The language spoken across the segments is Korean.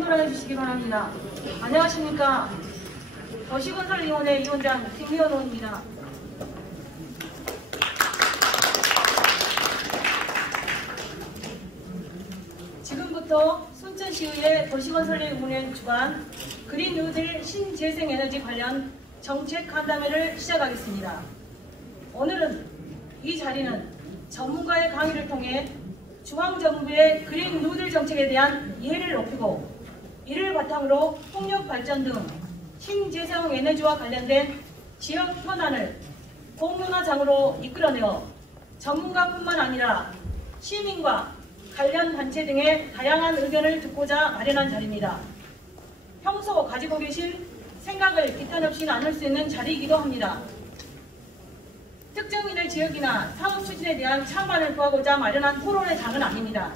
돌아해 주시기 바랍니다. 안녕하십니까. 도시건설위원회 위원장 김미연호입니다. 지금부터 순천시의회 도시건설위원회 주관 그린 뉴딜 신재생에너지 관련 정책 간담회를 시작하겠습니다. 오늘은 이 자리는 전문가의 강의를 통해 중앙정부의 그린 뉴딜 정책에 대한 이해를 높이고 이를 바탕으로 풍력 발전 등 신재생 에너지와 관련된 지역 현안을 공론화장으로 이끌어내어 전문가뿐만 아니라 시민과 관련 단체 등의 다양한 의견을 듣고자 마련한 자리입니다. 평소 가지고 계신 생각을 비탄 없이 나눌 수 있는 자리이기도 합니다. 특정인의 지역이나 사업 추진에 대한 찬반을 구하고자 마련한 토론의 장은 아닙니다.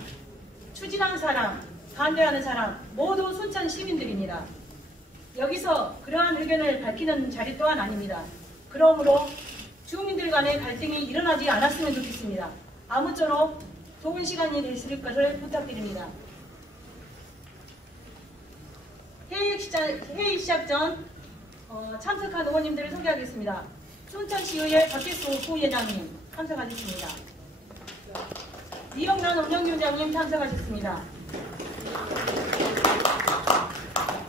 추진하는 사람, 반대하는 사람 모두 순천 시민들입니다. 여기서 그러한 의견을 밝히는 자리 또한 아닙니다. 그러므로 주민들 간의 갈등이 일어나지 않았으면 좋겠습니다. 아무쪼록 좋은 시간이 되실 것을 부탁드립니다. 회의 시작 전 참석한 의원님들을 소개하겠습니다. 순천시의회 박기수 부위원장님 참석하셨습니다. 이영란 운영위원장님 참석하셨습니다.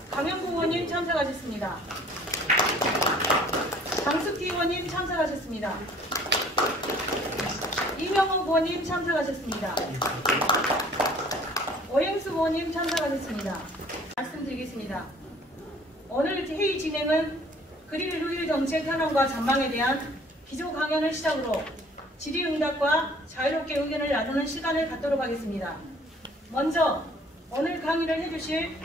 강영구 의원님 참석하셨습니다. 장숙기 의원님 참석하셨습니다. 이명호 의원님 참석하셨습니다. 오행수 의원님 참석하셨습니다. 말씀드리겠습니다. 오늘 회의 진행은 그린 뉴딜 정책 현황과 전망에 대한 기조 강연을 시작으로 질의응답과 자유롭게 의견을 나누는 시간을 갖도록 하겠습니다. 먼저 오늘 강의를 해주실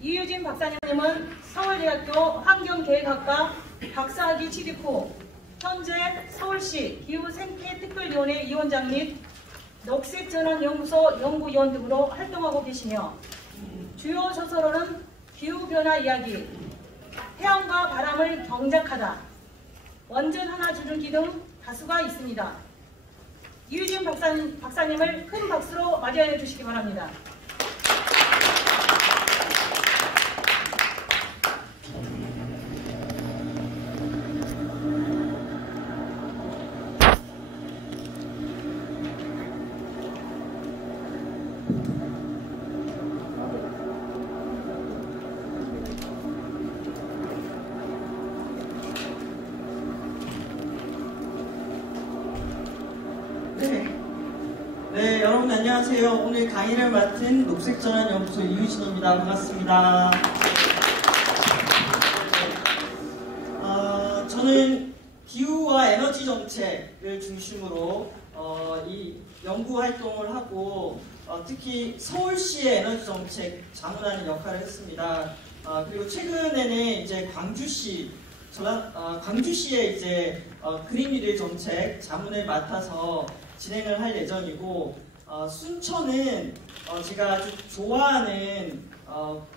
이유진 박사님은 서울대학교 환경계획학과 박사학위 취득 후 현재 서울시 기후생태특별위원회 위원장 및 녹색전환연구소 연구위원 등으로 활동하고 계시며 주요 저서로는 기후변화 이야기, 태양과 바람을 경작하다, 원전 하나 주르기 등 다수가 있습니다. 이유진 박사님을 큰 박수로 맞이해 주시기 바랍니다. 네, 여러분 안녕하세요. 오늘 강의를 맡은 녹색전환연구소 이유진입니다. 반갑습니다. 저는 기후와 에너지 정책을 중심으로 이 연구 활동을 하고 특히 서울시의 에너지 정책 자문하는 역할을 했습니다. 그리고 최근에는 이제 광주시의 이제 그린 뉴딜 정책 자문을 맡아서 진행을 할 예정이고 순천은 제가 아주 좋아하는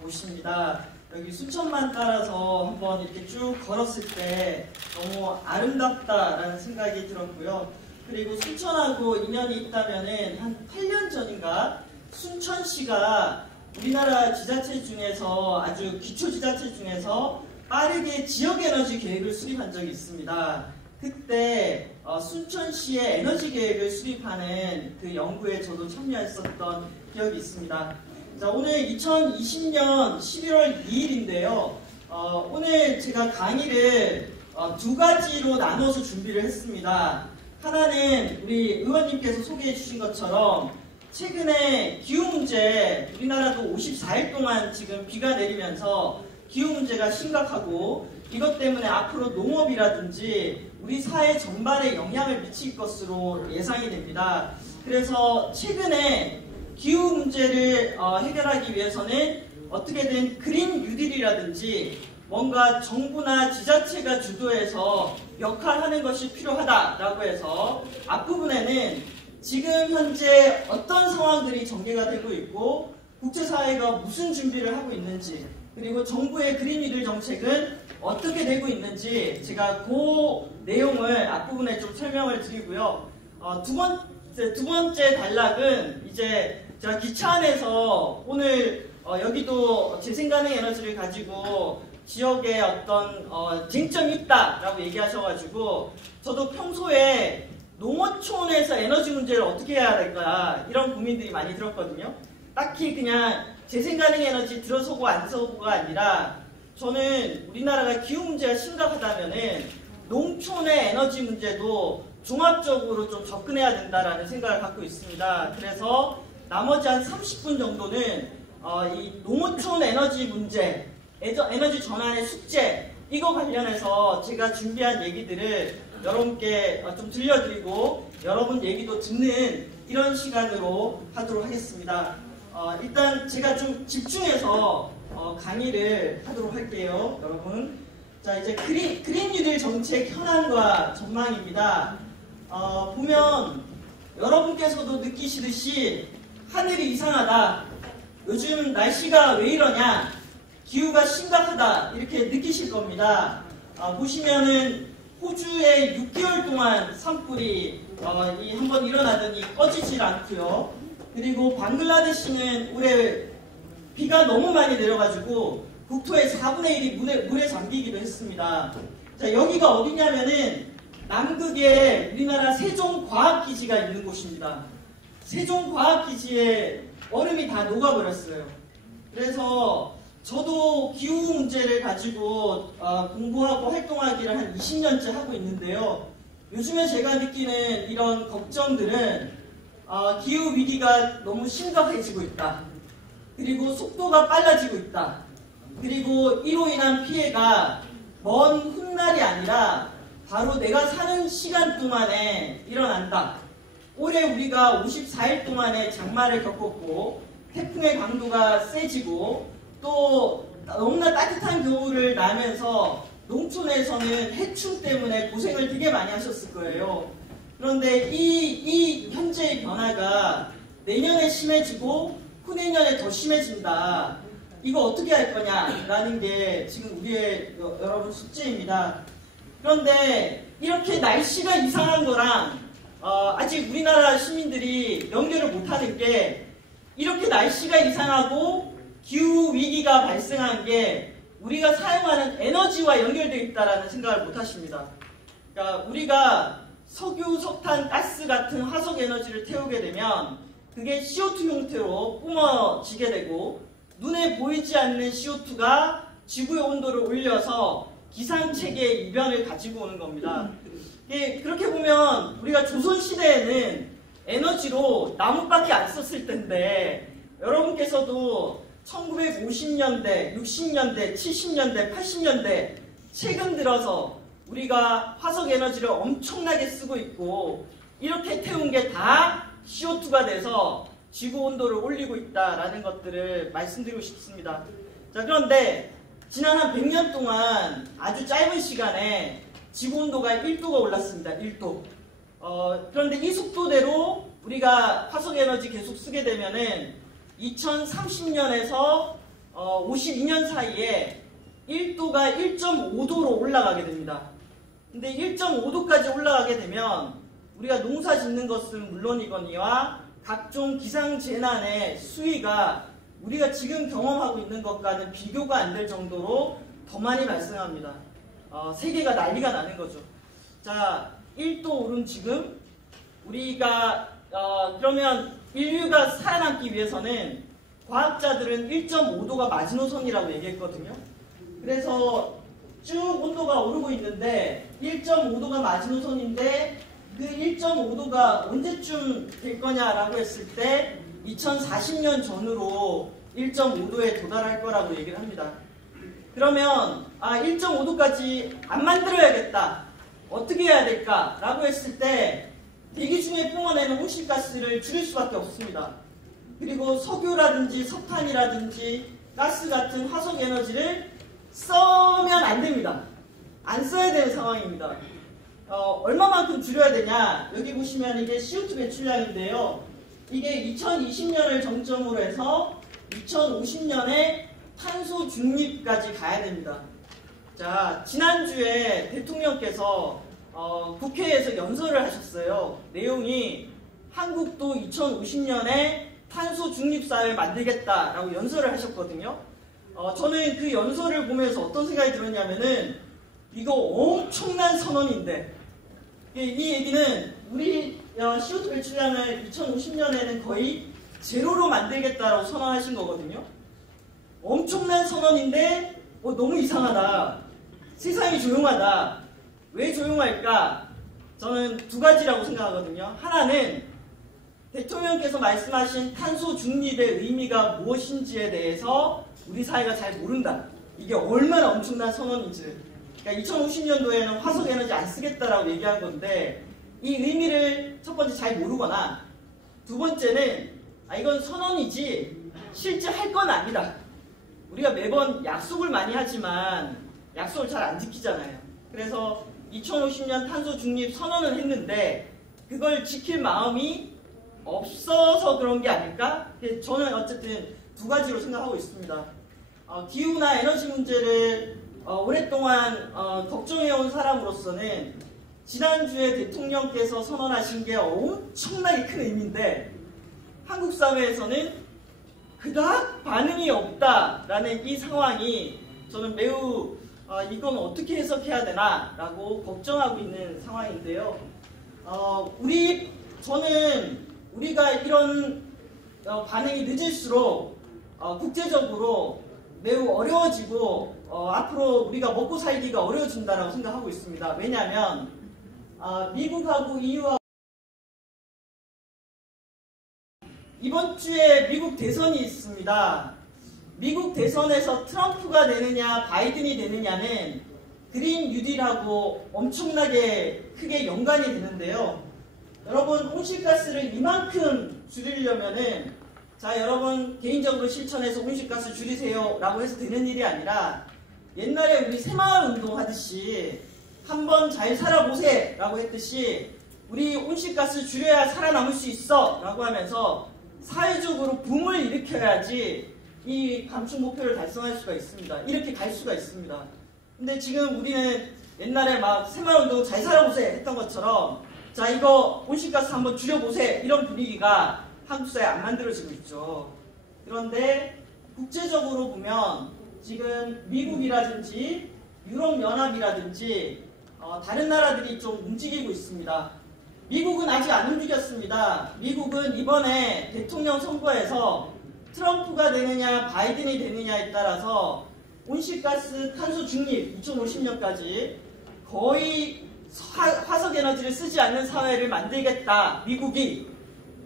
곳입니다. 여기 순천만 따라서 한번 이렇게 쭉 걸었을 때 너무 아름답다라는 생각이 들었고요. 그리고 순천하고 인연이 있다면은 한 8년 전인가 순천시가 우리나라 지자체 중에서 아주 기초 지자체 중에서 빠르게 지역에너지 계획을 수립한 적이 있습니다. 그때 순천시의 에너지 계획을 수립하는 그 연구에 저도 참여했었던 기억이 있습니다. 자, 오늘 2020년 11월 2일인데요. 오늘 제가 강의를 두 가지로 나눠서 준비를 했습니다. 하나는 우리 의원님께서 소개해 주신 것처럼 최근에 기후 문제, 우리나라도 54일 동안 지금 비가 내리면서 기후 문제가 심각하고 이것 때문에 앞으로 농업이라든지 우리 사회 전반에 영향을 미칠 것으로 예상이 됩니다. 그래서 최근에 기후 문제를 해결하기 위해서는 어떻게든 그린 뉴딜이라든지 뭔가 정부나 지자체가 주도해서 역할하는 것이 필요하다라고 해서 앞부분에는 지금 현재 어떤 상황들이 전개가 되고 있고 국제사회가 무슨 준비를 하고 있는지 그리고 정부의 그린 뉴딜 정책은 어떻게 되고 있는지 제가 그 내용을 앞부분에 좀 설명을 드리고요. 두 번째 단락은 이제 제가 기차 안에서 오늘 여기도 재생가능 에너지를 가지고 지역에 어떤 쟁점이 있다라고 얘기하셔가지고 저도 평소에 농어촌에서 에너지 문제를 어떻게 해야 될까 이런 고민들이 많이 들었거든요. 딱히 그냥 재생가능 에너지 들어서고 안 서고가 아니라 저는 우리나라가 기후 문제가 심각하다면은 농촌의 에너지 문제도 종합적으로 좀 접근해야 된다라는 생각을 갖고 있습니다. 그래서 나머지 한 30분 정도는 이 농어촌 에너지 문제, 에너지 전환의 숙제 이거 관련해서 제가 준비한 얘기들을 여러분께 좀 들려드리고 여러분 얘기도 듣는 이런 시간으로 하도록 하겠습니다. 일단 제가 좀 집중해서 강의를 하도록 할게요, 여러분. 자, 이제 그린 뉴딜 정책 현안과 전망입니다. 보면 여러분께서도 느끼시듯이 하늘이 이상하다, 요즘 날씨가 왜 이러냐, 기후가 심각하다 이렇게 느끼실 겁니다. 보시면은 호주에 6개월 동안 산불이 한번 일어나더니 꺼지질 않고요. 그리고 방글라데시는 올해 비가 너무 많이 내려가지고 국토의 4분의 1이 물에 잠기기도 했습니다. 자, 여기가 어디냐면은 남극에 우리나라 세종과학기지가 있는 곳입니다. 세종과학기지에 얼음이 다 녹아버렸어요. 그래서 저도 기후 문제를 가지고 공부하고 활동하기를 한 20년째 하고 있는데요. 요즘에 제가 느끼는 이런 걱정들은 기후 위기가 너무 심각해지고 있다. 그리고 속도가 빨라지고 있다. 그리고 이로 인한 피해가 먼 훗날이 아니라 바로 내가 사는 시간 동안에 일어난다. 올해 우리가 54일 동안에 장마를 겪었고 태풍의 강도가 세지고 또 너무나 따뜻한 겨울을 나면서 농촌에서는 해충 때문에 고생을 되게 많이 하셨을 거예요. 그런데 이 현재의 변화가 내년에 심해지고 후내년에 더 심해진다. 이거 어떻게 할 거냐라는 게 지금 우리의 여러분 숙제입니다. 그런데 이렇게 날씨가 이상한 거랑 아직 우리나라 시민들이 연결을 못하는 게 이렇게 날씨가 이상하고 기후 위기가 발생한 게 우리가 사용하는 에너지와 연결되어 있다는 생각을 못하십니다. 그러니까 우리가 석유, 석탄, 가스 같은 화석 에너지를 태우게 되면 그게 CO2 형태로 뿜어지게 되고 눈에 보이지 않는 CO2가 지구의 온도를 올려서 기상체계의 이변을 가지고 오는 겁니다. 그렇게 보면 우리가 조선시대에는 에너지로 나무밖에 안 썼을 텐데 여러분께서도 1950년대, 60년대, 70년대, 80년대 최근 들어서 우리가 화석 에너지를 엄청나게 쓰고 있고 이렇게 태운 게 다 CO2가 돼서 지구 온도를 올리고 있다라는 것들을 말씀드리고 싶습니다. 자, 그런데 지난 한 100년 동안 아주 짧은 시간에 지구 온도가 1도가 올랐습니다. 1도. 그런데 이 속도대로 우리가 화석 에너지 계속 쓰게 되면은 2030년에서 52년 사이에 1도가 1.5도로 올라가게 됩니다. 근데 1.5도까지 올라가게 되면 우리가 농사 짓는 것은 물론이거니와 각종 기상재난의 수위가 우리가 지금 경험하고 있는 것과는 비교가 안 될 정도로 더 많이 발생합니다. 세계가 난리가 나는 거죠. 자, 1도 오른 지금 우리가 그러면 인류가 살아남기 위해서는 과학자들은 1.5도가 마지노선이라고 얘기했거든요. 그래서 쭉 온도가 오르고 있는데 1.5도가 마지노선인데 그 1.5도가 언제쯤 될 거냐라고 했을 때 2040년 전후로 1.5도에 도달할 거라고 얘기를 합니다. 그러면 1.5도까지 안 만들어야겠다. 어떻게 해야 될까? 라고 했을 때 대기 중에 뿜어내는 온실가스를 줄일 수밖에 없습니다. 그리고 석유라든지 석탄이라든지 가스 같은 화석 에너지를 써면 안 됩니다. 안 써야 되는 상황입니다. 얼마만큼 줄여야 되냐? 여기 보시면 이게 CO2 배출량인데요. 이게 2020년을 정점으로 해서 2050년에 탄소 중립까지 가야 됩니다. 자, 지난주에 대통령께서 국회에서 연설을 하셨어요. 내용이 한국도 2050년에 탄소 중립사회 만들겠다라고 연설을 하셨거든요. 저는 그 연설을 보면서 어떤 생각이 들었냐면은 이거 엄청난 선언인데 이 얘기는 우리 CO2 배출량을 2050년에는 거의 제로로 만들겠다라고 선언하신 거거든요. 엄청난 선언인데 너무 이상하다. 세상이 조용하다. 왜 조용할까? 저는 두 가지라고 생각하거든요. 하나는 대통령께서 말씀하신 탄소 중립의 의미가 무엇인지에 대해서 우리 사회가 잘 모른다. 이게 얼마나 엄청난 선언인지. 그러니까 2050년도에는 화석에너지 안 쓰겠다라고 얘기한 건데 이 의미를 첫 번째 잘 모르거나 두 번째는 이건 선언이지 실제 할 건 아니다. 우리가 매번 약속을 많이 하지만 약속을 잘 안 지키잖아요. 그래서 2050년 탄소 중립 선언을 했는데 그걸 지킬 마음이 없어서 그런 게 아닐까? 저는 어쨌든 두 가지로 생각하고 있습니다. 기후나 에너지 문제를 오랫동안 걱정해온 사람으로서는 지난주에 대통령께서 선언하신 게 엄청나게 큰 의미인데 한국 사회에서는 그닥 반응이 없다라는 이 상황이 저는 매우 이건 어떻게 해석해야 되나 라고 걱정하고 있는 상황인데요. 저는 우리가 이런 반응이 늦을수록 국제적으로 매우 어려워지고 앞으로 우리가 먹고 살기가 어려워진다고 생각하고 있습니다. 왜냐하면 미국하고 EU하고 이번 주에 미국 대선이 있습니다. 미국 대선에서 트럼프가 되느냐 바이든이 되느냐는 그린 뉴딜하고 엄청나게 크게 연관이 되는데요. 여러분 온실가스를 이만큼 줄이려면은 자 여러분 개인적으로 실천해서 온실가스 줄이세요 라고 해서 되는 일이 아니라 옛날에 우리 새마을 운동 하듯이 한번 잘 살아보세 라고 했듯이 우리 온실가스 줄여야 살아남을 수 있어 라고 하면서 사회적으로 붐을 일으켜야지 이 감축 목표를 달성할 수가 있습니다. 이렇게 갈 수가 있습니다. 근데 지금 우리는 옛날에 막 새마을운동 잘 살아보세 했던 것처럼 자 이거 온실가스 한번 줄여보세 이런 분위기가 한국 사회에 안 만들어지고 있죠. 그런데 국제적으로 보면 지금 미국이라든지 유럽연합이라든지 다른 나라들이 좀 움직이고 있습니다. 미국은 아직 안 움직였습니다. 미국은 이번에 대통령 선거에서 트럼프가 되느냐 바이든이 되느냐에 따라서 온실가스 탄소 중립 2050년까지 거의 화석에너지를 쓰지 않는 사회를 만들겠다. 미국이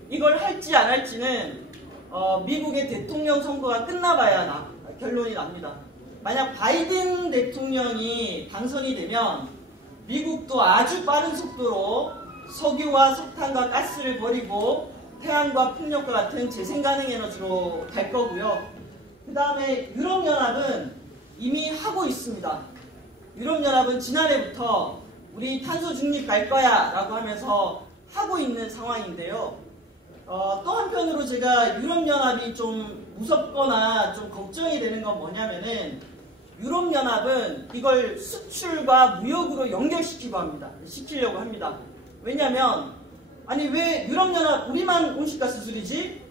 이걸 할지 안 할지는 미국의 대통령 선거가 끝나봐야 결론이 납니다. 만약 바이든 대통령이 당선이 되면 미국도 아주 빠른 속도로 석유와 석탄과 가스를 버리고 태양과 풍력과 같은 재생가능 에너지로 갈 거고요. 그 다음에 유럽연합은 이미 하고 있습니다. 유럽연합은 지난해부터 우리 탄소 중립 갈 거야 라고 하면서 하고 있는 상황인데요. 또 한편으로 제가 유럽연합이 좀 무섭거나 좀 걱정이 되는 건 뭐냐면은 유럽연합은 이걸 수출과 무역으로 시키려고 합니다. 왜냐면 아니 왜 유럽연합 우리만 온실가스 줄이지?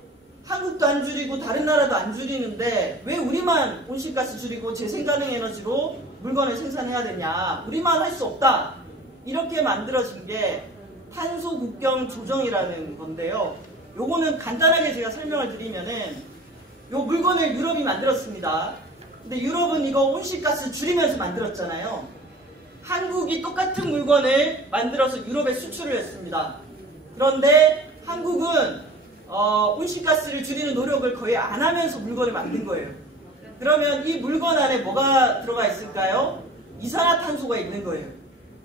한국도 안 줄이고 다른 나라도 안 줄이는데 왜 우리만 온실가스 줄이고 재생가능 에너지로 물건을 생산해야 되냐? 우리만 할 수 없다. 이렇게 만들어진 게 탄소 국경 조정이라는 건데요. 요거는 간단하게 제가 설명을 드리면은 요 물건을 유럽이 만들었습니다. 근데 유럽은 이거 온실가스 줄이면서 만들었잖아요. 한국이 똑같은 물건을 만들어서 유럽에 수출을 했습니다. 그런데 한국은 온실가스를 줄이는 노력을 거의 안 하면서 물건을 만든 거예요. 그러면 이 물건 안에 뭐가 들어가 있을까요? 이산화탄소가 있는 거예요.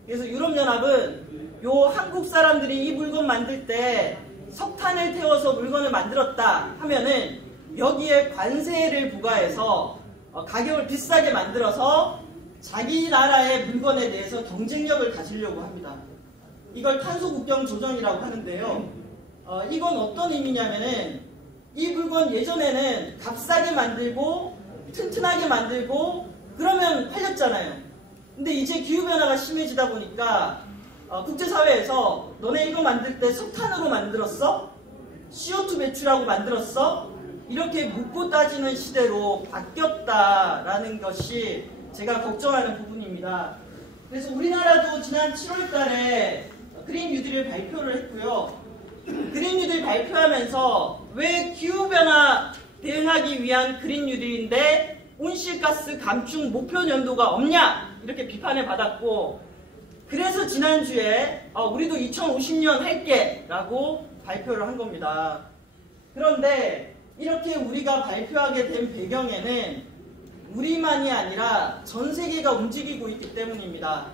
그래서 유럽연합은 요 한국 사람들이 이 물건 만들 때 석탄을 태워서 물건을 만들었다 하면은 여기에 관세를 부과해서 가격을 비싸게 만들어서 자기 나라의 물건에 대해서 경쟁력을 가지려고 합니다. 이걸 탄소 국경 조정이라고 하는데요. 이건 어떤 의미냐면은 이 물건 예전에는 값싸게 만들고 튼튼하게 만들고 그러면 팔렸잖아요. 근데 이제 기후변화가 심해지다 보니까 국제사회에서 너네 이거 만들 때 석탄으로 만들었어? CO2 배출하고 만들었어? 이렇게 묻고 따지는 시대로 바뀌었다라는 것이 제가 걱정하는 부분입니다. 그래서 우리나라도 지난 7월 달에 그린 뉴딜을 발표를 했고요. 그린 뉴딜 발표하면서 왜 기후변화 대응하기 위한 그린 뉴딜인데 온실가스 감축 목표 연도가 없냐? 이렇게 비판을 받았고, 그래서 지난주에 우리도 2050년 할게 라고 발표를 한 겁니다. 그런데 이렇게 우리가 발표하게 된 배경에는 우리만이 아니라 전 세계가 움직이고 있기 때문입니다.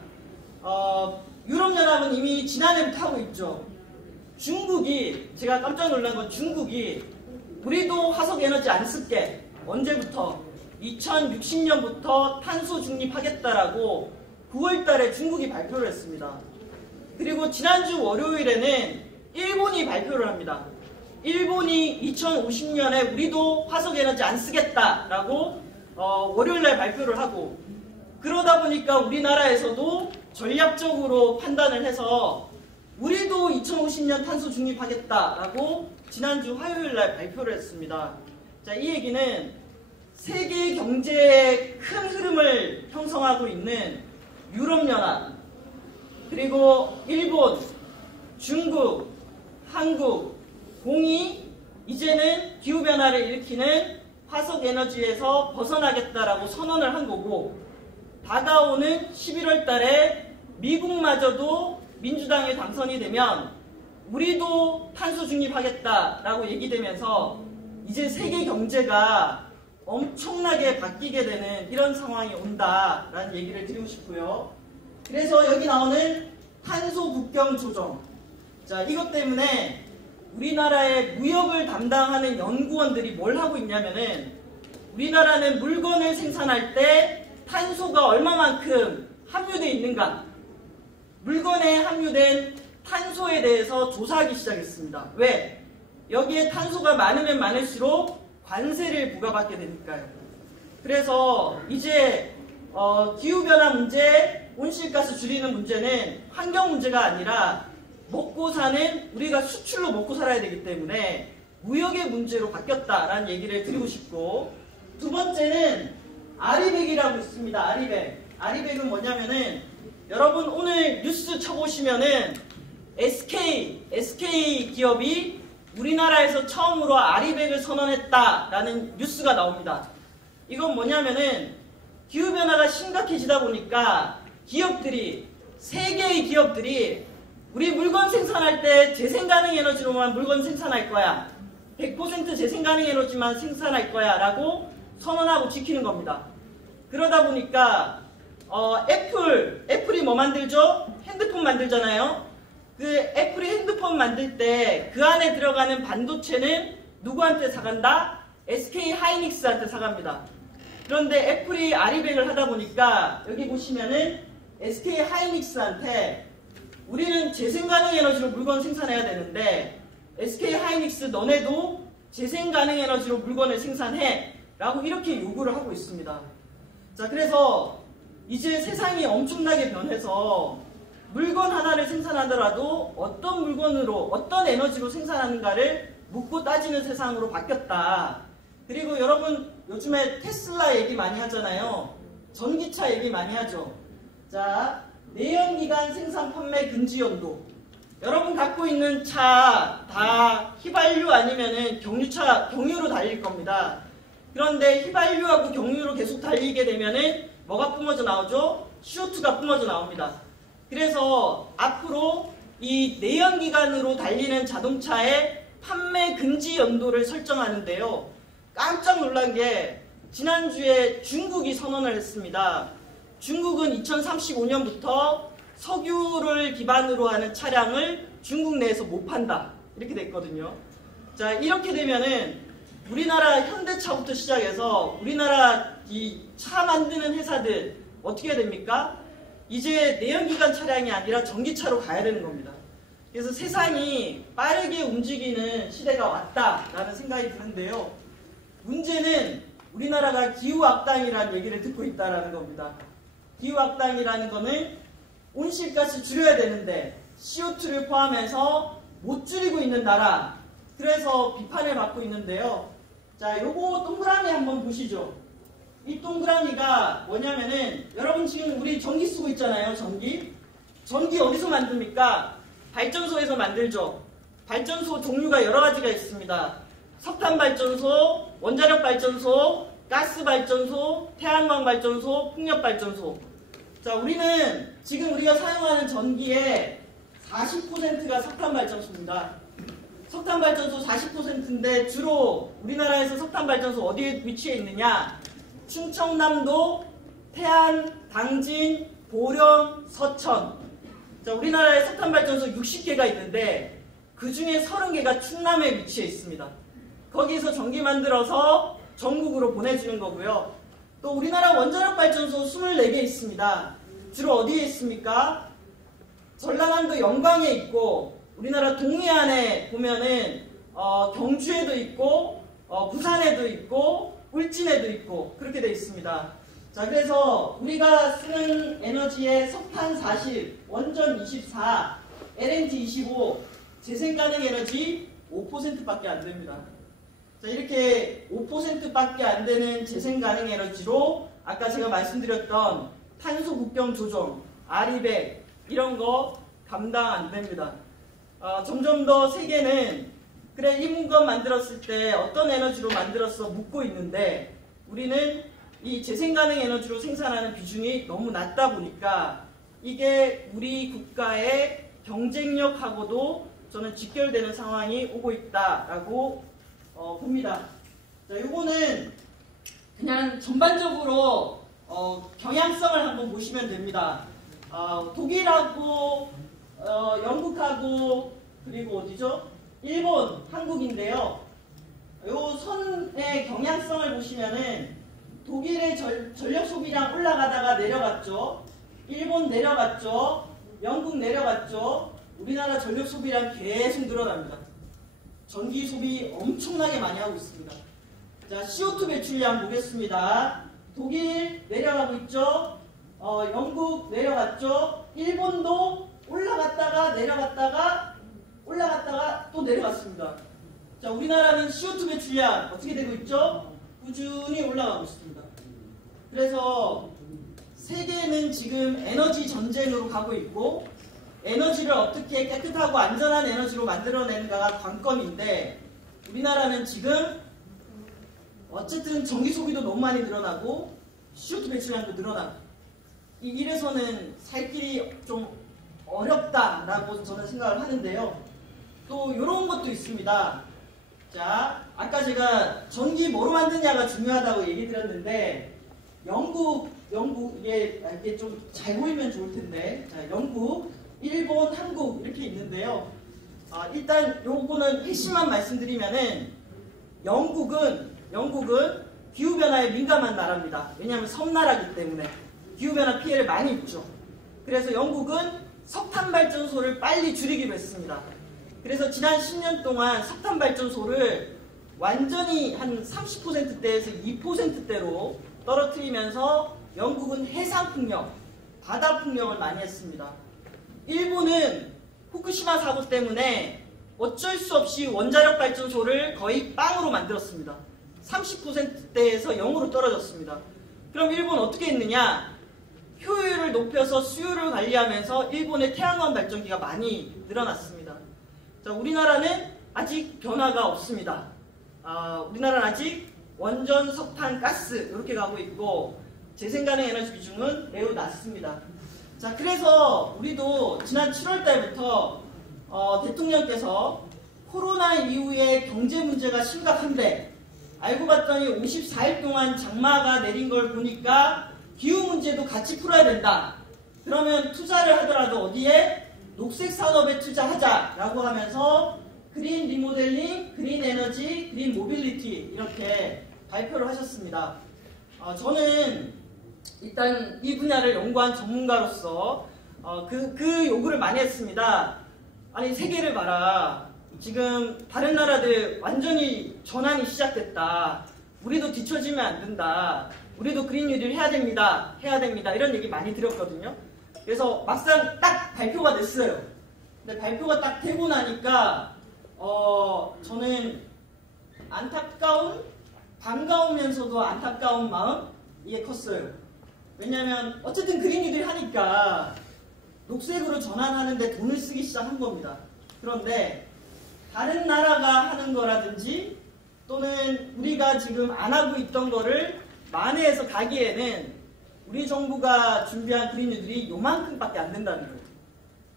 유럽연합은 이미 지난해부터 하고 있죠. 중국이, 제가 깜짝 놀란 건 중국이 우리도 화석에너지 안 쓸게, 언제부터? 2060년부터 탄소 중립하겠다라고 9월 달에 중국이 발표를 했습니다. 그리고 지난주 월요일에는 일본이 발표를 합니다. 일본이 2050년에 우리도 화석에너지 안 쓰겠다라고 월요일날 발표를 하고, 그러다 보니까 우리나라에서도 전략적으로 판단을 해서 우리도 2050년 탄소 중립하겠다라고 지난주 화요일날 발표를 했습니다. 자, 이 얘기는 세계 경제의 큰 흐름을 형성하고 있는 유럽연합, 그리고 일본, 중국, 한국, 공이 이제는 기후변화를 일으키는 화석에너지에서 벗어나겠다라고 선언을 한 거고, 다가오는 11월 달에 미국마저도 민주당에 당선이 되면 우리도 탄소 중립하겠다라고 얘기되면서 이제 세계 경제가 엄청나게 바뀌게 되는 이런 상황이 온다라는 얘기를 드리고 싶고요. 그래서 여기 나오는 탄소 국경 조정, 자, 이것 때문에 우리나라의 무역을 담당하는 연구원들이 뭘 하고 있냐면은, 우리나라는 물건을 생산할 때 탄소가 얼마만큼 함유되어 있는가, 물건에 함유된 탄소에 대해서 조사하기 시작했습니다. 왜? 여기에 탄소가 많으면 많을수록 관세를 부과받게 되니까요. 그래서 이제 기후변화 문제, 온실가스 줄이는 문제는 환경 문제가 아니라 먹고 사는, 우리가 수출로 먹고 살아야 되기 때문에 무역의 문제로 바뀌었다라는 얘기를 드리고 싶고, 두 번째는 아리백이라고 있습니다. 아리백. 아리백은 뭐냐면은, 여러분 오늘 뉴스 쳐보시면은 SK 기업이 우리나라에서 처음으로 아리백을 선언했다라는 뉴스가 나옵니다. 이건 뭐냐면은, 기후변화가 심각해지다 보니까 기업들이, 세계의 기업들이 우리 물건 생산할 때 재생가능 에너지로만 물건 생산할 거야, 100% 재생가능 에너지만 생산할 거야 라고 선언하고 지키는 겁니다. 그러다 보니까 애플이 뭐 만들죠? 핸드폰 만들잖아요. 그 애플이 핸드폰 만들 때 그 안에 들어가는 반도체는 누구한테 사간다? SK 하이닉스한테 사갑니다. 그런데 애플이 아리백을 하다 보니까 여기 보시면은 SK 하이닉스한테 우리는 재생가능 에너지로 물건 생산해야 되는데 SK 하이닉스 너네도 재생가능 에너지로 물건을 생산해 라고 이렇게 요구를 하고 있습니다. 자, 그래서 이제 세상이 엄청나게 변해서 물건 하나를 생산하더라도 어떤 물건으로, 어떤 에너지로 생산하는가를 묻고 따지는 세상으로 바뀌었다. 그리고 여러분 요즘에 테슬라 얘기 많이 하잖아요. 전기차 얘기 많이 하죠. 자, 내연기관 생산 판매 금지 연도. 여러분 갖고 있는 차 다 휘발유 아니면은 경유로 달릴 겁니다. 그런데 휘발유하고 경유로 계속 달리게 되면은 뭐가 뿜어져 나오죠? CO2가 뿜어져 나옵니다. 그래서 앞으로 이 내연기관으로 달리는 자동차의 판매 금지 연도를 설정하는데요. 깜짝 놀란 게 지난주에 중국이 선언을 했습니다. 중국은 2035년부터 석유를 기반으로 하는 차량을 중국 내에서 못 판다. 이렇게 됐거든요. 자, 이렇게 되면은 우리나라 현대차부터 시작해서 우리나라 이 차 만드는 회사들 어떻게 됩니까? 이제 내연기관 차량이 아니라 전기차로 가야 되는 겁니다. 그래서 세상이 빠르게 움직이는 시대가 왔다라는 생각이 드는데요. 문제는 우리나라가 기후악당이라는 얘기를 듣고 있다는 겁니다. 기후악당이라는 거는 온실가스 줄여야 되는데 CO2를 포함해서 못 줄이고 있는 나라, 그래서 비판을 받고 있는데요. 자, 요거 동그라미 한번 보시죠. 이 동그라미가 뭐냐면은 여러분 지금 우리 전기 쓰고 있잖아요. 전기 어디서 만듭니까? 발전소에서 만들죠. 발전소 종류가 여러 가지가 있습니다. 석탄 발전소, 원자력 발전소, 가스 발전소, 태양광 발전소, 풍력 발전소. 자, 우리는 지금 우리가 사용하는 전기의 40%가 석탄 발전소입니다. 석탄 발전소 40%인데 주로 우리나라에서 석탄 발전소 어디에 위치해 있느냐? 충청남도, 태안, 당진, 보령, 서천. 자, 우리나라에 석탄 발전소 60개가 있는데 그 중에 30개가 충남에 위치해 있습니다. 거기서 전기 만들어서 전국으로 보내주는 거고요. 또 우리나라 원자력 발전소 24개 있습니다. 주로 어디에 있습니까? 전라남도 영광에 있고 우리나라 동해안에 보면은 경주에도 있고 부산에도 있고 울진에도 있고 그렇게 되어 있습니다. 자, 그래서 우리가 쓰는 에너지의 석탄 40, 원전 24, LNG 25, 재생가능 에너지 5%밖에 안 됩니다. 자, 이렇게 5%밖에 안 되는 재생가능 에너지로 아까 제가 말씀드렸던 탄소 국경 조정, 아리백 이런 거 감당 안 됩니다. 점점 더 세계는 그래 이 물건 만들었을 때 어떤 에너지로 만들었어 묻고 있는데 우리는 이 재생가능 에너지로 생산하는 비중이 너무 낮다 보니까 이게 우리 국가의 경쟁력하고도 저는 직결되는 상황이 오고 있다라고 봅니다. 자, 요거는 그냥 전반적으로 경향성을 한번 보시면 됩니다. 독일하고 영국하고 그리고 어디죠? 일본, 한국인데요. 요 선의 경향성을 보시면은 독일의 전력 소비량 올라가다가 내려갔죠. 일본 내려갔죠. 영국 내려갔죠. 우리나라 전력 소비량 계속 늘어납니다. 전기 소비 엄청나게 많이 하고 있습니다. 자, CO2 배출량 보겠습니다. 독일 내려가고 있죠. 영국 내려갔죠. 일본도 올라갔다가 내려갔다가 올라갔다가 또 내려갔습니다. 자, 우리나라는 CO2 배출량 어떻게 되고 있죠? 꾸준히 올라가고 있습니다. 그래서 세계는 지금 에너지 전쟁으로 가고 있고 에너지를 어떻게 깨끗하고 안전한 에너지로 만들어내는가가 관건인데 우리나라는 지금 어쨌든 전기 소비도 너무 많이 늘어나고 CO2 배출량도 늘어나고 이래서는 살 길이 좀 어렵다라고 저는 생각을 하는데요. 또 이런 것도 있습니다. 자, 아까 제가 전기 뭐로 만드냐가 중요하다고 얘기 드렸는데 영국 이게 좀 잘 보이면 좋을 텐데 자, 영국, 일본, 한국 이렇게 있는데요. 일단 요거는 핵심만 말씀드리면은 영국은 기후변화에 민감한 나라입니다. 왜냐하면 섬나라이기 때문에 기후변화 피해를 많이 입죠. 그래서 영국은 석탄 발전소를 빨리 줄이기로 했습니다. 그래서 지난 10년 동안 석탄 발전소를 완전히 한 30%대에서 2%대로 떨어뜨리면서 영국은 해상풍력, 바다풍력을 많이 했습니다. 일본은 후쿠시마 사고 때문에 어쩔 수 없이 원자력 발전소를 거의 빵으로 만들었습니다. 30%대에서 0으로 떨어졌습니다. 그럼 일본 어떻게 했느냐? 효율을 높여서 수요를 관리하면서 일본의 태양광 발전기가 많이 늘어났습니다. 자, 우리나라는 아직 변화가 없습니다. 우리나라는 아직 원전, 석탄, 가스 이렇게 가고 있고 재생가능 에너지 비중은 매우 낮습니다. 자, 그래서 우리도 지난 7월 달부터 대통령께서 코로나 이후에 경제 문제가 심각한데 알고 봤더니 54일 동안 장마가 내린 걸 보니까 기후 문제도 같이 풀어야 된다. 그러면 투자를 하더라도 어디에? 녹색 산업에 투자하자라고 하면서 그린 리모델링, 그린 에너지, 그린 모빌리티 이렇게 발표를 하셨습니다. 저는 일단 이 분야를 연구한 전문가로서 그 요구를 많이 했습니다. 아니 세계를 봐라. 지금 다른 나라들 완전히 전환이 시작됐다. 우리도 뒤처지면 안 된다. 우리도 그린 뉴딜 해야 됩니다. 이런 얘기 많이 들었거든요. 그래서 막상 딱 발표가 됐어요. 근데 발표가 딱 되고 나니까 저는 반가우면서도 안타까운 마음, 이게 컸어요. 왜냐면 어쨌든 그린 뉴딜 하니까 녹색으로 전환하는데 돈을 쓰기 시작한 겁니다. 그런데 다른 나라가 하는 거라든지 또는 우리가 지금 안 하고 있던 거를 만회해서 가기에는 우리 정부가 준비한 그린 뉴딜이 요만큼밖에 안 된다는 거예요.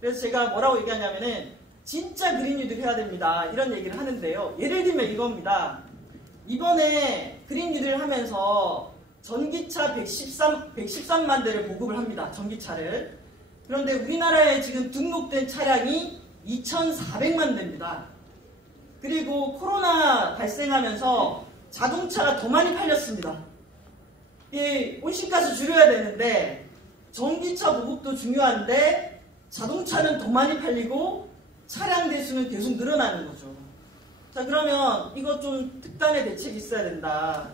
그래서 제가 뭐라고 얘기하냐면은 진짜 그린 뉴딜 해야 됩니다. 이런 얘기를 하는데요. 예를 들면 이겁니다. 이번에 그린 뉴딜 하면서 전기차 113만 대를 보급을 합니다. 전기차를. 그런데 우리나라에 지금 등록된 차량이 2,400만 대입니다. 그리고 코로나 발생하면서 자동차가 더 많이 팔렸습니다. 이 온실가스 줄여야 되는데 전기차 보급도 중요한데 자동차는 더 많이 팔리고 차량 대수는 계속 늘어나는 거죠. 자, 그러면 이거 좀 특단의 대책이 있어야 된다.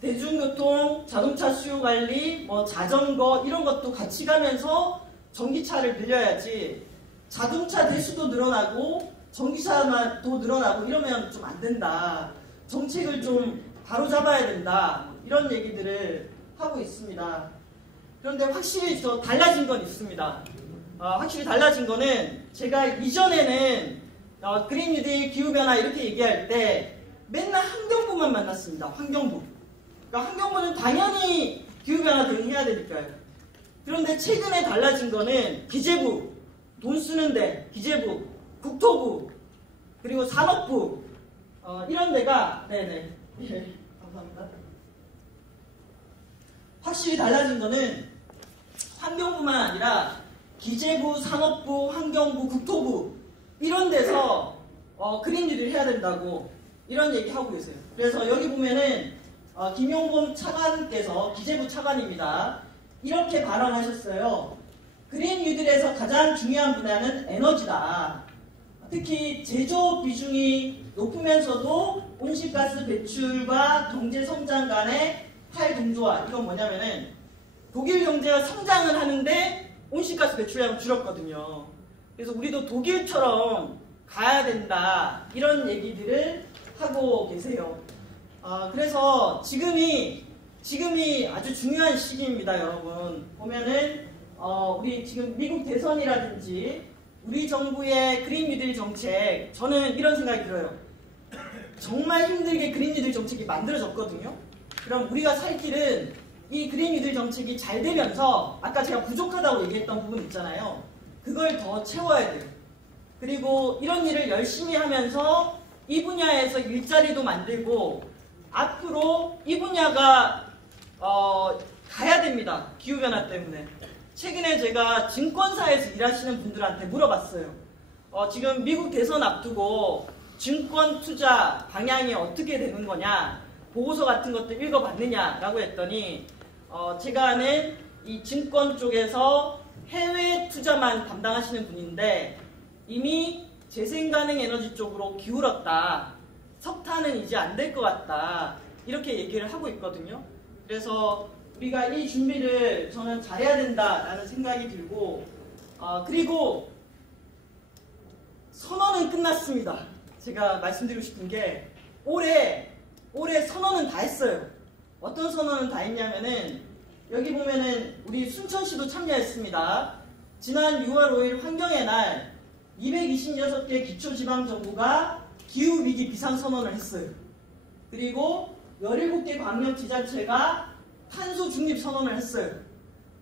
대중교통, 자동차 수요 관리, 자전거 이런 것도 같이 가면서 전기차를 늘려야지 자동차 대수도 늘어나고 전기차도 늘어나고 이러면 좀 안 된다. 정책을 좀 바로 잡아야 된다. 이런 얘기들을 하고 있습니다. 그런데 확실히 더 달라진 건 있습니다. 확실히 달라진 거는 제가 이전에는 그린 뉴딜, 기후변화 이렇게 얘기할 때 맨날 환경부만 만났습니다. 환경부. 그러니까 환경부는 당연히 기후변화 대응해야 되니까요. 그런데 최근에 달라진 거는 기재부, 돈 쓰는데 기재부, 국토부, 그리고 산업부 이런 데가 네네 예, 감사합니다. 확실히 달라진 거는 환경부만 아니라 기재부, 산업부, 환경부, 국토부 이런 데서 그린 뉴딜 해야 된다고 이런 얘기 하고 계세요. 그래서 여기 보면은 김용범 차관께서 기재부 차관입니다. 이렇게 발언하셨어요. 그린 뉴딜에서 가장 중요한 분야는 에너지다. 특히 제조 비중이 높으면서도 온실가스 배출과 경제 성장 간의 탈동조화. 이건 뭐냐면은 독일 경제가 성장을 하는데 온실가스 배출량은 줄었거든요. 그래서 우리도 독일처럼 가야 된다. 이런 얘기들을 하고 계세요. 그래서 지금이 아주 중요한 시기입니다, 여러분. 보면은 우리 지금 미국 대선이라든지 우리 정부의 그린 뉴딜 정책, 저는 이런 생각이 들어요. 정말 힘들게 그린 뉴딜 정책이 만들어졌거든요. 그럼 우리가 살 길은 이 그린 뉴딜 정책이 잘 되면서 아까 제가 부족하다고 얘기했던 부분 있잖아요. 그걸 더 채워야 돼요. 그리고 이런 일을 열심히 하면서 이 분야에서 일자리도 만들고 앞으로 이 분야가 가야 됩니다. 기후변화 때문에. 최근에 제가 증권사에서 일하시는 분들한테 물어봤어요. 지금 미국 대선 앞두고 증권 투자 방향이 어떻게 되는 거냐, 보고서 같은 것도 읽어봤느냐라고 했더니 제가 아는 이 증권 쪽에서 해외 투자만 담당하시는 분인데 이미 재생가능 에너지 쪽으로 기울었다. 석탄은 이제 안 될 것 같다. 이렇게 얘기를 하고 있거든요. 그래서 우리가 이 준비를 저는 잘해야 된다라는 생각이 들고 그리고 선언은 끝났습니다. 제가 말씀드리고 싶은 게 올해 선언은 다 했어요. 어떤 선언은 다 했냐면은 여기 보면은 우리 순천시도 참여했습니다. 지난 6월 5일 환경의 날 226개 기초지방정부가 기후위기 비상선언을 했어요. 그리고 17개 광역지자체가 탄소 중립 선언을 했어요.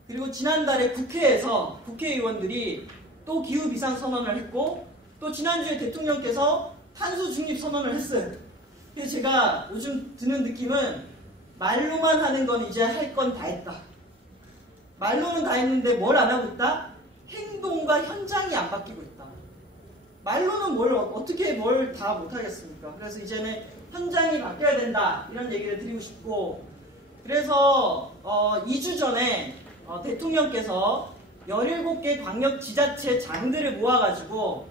그리고 지난달에 국회에서 국회의원들이 또 기후 비상 선언을 했고 또 지난주에 대통령께서 탄소 중립 선언을 했어요. 그래서 제가 요즘 드는 느낌은 말로만 하는 건 이제 할 건 다 했다. 말로는 다 했는데 뭘 안 하고 있다? 행동과 현장이 안 바뀌고 있다. 말로는 어떻게 뭘 다 못하겠습니까? 그래서 이제는 현장이 바뀌어야 된다. 이런 얘기를 드리고 싶고 그래서 2주 전에 대통령께서 17개 광역지자체 장들을 모아가지고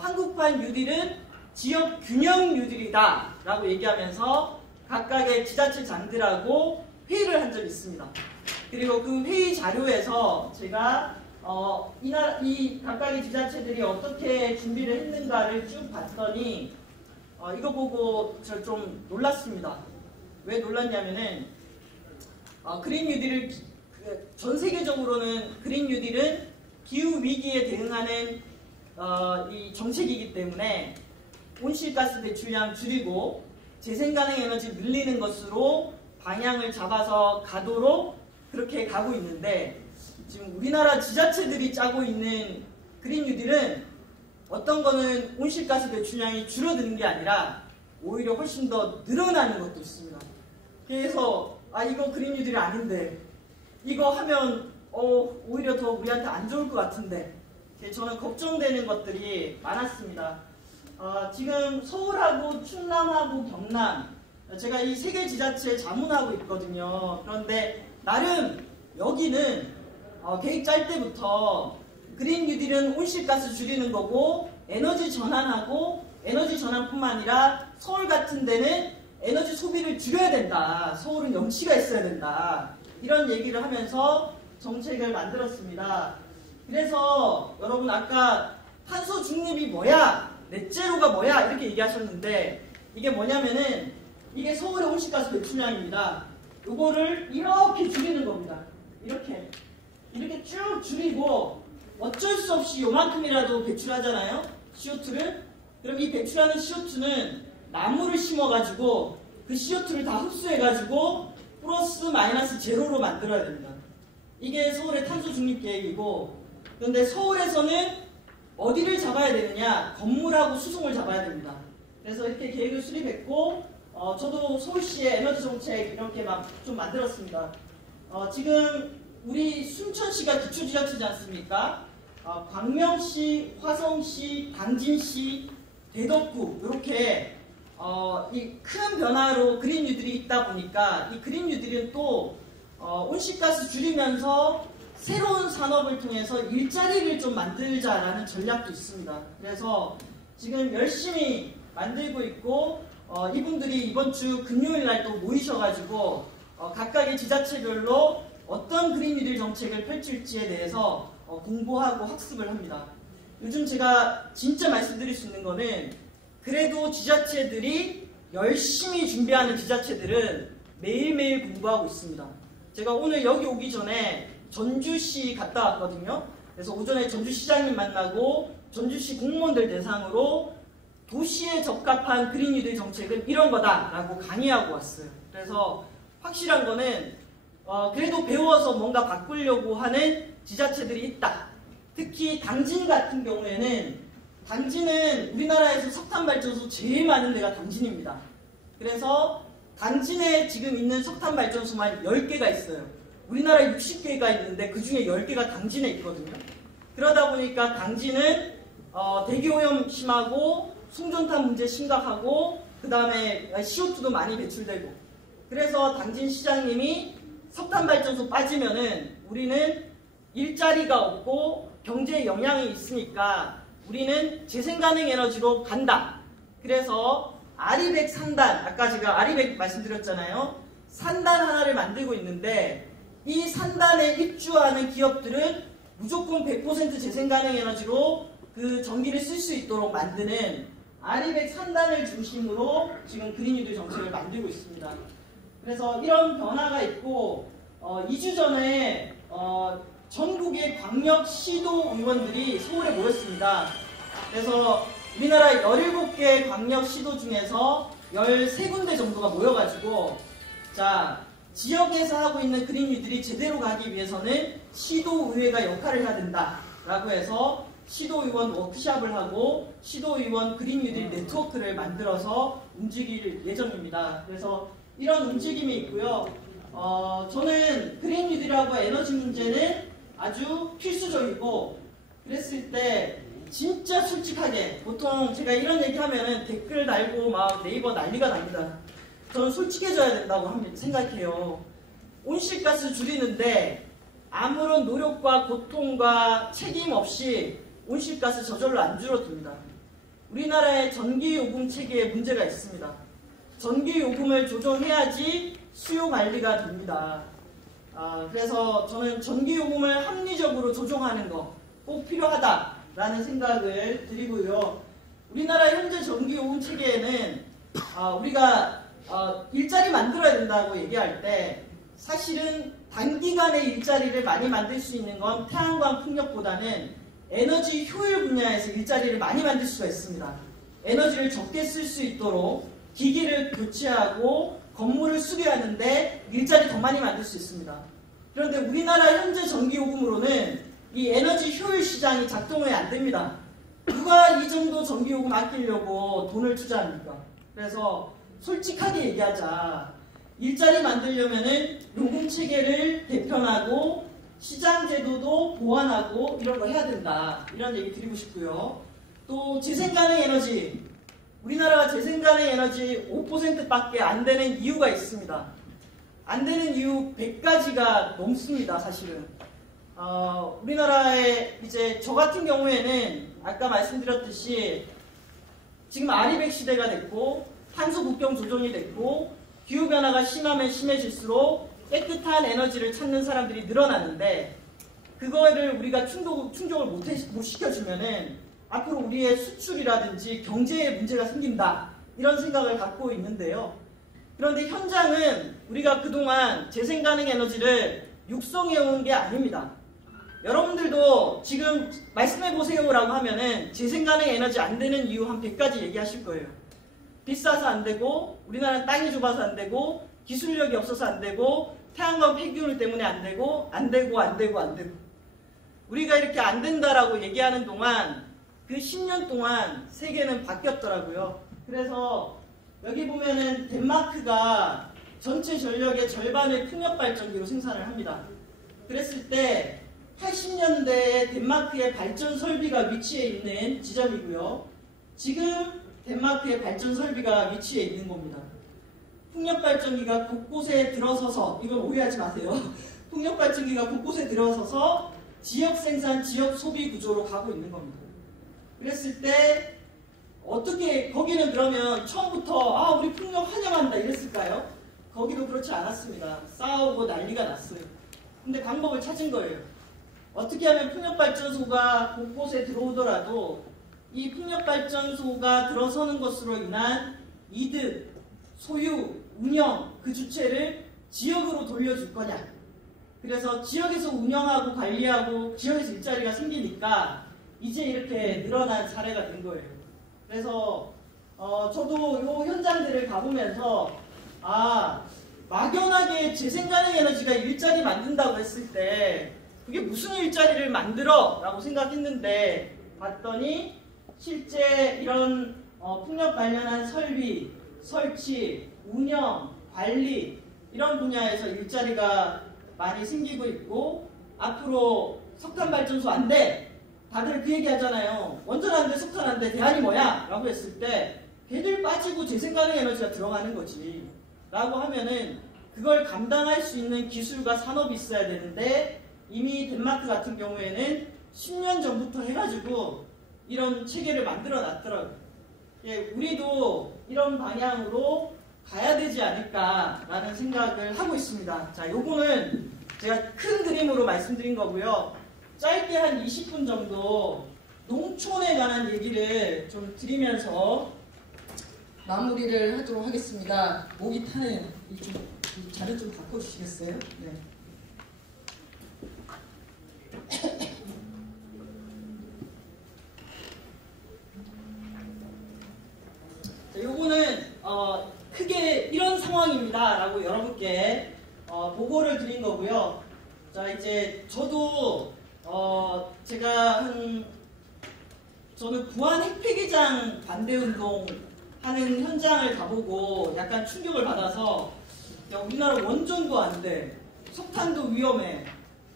한국판 뉴딜은 지역 균형 뉴딜이다 라고 얘기하면서 각각의 지자체 장들하고 회의를 한 적이 있습니다. 그리고 그 회의 자료에서 제가 이 각각의 지자체들이 어떻게 준비를 했는가를 쭉 봤더니 이거 보고 저 좀 놀랐습니다. 왜 놀랐냐면은 그린 뉴딜을 전 세계적으로는 그린 뉴딜은 기후 위기에 대응하는 이 정책이기 때문에 온실가스 배출량 줄이고 재생가능 에너지 늘리는 것으로 방향을 잡아서 가도록 그렇게 가고 있는데, 지금 우리나라 지자체들이 짜고 있는 그린 뉴딜은 어떤 거는 온실가스 배출량이 줄어드는 게 아니라 오히려 훨씬 더 늘어나는 것도 있습니다. 그래서 이거 그린 뉴딜이 아닌데 이거 하면 오히려 더 우리한테 안 좋을 것 같은데, 저는 걱정되는 것들이 많았습니다. 지금 서울하고 충남하고 경남, 제가 이 세 개 지자체에 자문하고 있거든요. 그런데 나름 여기는 계획 짤 때부터 그린 뉴딜은 온실가스 줄이는 거고, 에너지 전환하고, 에너지 전환뿐만 아니라 서울 같은 데는 에너지 소비를 줄여야 된다. 서울은 영치가 있어야 된다. 이런 얘기를 하면서 정책을 만들었습니다. 그래서 여러분 아까 탄소 중립이 뭐야? 넷제로가 뭐야? 이렇게 얘기하셨는데, 이게 뭐냐면은 이게 서울의 온실가스 배출량입니다. 요거를 이렇게 줄이는 겁니다. 이렇게 쭉 줄이고, 어쩔 수 없이 요만큼이라도 배출하잖아요, CO2를. 그럼 이 배출하는 CO2는 나무를 심어가지고 그 CO2를 다 흡수해가지고 플러스 마이너스 제로로 만들어야 됩니다. 이게 서울의 탄소 중립 계획이고, 그런데 서울에서는 어디를 잡아야 되느냐? 건물하고 수송을 잡아야 됩니다. 그래서 이렇게 계획을 수립했고, 저도 서울시의 에너지 정책 이렇게 막 좀 만들었습니다. 지금 우리 순천시가 기초지자체지 않습니까? 광명시, 화성시, 당진시, 대덕구 이렇게 이 큰 변화로 그린 뉴딜이 있다 보니까, 이 그린 뉴딜은 또 온실가스 줄이면서 새로운 산업을 통해서 일자리를 좀 만들자라는 전략도 있습니다. 그래서 지금 열심히 만들고 있고, 이분들이 이번 주 금요일 날 또 모이셔가지고 각각의 지자체별로 어떤 그린 뉴딜 정책을 펼칠지에 대해서 공부하고 학습을 합니다. 요즘 제가 진짜 말씀드릴 수 있는 거는, 그래도 지자체들이 열심히 준비하는 지자체들은 매일매일 공부하고 있습니다. 제가 오늘 여기 오기 전에 전주시 갔다 왔거든요. 그래서 오전에 전주시장님 만나고 전주시 공무원들 대상으로 도시에 적합한 그린 뉴딜 정책은 이런 거다라고 강의하고 왔어요. 그래서 확실한 거는 그래도 배워서 뭔가 바꾸려고 하는 지자체들이 있다. 특히 당진 같은 경우에는, 당진은 우리나라에서 석탄발전소 제일 많은 데가 당진입니다. 그래서 당진에 지금 있는 석탄발전소만 10개가 있어요. 우리나라에 60개가 있는데 그 중에 10개가 당진에 있거든요. 그러다 보니까 당진은 대기오염 심하고 송전탄 문제 심각하고, 그 다음에 CO2도 많이 배출되고, 그래서 당진 시장님이 석탄발전소 빠지면은 우리는 일자리가 없고 경제에 영향이 있으니까 우리는 재생가능 에너지로 간다. 그래서 아리백 산단, 아까 제가 아리백 말씀드렸잖아요. 산단 하나를 만들고 있는데, 이 산단에 입주하는 기업들은 무조건 100% 재생가능 에너지로 그 전기를 쓸 수 있도록 만드는 아리백 산단을 중심으로 지금 그린 뉴딜 정책을 만들고 있습니다. 그래서 이런 변화가 있고, 2주 전에 전국의 광역 시도 의원들이 서울에 모였습니다. 그래서 우리나라 17개 광역 시도 중에서 13군데 정도가 모여가지고, 자, 지역에서 하고 있는 그린 뉴딜이 제대로 가기 위해서는 시도의회가 역할을 해야 된다라고 해서 시도의원 워크샵을 하고 시도의원 그린 뉴딜 네트워크를 만들어서 움직일 예정입니다. 그래서 이런 움직임이 있고요. 저는 그린 뉴딜하고 에너지 문제는 아주 필수적이고, 그랬을 때 진짜 솔직하게, 보통 제가 이런 얘기하면 댓글 달고 막 네이버 난리가 납니다. 저는 솔직해져야 된다고 생각해요. 온실가스 줄이는데 아무런 노력과 고통과 책임 없이 온실가스 저절로 안 줄어듭니다. 우리나라의 전기요금 체계에 문제가 있습니다. 전기요금을 조정해야지 수요 관리가 됩니다. 그래서 저는 전기요금을 합리적으로 조정하는 거 꼭 필요하다라는 생각을 드리고요. 우리나라 현재 전기요금 체계에는 우리가 일자리 만들어야 된다고 얘기할 때 사실은 단기간에 일자리를 많이 만들 수 있는 건 태양광 풍력보다는 에너지 효율 분야에서 일자리를 많이 만들 수가 있습니다. 에너지를 적게 쓸 수 있도록 기기를 교체하고 건물을 수리하는데 일자리 더 많이 만들 수 있습니다. 그런데 우리나라 현재 전기요금으로는 이 에너지 효율 시장이 작동이 안 됩니다. 누가 이 정도 전기요금 아끼려고 돈을 투자합니까? 그래서 솔직하게 얘기하자. 일자리 만들려면은 요금체계를 개편하고 시장제도도 보완하고 이런 거 해야 된다. 이런 얘기 드리고 싶고요. 또 재생가능 에너지. 우리나라가 재생가능 에너지 5%밖에 안 되는 이유가 있습니다. 안 되는 이유 100가지가 넘습니다, 사실은. 우리나라에 이제 저 같은 경우에는 아까 말씀드렸듯이 지금 아리백 시대가 됐고 탄소 국경 조정이 됐고 기후변화가 심하면 심해질수록 깨끗한 에너지를 찾는 사람들이 늘어나는데 그거를 우리가 충족을 못 시켜주면은 앞으로 우리의 수출이라든지 경제에 문제가 생긴다 이런 생각을 갖고 있는데요. 그런데 현장은 우리가 그동안 재생가능 에너지를 육성해온 게 아닙니다. 여러분들도 지금 말씀해보세요라고 하면은 재생가능 에너지 안 되는 이유 한 100가지 얘기하실 거예요. 비싸서 안 되고, 우리나라는 땅이 좁아서 안 되고, 기술력이 없어서 안 되고, 태양광 폐기물 때문에 안 되고. 우리가 이렇게 안 된다라고 얘기하는 동안 그 10년 동안 세계는 바뀌었더라고요. 그래서 여기 보면은 덴마크가 전체 전력의 절반을 풍력발전기로 생산을 합니다. 그랬을 때 80년대에 덴마크의 발전 설비가 위치해 있는 지점이고요. 지금 덴마크의 발전 설비가 위치해 있는 겁니다. 풍력발전기가 곳곳에 들어서서, 이건 오해하지 마세요. 풍력발전기가 곳곳에 들어서서 지역 생산, 지역 소비 구조로 가고 있는 겁니다. 그랬을 때 어떻게 거기는 그러면 처음부터 우리 풍력 환영한다 이랬을까요? 거기도 그렇지 않았습니다. 싸우고 난리가 났어요. 근데 방법을 찾은 거예요. 어떻게 하면 풍력발전소가 곳곳에 들어오더라도 이 풍력발전소가 들어서는 것으로 인한 이득, 소유, 운영, 그 주체를 지역으로 돌려줄 거냐. 그래서 지역에서 운영하고 관리하고 지역에서 일자리가 생기니까 이제 이렇게 늘어난 사례가 된 거예요. 그래서 저도 이 현장들을 가보면서 막연하게 재생가능 에너지가 일자리 만든다고 했을 때 그게 무슨 일자리를 만들어? 라고 생각했는데 봤더니 실제 이런 풍력 관련한 설비, 설치, 운영, 관리 이런 분야에서 일자리가 많이 생기고 있고 앞으로 석탄발전소 안 돼! 다들 그 얘기 하잖아요. 원전 안 돼, 석탄 안 돼, 대안이 뭐야? 라고 했을 때 걔들 빠지고 재생가능 에너지가 들어가는 거지. 라고 하면은 그걸 감당할 수 있는 기술과 산업이 있어야 되는데 이미 덴마크 같은 경우에는 10년 전부터 해가지고 이런 체계를 만들어 놨더라고요. 예, 우리도 이런 방향으로 가야 되지 않을까라는 생각을 하고 있습니다. 자, 요거는 제가 큰 그림으로 말씀드린 거고요. 짧게 한 20분 정도 농촌에 관한 얘기를 좀 드리면서 마무리를 하도록 하겠습니다. 목이 타네요. 이 자료 좀 바꿔주시겠어요? 네. 자, 요거는 크게 이런 상황입니다 라고 여러분께 보고를 드린 거고요. 자, 이제 저도 저는 부안 핵폐기장 반대운동 하는 현장을 가보고 약간 충격을 받아서 야, 우리나라 원전도 안 돼, 석탄도 위험해,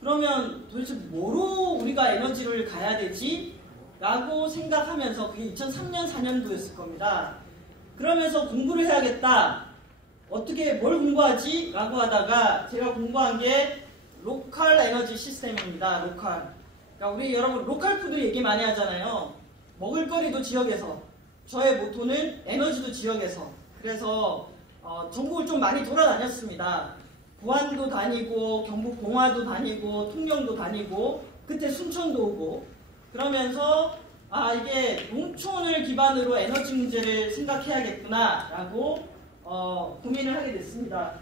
그러면 도대체 뭐로 우리가 에너지를 가야 되지? 라고 생각하면서 그게 2003년 4년도였을 겁니다. 그러면서 공부를 해야겠다. 어떻게 뭘 공부하지? 라고 하다가 제가 공부한 게 로컬 에너지 시스템입니다. 로컬. 그러니까 우리 여러분 로컬 푸드 얘기 많이 하잖아요. 먹을거리도 지역에서, 저의 모토는 에너지도 지역에서. 그래서 전국을 좀 많이 돌아다녔습니다. 부안도 다니고 경북 봉화도 다니고 통영도 다니고 그때 순천도 오고 그러면서 이게 농촌을 기반으로 에너지 문제를 생각해야겠구나 라고 고민을 하게 됐습니다.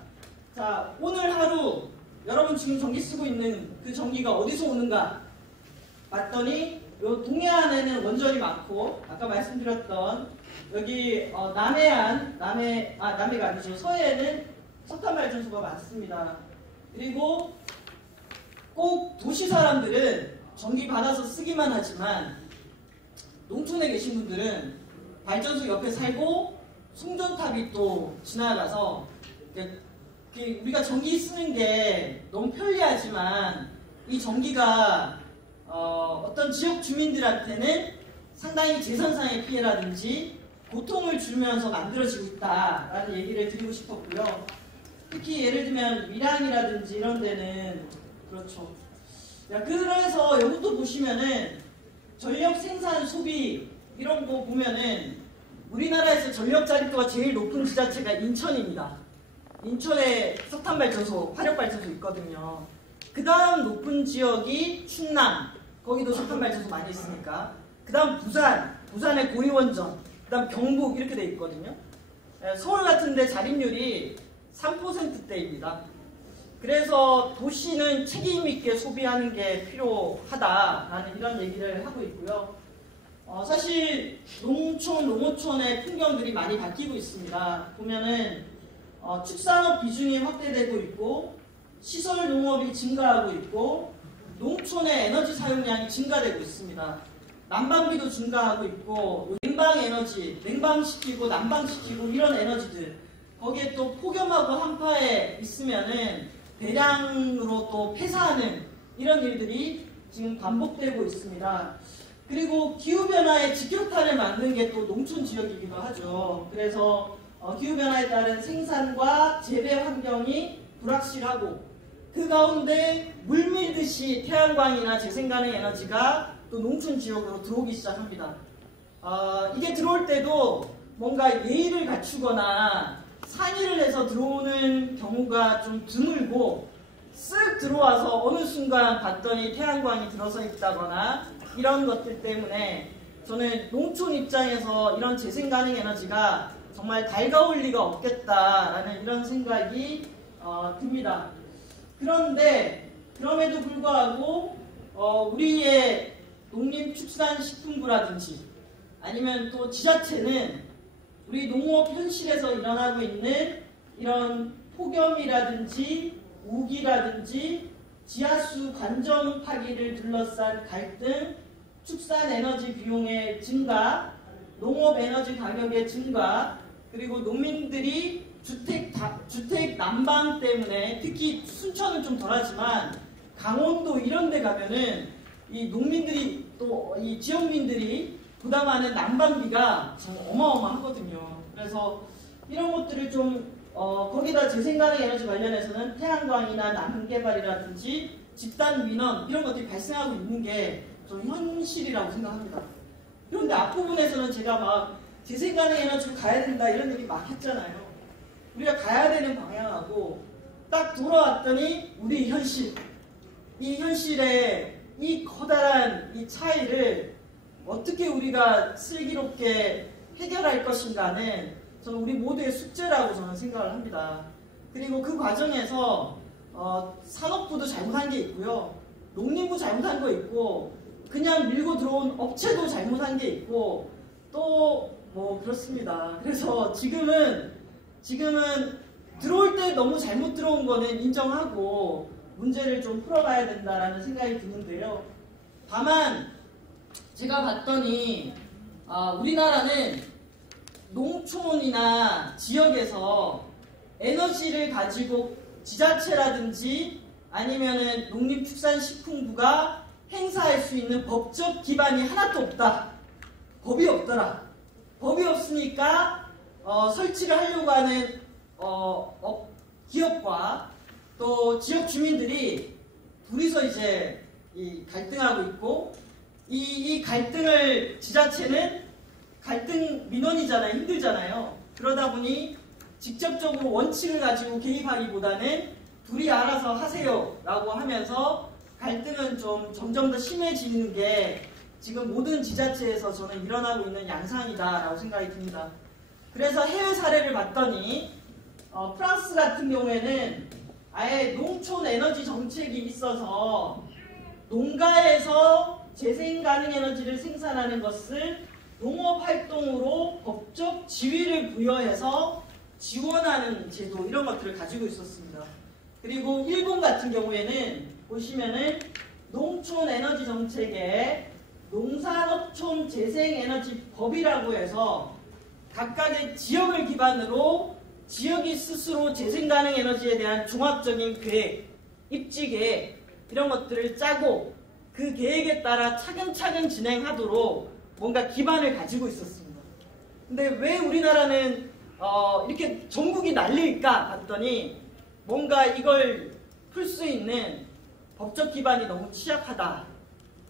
자, 오늘 하루 여러분 지금 전기 쓰고 있는 그 전기가 어디서 오는가 봤더니 요 동해안에는 원전이 많고 아까 말씀드렸던 여기 남해가 아니죠. 서해에는 석탄발전소가 많습니다. 그리고 꼭 도시 사람들은 전기 받아서 쓰기만 하지만 농촌에 계신 분들은 발전소 옆에 살고 송전탑이 또 지나가서 우리가 전기 쓰는 게 너무 편리하지만 이 전기가 어떤 지역 주민들한테는 상당히 재산상의 피해라든지 고통을 주면서 만들어지고 있다라는 얘기를 드리고 싶었고요. 특히 예를 들면 밀양이라든지 이런 데는 그렇죠. 그래서 이것도 보시면은 전력 생산 소비 이런 거 보면은 우리나라에서 전력 자립도가 제일 높은 지자체가 인천입니다. 인천에 석탄발전소, 화력발전소 있거든요. 그 다음 높은 지역이 충남, 거기도 석탄발전소 많이 있으니까. 그 다음 부산의 고리원전, 그 다음 경북 이렇게 돼 있거든요. 서울 같은 데 자립률이 3%대입니다. 그래서 도시는 책임 있게 소비하는 게 필요하다라는 이런 얘기를 하고 있고요. 사실 농어촌의 풍경들이 많이 바뀌고 있습니다. 보면은 축산업 비중이 확대되고 있고 시설 농업이 증가하고 있고 농촌의 에너지 사용량이 증가되고 있습니다. 난방비도 증가하고 있고 냉방 에너지, 냉방시키고 난방시키고 이런 에너지들 거기에 또 폭염하고 한파에 있으면은 대량으로 또 폐사하는 이런 일들이 지금 반복되고 있습니다. 그리고 기후변화에 직격탄을 맞는 게 또 농촌 지역이기도 하죠. 그래서 기후변화에 따른 생산과 재배 환경이 불확실하고 그 가운데 물밀듯이 태양광이나 재생가능 에너지가 또 농촌 지역으로 들어오기 시작합니다. 이게 들어올 때도 뭔가 예의를 갖추거나 상의를 해서 들어오는 경우가 좀 드물고 쓱 들어와서 어느 순간 봤더니 태양광이 들어서 있다거나 이런 것들 때문에 저는 농촌 입장에서 이런 재생가능 에너지가 정말 달가울 리가 없겠다라는 이런 생각이 듭니다. 그런데 그럼에도 불구하고 우리의 농림축산식품부라든지 아니면 또 지자체는 우리 농업 현실에서 일어나고 있는 이런 폭염이라든지 우기라든지 지하수 관정 파기를 둘러싼 갈등, 축산 에너지 비용의 증가, 농업 에너지 가격의 증가, 그리고 농민들이 주택 난방 때문에 특히 순천은 좀 덜하지만 강원도 이런 데 가면은 이 농민들이 또 이 지역민들이 부담하는 난방비가 좀 어마어마하거든요. 그래서 이런 것들을 좀 거기다 재생가능 에너지 관련해서는 태양광이나 남개발이라든지 집단 민원 이런 것들이 발생하고 있는 게 좀 현실이라고 생각합니다. 그런데 앞부분에서는 제가 막 재생가능 에너지로 가야 된다 이런 얘기 막 했잖아요. 우리가 가야 되는 방향하고 딱 돌아왔더니 우리 현실, 이 현실의 이 커다란 이 차이를 어떻게 우리가 슬기롭게 해결할 것인가는 저는 우리 모두의 숙제라고 저는 생각을 합니다. 그리고 그 과정에서 산업부도 잘못한 게 있고요. 농림부 잘못한 거 있고 그냥 밀고 들어온 업체도 잘못한 게 있고 또 뭐 그렇습니다. 그래서 지금은 들어올 때 너무 잘못 들어온 거는 인정하고 문제를 좀 풀어가야 된다라는 생각이 드는데요. 다만 제가 봤더니 우리나라는 농촌이나 지역에서 에너지를 가지고 지자체라든지 아니면은 농림축산식품부가 행사할 수 있는 법적 기반이 하나도 없다. 법이 없더라. 법이 없으니까 설치를 하려고 하는 기업과 또 지역 주민들이 둘이서 이제 갈등하고 있고 이 갈등을 지자체는 갈등 민원이잖아요. 힘들잖아요. 그러다 보니 직접적으로 원칙을 가지고 개입하기보다는 둘이 알아서 하세요 라고 하면서 갈등은 좀 점점 더 심해지는 게 지금 모든 지자체에서 저는 일어나고 있는 양상이다라고 생각이 듭니다. 그래서 해외 사례를 봤더니 프랑스 같은 경우에는 아예 농촌 에너지 정책이 있어서 농가에서 재생 가능 에너지를 생산하는 것을 농업 활동으로 법적 지위를 부여해서 지원하는 제도 이런 것들을 가지고 있었습니다. 그리고 일본 같은 경우에는 보시면은 농촌 에너지 정책에 농산업촌 재생에너지법이라고 해서 각각의 지역을 기반으로 지역이 스스로 재생가능 에너지에 대한 종합적인 계획, 입지 계획 이런 것들을 짜고 그 계획에 따라 차근차근 진행하도록 뭔가 기반을 가지고 있었습니다. 근데 왜 우리나라는 이렇게 전국이 난리일까 봤더니 뭔가 이걸 풀 수 있는 법적 기반이 너무 취약하다.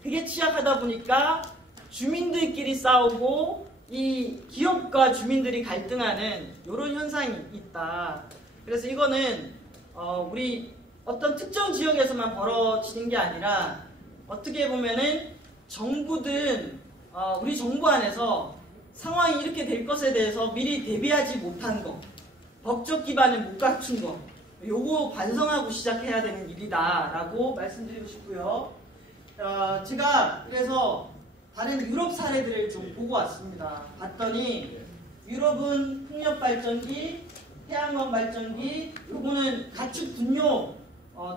그게 취약하다 보니까 주민들끼리 싸우고 이 기업과 주민들이 갈등하는 이런 현상이 있다. 그래서 이거는 우리 어떤 특정 지역에서만 벌어지는 게 아니라 어떻게 보면은 정부든 우리 정부 안에서 상황이 이렇게 될 것에 대해서 미리 대비하지 못한 거, 법적 기반을 못 갖춘 거, 요거 반성하고 시작해야 되는 일이다 라고 말씀드리고 싶고요. 제가 그래서 다른 유럽 사례들을 좀 보고 왔습니다. 봤더니 유럽은 풍력 발전기, 태양광 발전기, 요거는 가축 분뇨,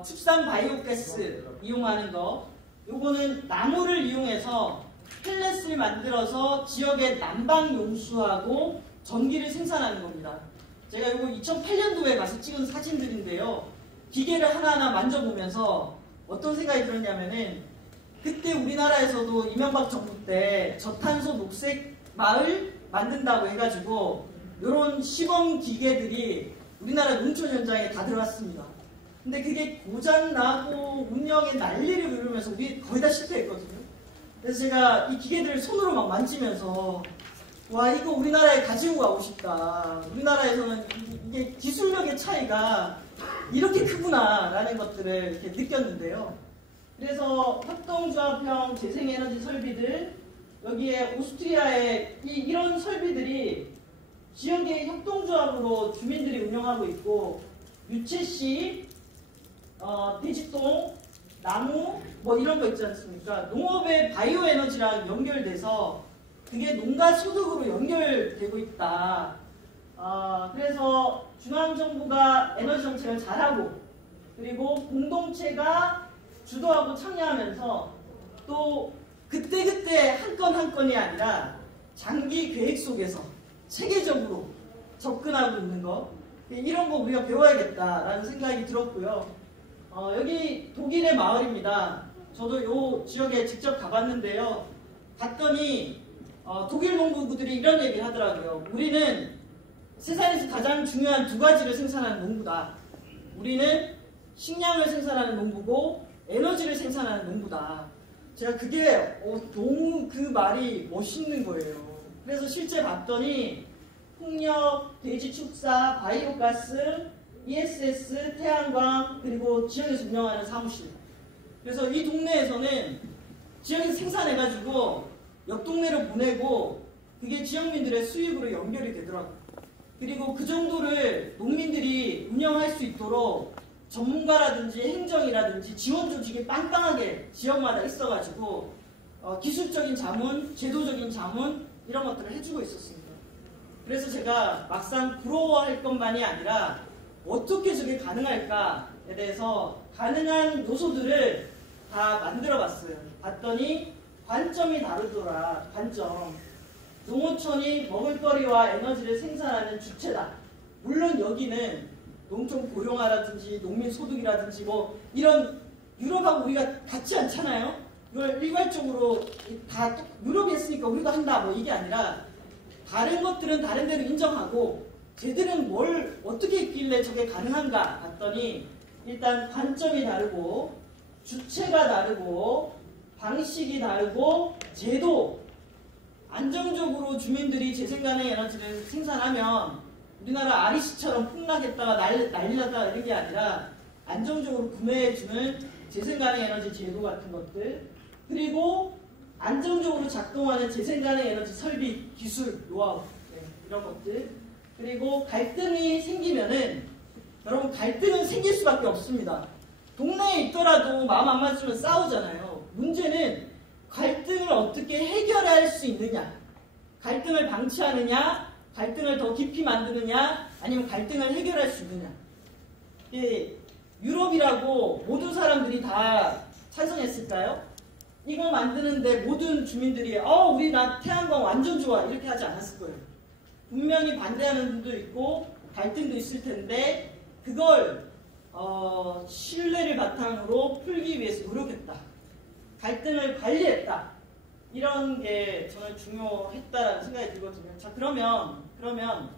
축산 바이오가스 이용하는 거, 요거는 나무를 이용해서 펠렛을 만들어서 지역의 난방 용수하고 전기를 생산하는 겁니다. 제가 요거 2008년도에 가서 찍은 사진들인데요. 기계를 하나하나 만져보면서 어떤 생각이 들었냐면은 그때 우리나라에서도 이명박 정부 때 저탄소 녹색 마을 만든다고 해가지고 이런 시범 기계들이 우리나라 농촌 현장에 다 들어갔습니다. 근데 그게 고장나고 운영에 난리를 부르면서 우리 거의 다 실패했거든요. 그래서 제가 이 기계들을 손으로 막 만지면서 와 이거 우리나라에 가지고 가고 싶다. 우리나라에서는 이게 기술력의 차이가 이렇게 크구나 라는 것들을 이렇게 느꼈는데요. 그래서 협동조합형 재생에너지 설비들, 여기에 오스트리아의 이런 설비들이 지역의 협동조합으로 주민들이 운영하고 있고 유채씨, 돼지똥, 나무 뭐 이런 거 있지 않습니까? 농업의 바이오 에너지랑 연결돼서 그게 농가 소득으로 연결되고 있다. 그래서 중앙정부가 에너지 정책을 잘하고 그리고 공동체가 주도하고 참여하면서 또 그때그때 한 건 한 건이 아니라 장기 계획 속에서 체계적으로 접근하고 있는 거 이런 거 우리가 배워야겠다라는 생각이 들었고요. 여기 독일의 마을입니다. 저도 이 지역에 직접 가봤는데요. 갔더니 독일 농부들이 이런 얘기를 하더라고요. 우리는 세상에서 가장 중요한 두 가지를 생산하는 농부다. 우리는 식량을 생산하는 농부고 에너지를 생산하는 농부다. 제가 그게 너무 그 말이 멋있는 거예요. 그래서 실제 봤더니 풍력, 돼지 축사, 바이오가스, ESS, 태양광 그리고 지역에서 운영하는 사무실. 그래서 이 동네에서는 지역에서 생산해가지고 옆 동네로 보내고 그게 지역민들의 수입으로 연결이 되더라고요. 그리고 그 정도를 농민들이 운영할 수 있도록 전문가라든지 행정이라든지 지원 조직이 빵빵하게 지역마다 있어가지고 기술적인 자문, 제도적인 자문 이런 것들을 해주고 있었습니다. 그래서 제가 막상 부러워할 것만이 아니라 어떻게 저게 가능할까에 대해서 가능한 요소들을 다 만들어 봤어요. 봤더니 관점이 다르더라. 관점. 농어촌이 먹을거리와 에너지를 생산하는 주체다. 물론 여기는 농촌 고령화라든지 농민 소득이라든지 뭐 이런 유럽하고 우리가 같지 않잖아요. 이걸 일괄적으로 다 유럽이 했으니까 우리도 한다 뭐 이게 아니라 다른 것들은 다른 데로 인정하고 쟤들은 뭘 어떻게 했길래 저게 가능한가 봤더니 일단 관점이 다르고 주체가 다르고 방식이 다르고 제도 안정적으로 주민들이 재생가능 에너지를 생산하면 우리나라 아리시처럼 풍락했다가 난리 났다가 이런 게 아니라 안정적으로 구매해주는 재생가능 에너지 제도 같은 것들, 그리고 안정적으로 작동하는 재생가능 에너지 설비, 기술, 노하우, 이런 것들, 그리고 갈등이 생기면은, 여러분 갈등은 생길 수밖에 없습니다. 동네에 있더라도 마음 안 맞으면 싸우잖아요. 문제는 갈등을 어떻게 해결할 수 있느냐, 갈등을 방치하느냐, 갈등을 더 깊이 만드느냐, 아니면 갈등을 해결할 수 있느냐. 유럽이라고 모든 사람들이 다 찬성했을까요? 이거 만드는데 모든 주민들이 우리 나 태양광 완전 좋아 이렇게 하지 않았을 거예요. 분명히 반대하는 분도 있고 갈등도 있을 텐데 그걸 신뢰를 바탕으로 풀기 위해서 노력했다. 갈등을 관리했다. 이런 게 저는 중요했다라는 생각이 들거든요. 자, 그러면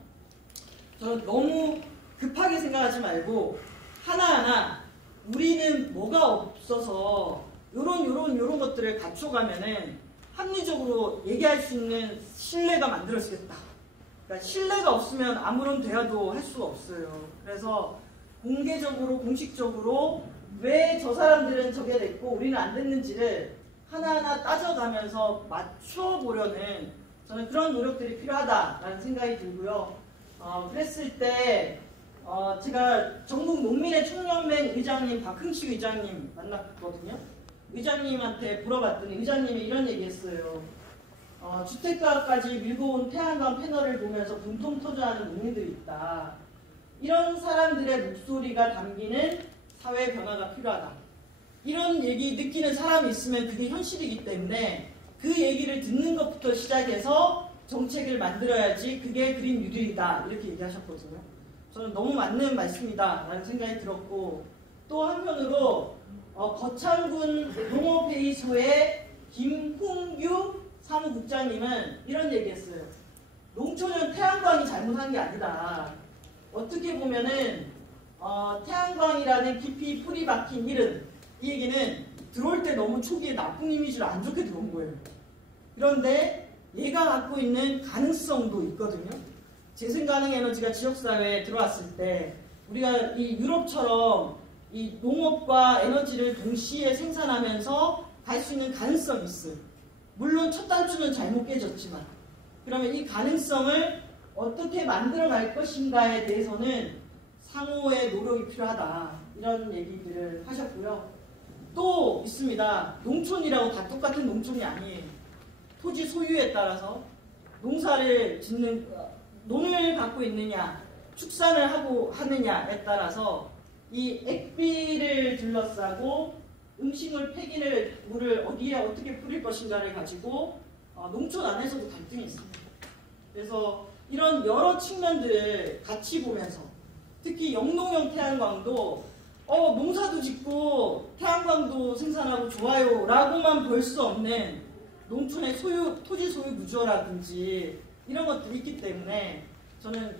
저는 너무 급하게 생각하지 말고 하나하나 우리는 뭐가 없어서 요런 것들을 갖춰가면은 합리적으로 얘기할 수 있는 신뢰가 만들어지겠다. 그러니까 신뢰가 없으면 아무런 대화도 할 수가 없어요. 그래서 공개적으로 공식적으로 왜 저 사람들은 저게 됐고 우리는 안 됐는지를 하나하나 따져가면서 맞춰보려는 저는 그런 노력들이 필요하다라는 생각이 들고요. 그랬을 때 제가 전국 농민의 총연맹 의장님 박흥식 의장님 만났거든요. 의장님한테 물어봤더니 의장님이 이런 얘기했어요. 주택가까지 밀고 온 태양광 패널을 보면서 분통 터져하는 농민들이 있다. 이런 사람들의 목소리가 담기는 사회 변화가 필요하다. 이런 얘기 느끼는 사람이 있으면 그게 현실이기 때문에 그 얘기를 듣는 것부터 시작해서 정책을 만들어야지 그게 그린 뉴딜이다. 이렇게 얘기하셨거든요. 저는 너무 맞는 말씀이다 라는 생각이 들었고, 또 한편으로 거창군 농업회의소의 김홍규 사무국장님은 이런 얘기했어요. 농촌은 태양광이 잘못한 게 아니다. 어떻게 보면은 태양광이라는 깊이 뿌리 박힌 이름, 이 얘기는 들어올 때 너무 초기에 나쁜 이미지로 안 좋게 들어온 거예요. 그런데 얘가 갖고 있는 가능성도 있거든요. 재생가능 에너지가 지역사회에 들어왔을 때 우리가 이 유럽처럼 이 농업과 에너지를 동시에 생산하면서 갈 수 있는 가능성이 있어요. 물론 첫 단추는 잘못 깨졌지만, 그러면 이 가능성을 어떻게 만들어 갈 것인가에 대해서는 상호의 노력이 필요하다. 이런 얘기들을 하셨고요. 또 있습니다. 농촌이라고 다 똑같은 농촌이 아니에요. 토지 소유에 따라서 농사를 짓는, 농을 갖고 있느냐, 축산을 하느냐에 따라서 이 액비를 둘러싸고 음식물 폐기물을 어디에 어떻게 뿌릴 것인가를 가지고 농촌 안에서도 갈등이 있습니다. 그래서 이런 여러 측면들을 같이 보면서, 특히 영농형 태양광도 농사도 짓고 태양광도 생산하고 좋아요 라고만 볼 수 없는 농촌의 토지 소유 구조라든지 이런 것들이 있기 때문에 저는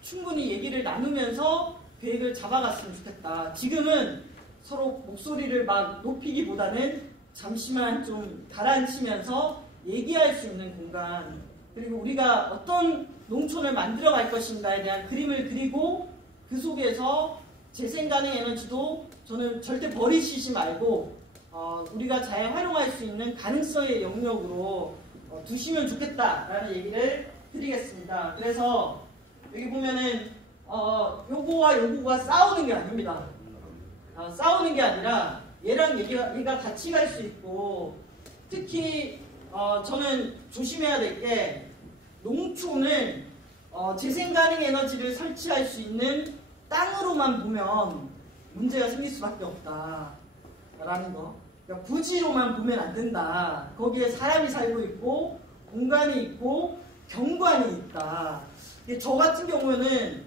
충분히 얘기를 나누면서 계획을 잡아갔으면 좋겠다. 지금은 서로 목소리를 막 높이기보다는 잠시만 좀 가라앉히면서 얘기할 수 있는 공간, 그리고 우리가 어떤 농촌을 만들어 갈 것인가에 대한 그림을 그리고 그 속에서 재생가능 에너지도 저는 절대 버리시지 말고 우리가 잘 활용할 수 있는 가능성의 영역으로 두시면 좋겠다라는 얘기를 드리겠습니다. 그래서 여기 보면은 요거와 요거가 싸우는 게 아닙니다. 싸우는 게 아니라 얘랑 얘가 같이 갈 수 있고, 특히 저는 조심해야 될 게 농촌은 재생가능 에너지를 설치할 수 있는 땅으로만 보면 문제가 생길 수밖에 없다라는 거. 그러니까 부지로만 보면 안 된다. 거기에 사람이 살고 있고 공간이 있고 경관이 있다. 저 같은 경우에는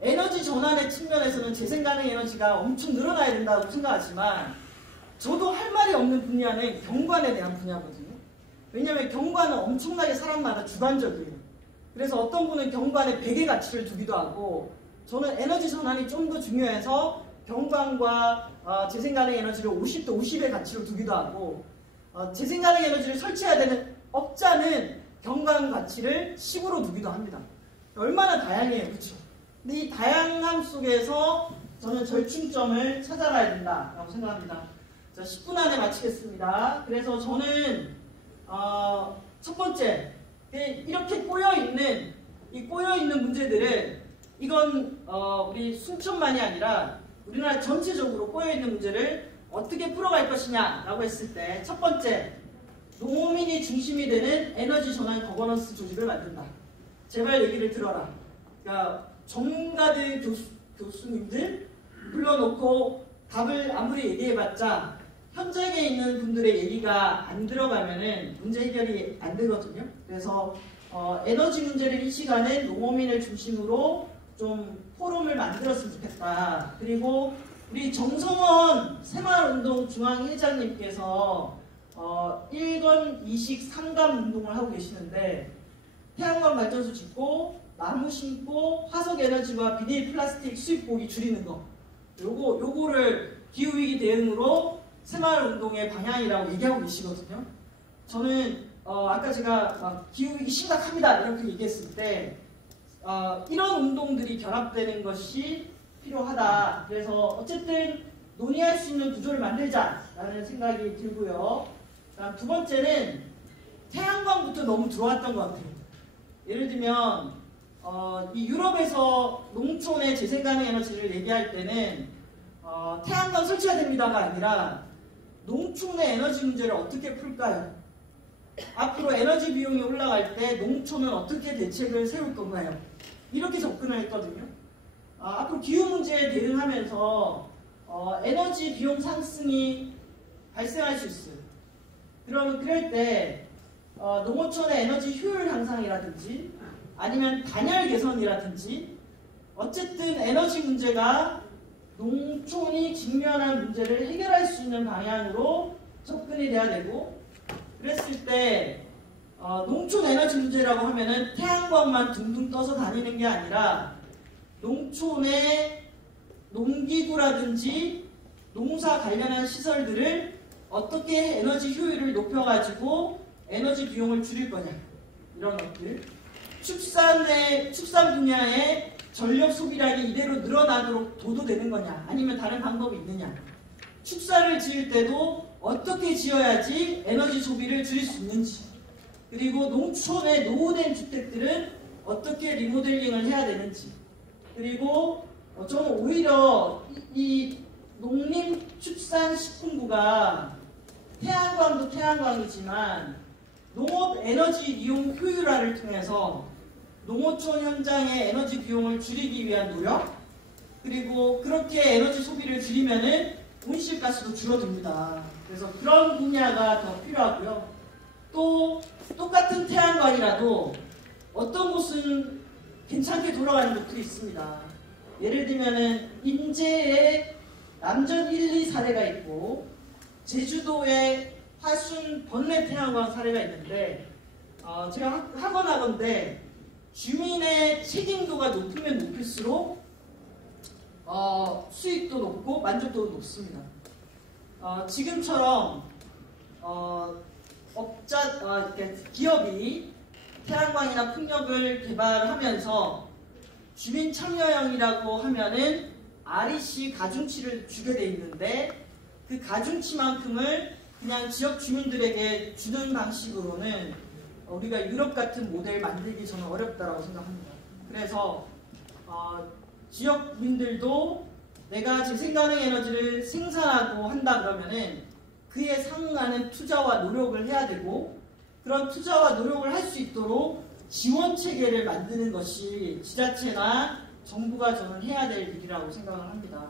에너지 전환의 측면에서는 재생가능 에너지가 엄청 늘어나야 된다고 생각하지만, 저도 할 말이 없는 분야는 경관에 대한 분야거든요. 왜냐하면 경관은 엄청나게 사람마다 주관적이에요. 그래서 어떤 분은 경관에 100의 가치를 두기도 하고, 저는 에너지 전환이 좀 더 중요해서 경관과 재생가능 에너지를 50대 50의 가치로 두기도 하고, 재생가능 에너지를 설치해야 되는 업자는 경관 가치를 10으로 두기도 합니다. 얼마나 다양해요, 그렇죠? 근데 이 다양함 속에서 저는 절충점을 찾아가야 된다라고 생각합니다. 자, 10분 안에 마치겠습니다. 그래서 저는 첫 번째, 이렇게 꼬여있는 이 꼬여있는 문제들을 이건 우리 순천만이 아니라 우리나라 전체적으로 꼬여있는 문제를 어떻게 풀어갈 것이냐라고 했을 때 첫 번째, 농민이 중심이 되는 에너지 전환 거버넌스 조직을 만든다. 제발 얘기를 들어라. 그러니까 전문가들 교수님들 불러놓고 답을 아무리 얘기해봤자 현장에 있는 분들의 얘기가 안 들어가면은 문제 해결이 안 되거든요. 그래서 에너지 문제를 이 시간에 농어민을 중심으로 좀 포럼을 만들었으면 좋겠다. 그리고 우리 정성원 새마을운동 중앙회장님께서 1건 2식 3감 운동을 하고 계시는데 태양광 발전소 짓고 나무 심고 화석에너지와 비닐 플라스틱 수입 고기 줄이는 거 요거를 기후위기 대응으로 새마을운동의 방향이라고 얘기하고 계시거든요. 저는 아까 제가 막 기후위기 심각합니다 이렇게 얘기했을 때 이런 운동들이 결합되는 것이 필요하다. 그래서 어쨌든 논의할 수 있는 구조를 만들자라는 생각이 들고요. 다음 두 번째는 태양광부터 너무 들어왔던 것 같아요. 예를 들면 이 유럽에서 농촌의 재생가능 에너지를 얘기할 때는 태양광 설치가 됩니다가 아니라 농촌의 에너지 문제를 어떻게 풀까요? 앞으로 에너지 비용이 올라갈 때 농촌은 어떻게 대책을 세울 건가요? 이렇게 접근을 했거든요. 앞으로 기후 문제에 대응하면서 에너지 비용 상승이 발생할 수 있어요. 그럴 때 농어촌의 에너지 효율 향상이라든지 아니면 단열 개선이라든지 어쨌든 에너지 문제가 농촌이 직면한 문제를 해결할 수 있는 방향으로 접근이 돼야 되고 그랬을 때 농촌 에너지 문제라고 하면은 태양광만 둥둥 떠서 다니는 게 아니라 농촌의 농기구라든지 농사 관련한 시설들을 어떻게 에너지 효율을 높여가지고 에너지 비용을 줄일 거냐 이런 것들 축산 분야의 전력 소비량이 이대로 늘어나도록 도도되는 거냐 아니면 다른 방법이 있느냐 축사를 지을 때도 어떻게 지어야지 에너지 소비를 줄일 수 있는지 그리고 농촌의 노후된 주택들은 어떻게 리모델링을 해야 되는지 그리고 저는 오히려 이 농림축산식품부가 태양광도 태양광이지만 농업 에너지 이용 효율화를 통해서 농어촌 현장의 에너지 비용을 줄이기 위한 노력 그리고 그렇게 에너지 소비를 줄이면은 온실가스도 줄어듭니다. 그래서 그런 분야가 더 필요하고요. 또 똑같은 태양광이라도 어떤 곳은 괜찮게 돌아가는 곳들이 있습니다. 예를 들면은 인제에 남전 1, 2 사례가 있고 제주도에 화순 번뇌 태양광 사례가 있는데 제가 하건데 주민의 책임도가 높으면 높을수록 수익도 높고 만족도도 높습니다. 지금처럼 기업이 태양광이나 풍력을 개발하면서 주민 참여형이라고 하면은 REC 가중치를 주게 돼 있는데 그 가중치만큼을 그냥 지역 주민들에게 주는 방식으로는 우리가 유럽 같은 모델 만들기 저는 어렵다고 생각합니다. 그래서 지역민들도 내가 재생가능 에너지를 생산하고 한다 그러면은 그에 상응하는 투자와 노력을 해야 되고 그런 투자와 노력을 할 수 있도록 지원 체계를 만드는 것이 지자체나 정부가 저는 해야 될 일이라고 생각을 합니다.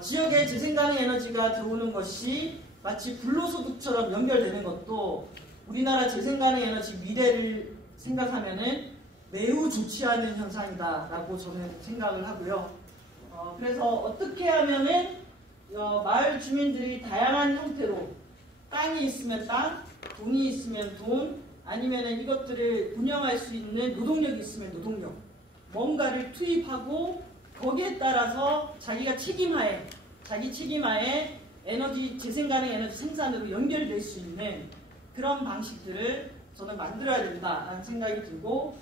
지역에 재생가능 에너지가 들어오는 것이 마치 불로소득처럼 연결되는 것도 우리나라 재생가능 에너지 미래를 생각하면은 매우 좋지 않은 현상이다라고 저는 생각을 하고요. 그래서 어떻게 하면은 마을 주민들이 다양한 형태로 땅이 있으면 땅, 돈이 있으면 돈, 아니면은 이것들을 운영할 수 있는 노동력이 있으면 노동력, 뭔가를 투입하고 거기에 따라서 자기 책임하에 에너지 재생가능 에너지 생산으로 연결될 수 있는 그런 방식들을 저는 만들어야 된다라는 생각이 들고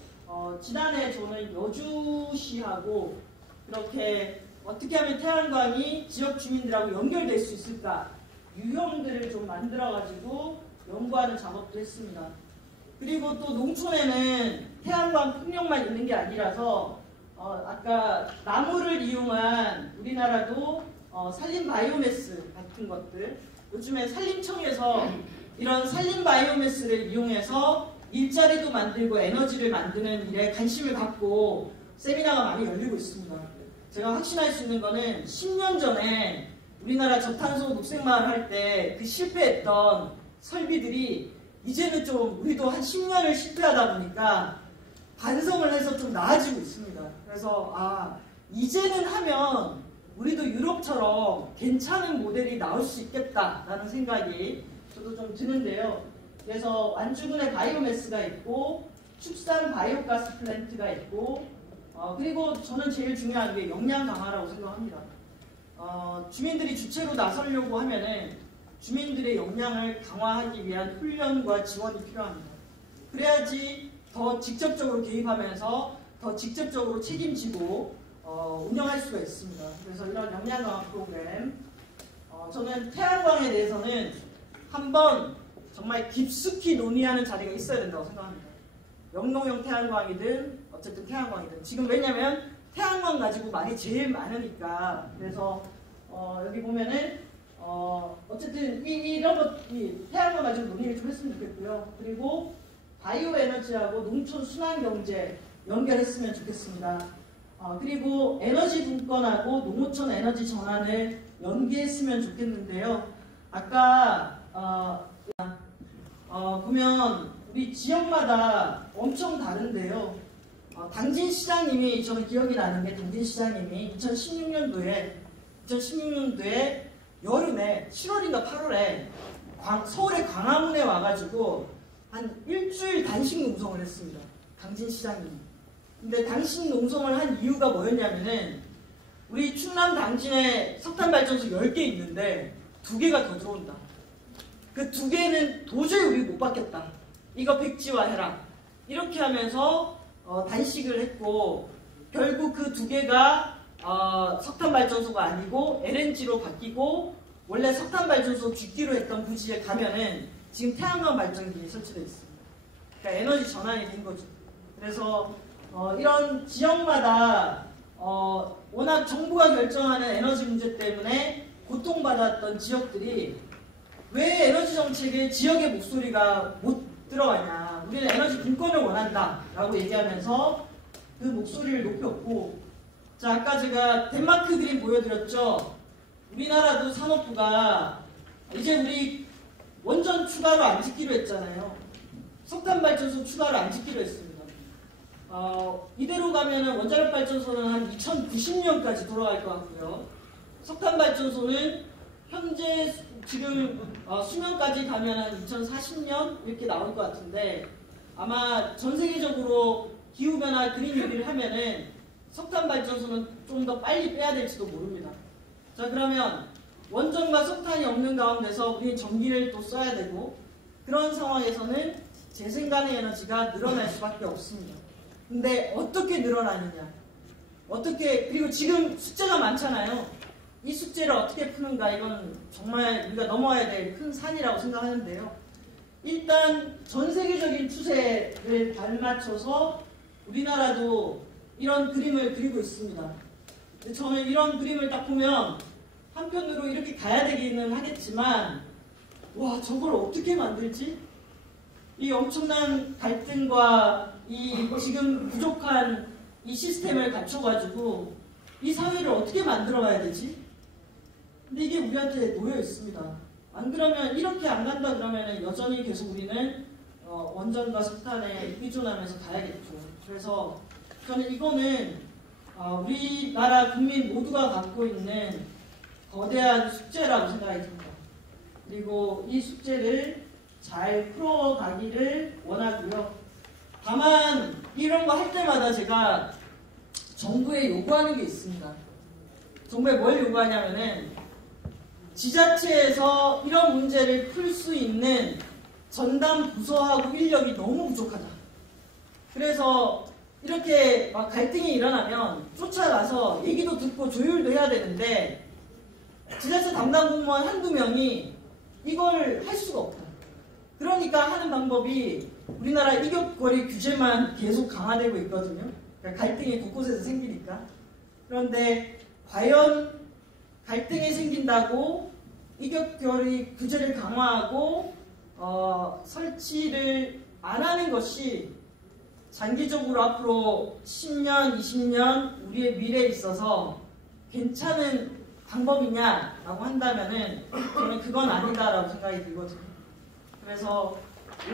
지난해 저는 여주시하고 그렇게 어떻게 하면 태양광이 지역 주민들하고 연결될 수 있을까? 유형들을 좀 만들어가지고 연구하는 작업도 했습니다. 그리고 또 농촌에는 태양광 풍력만 있는 게 아니라서 아까 나무를 이용한 우리나라도 산림 바이오매스 같은 것들, 요즘에 산림청에서 이런 산림 바이오매스를 이용해서 일자리도 만들고 에너지를 만드는 일에 관심을 갖고 세미나가 많이 열리고 있습니다. 제가 확신할 수 있는 거는 10년 전에 우리나라 저탄소 녹색마을 할 때 그 실패했던 설비들이 이제는 좀 우리도 한 10년을 실패하다 보니까 반성을 해서 좀 나아지고 있습니다. 그래서 이제는 하면 우리도 유럽처럼 괜찮은 모델이 나올 수 있겠다라는 생각이 저도 좀 드는데요. 그래서 완주군에 바이오매스가 있고 축산 바이오가스 플랜트가 있고 그리고 저는 제일 중요한 게 역량 강화라고 생각합니다. 주민들이 주체로 나서려고 하면은 주민들의 역량을 강화하기 위한 훈련과 지원이 필요합니다. 그래야지 더 직접적으로 개입하면서 더 직접적으로 책임지고 운영할 수가 있습니다. 그래서 이런 역량 강화 프로그램, 저는 태양광에 대해서는 한번 정말 깊숙이 논의하는 자리가 있어야 된다고 생각합니다. 영농형 태양광이든 어쨌든 태양광이든 지금 왜냐면 태양광 가지고 말이 제일 많으니까. 그래서 여기 보면은 어쨌든 이런 태양광 가지고 논의를 좀 했으면 좋겠고요. 그리고 바이오 에너지하고 농촌 순환 경제 연결했으면 좋겠습니다. 그리고 에너지 분권하고 농어촌 에너지 전환을 연계했으면 좋겠는데요. 아까 보면 우리 지역마다 엄청 다른데요. 당진 시장님이 저는 기억이 나는 게 당진 시장님이 2016년도에 여름에 7월인가 8월에 서울의 광화문에 와가지고 한 일주일 단식 농성을 했습니다. 당진 시장님이. 근데 단식 농성을 한 이유가 뭐였냐면은 우리 충남 당진에 석탄발전소 10개 있는데 2개가 더 들어온다. 그 2개는 도저히 우리 못 받겠다. 이거 백지화해라. 이렇게 하면서 단식을 했고 결국 그 2개가 석탄발전소가 아니고 LNG로 바뀌고 원래 석탄발전소 쥐기로 했던 부지에 가면은 지금 태양광 발전기가 설치되어 있습니다. 그러니까 에너지 전환이 된 거죠. 그래서 이런 지역마다 워낙 정부가 결정하는 에너지 문제 때문에 고통받았던 지역들이 왜 에너지 정책에 지역의 목소리가 못 들어가냐. 우리는 에너지 분권을 원한다 라고 얘기하면서 그 목소리를 높였고, 자, 아까 제가 덴마크 그림 보여드렸죠. 우리나라도 산업부가 이제 우리 원전 추가로 안 짓기로 했잖아요. 석탄발전소 추가로 안 짓기로 했습니다. 이대로 가면은 원자력 발전소는 한 2090년까지 돌아갈 것 같고요. 석탄발전소는 현재 지금 수명까지 가면 한 2040년 이렇게 나올 것 같은데, 아마 전 세계적으로 기후변화 그린 뉴딜을 하면은 석탄발전소는 좀 더 빨리 빼야 될지도 모릅니다. 자, 그러면 원전과 석탄이 없는 가운데서 우리는 전기를 또 써야 되고, 그런 상황에서는 재생가능 에너지가 늘어날 수밖에 없습니다. 근데 어떻게 늘어나느냐, 그리고 지금 숙제가 많잖아요. 이 숙제를 어떻게 푸는가, 이건 정말 우리가 넘어야 될 큰 산이라고 생각하는데요. 일단 전 세계적인 추세를 발맞춰서 우리나라도 이런 그림을 그리고 있습니다. 근데 저는 이런 그림을 딱 보면 한편으로 이렇게 가야 되기는 하겠지만, 와, 저걸 어떻게 만들지? 이 엄청난 갈등과 이 지금 부족한 이 시스템을 갖춰가지고 이 사회를 어떻게 만들어가야 되지? 근데 이게 우리한테 놓여 있습니다. 안 그러면, 이렇게 안 간다 그러면 여전히 계속 우리는 원전과 석탄에 의존하면서 가야겠죠. 그래서 저는 이거는 우리나라 국민 모두가 갖고 있는 거대한 숙제라고 생각이 듭니다. 그리고 이 숙제를 잘 풀어가기를 원하고요. 다만 이런 거 할 때마다 제가 정부에 요구하는 게 있습니다. 정부에 뭘 요구하냐면은 지자체에서 이런 문제를 풀 수 있는 전담 부서하고 인력이 너무 부족하다. 그래서 이렇게 막 갈등이 일어나면 쫓아가서 얘기도 듣고 조율도 해야 되는데 지자체 담당 공무원 한두 명이 이걸 할 수가 없다. 그러니까 하는 방법이 우리나라 이격거리 규제만 계속 강화되고 있거든요. 그러니까 갈등이 곳곳에서 생기니까. 그런데 과연 갈등이 생긴다고 이격거리 규제를 강화하고 설치를 안 하는 것이 장기적으로 앞으로 10년, 20년 우리의 미래에 있어서 괜찮은 방법이냐라고 한다면은 저는 그건 아니다라고 생각이 들거든요. 그래서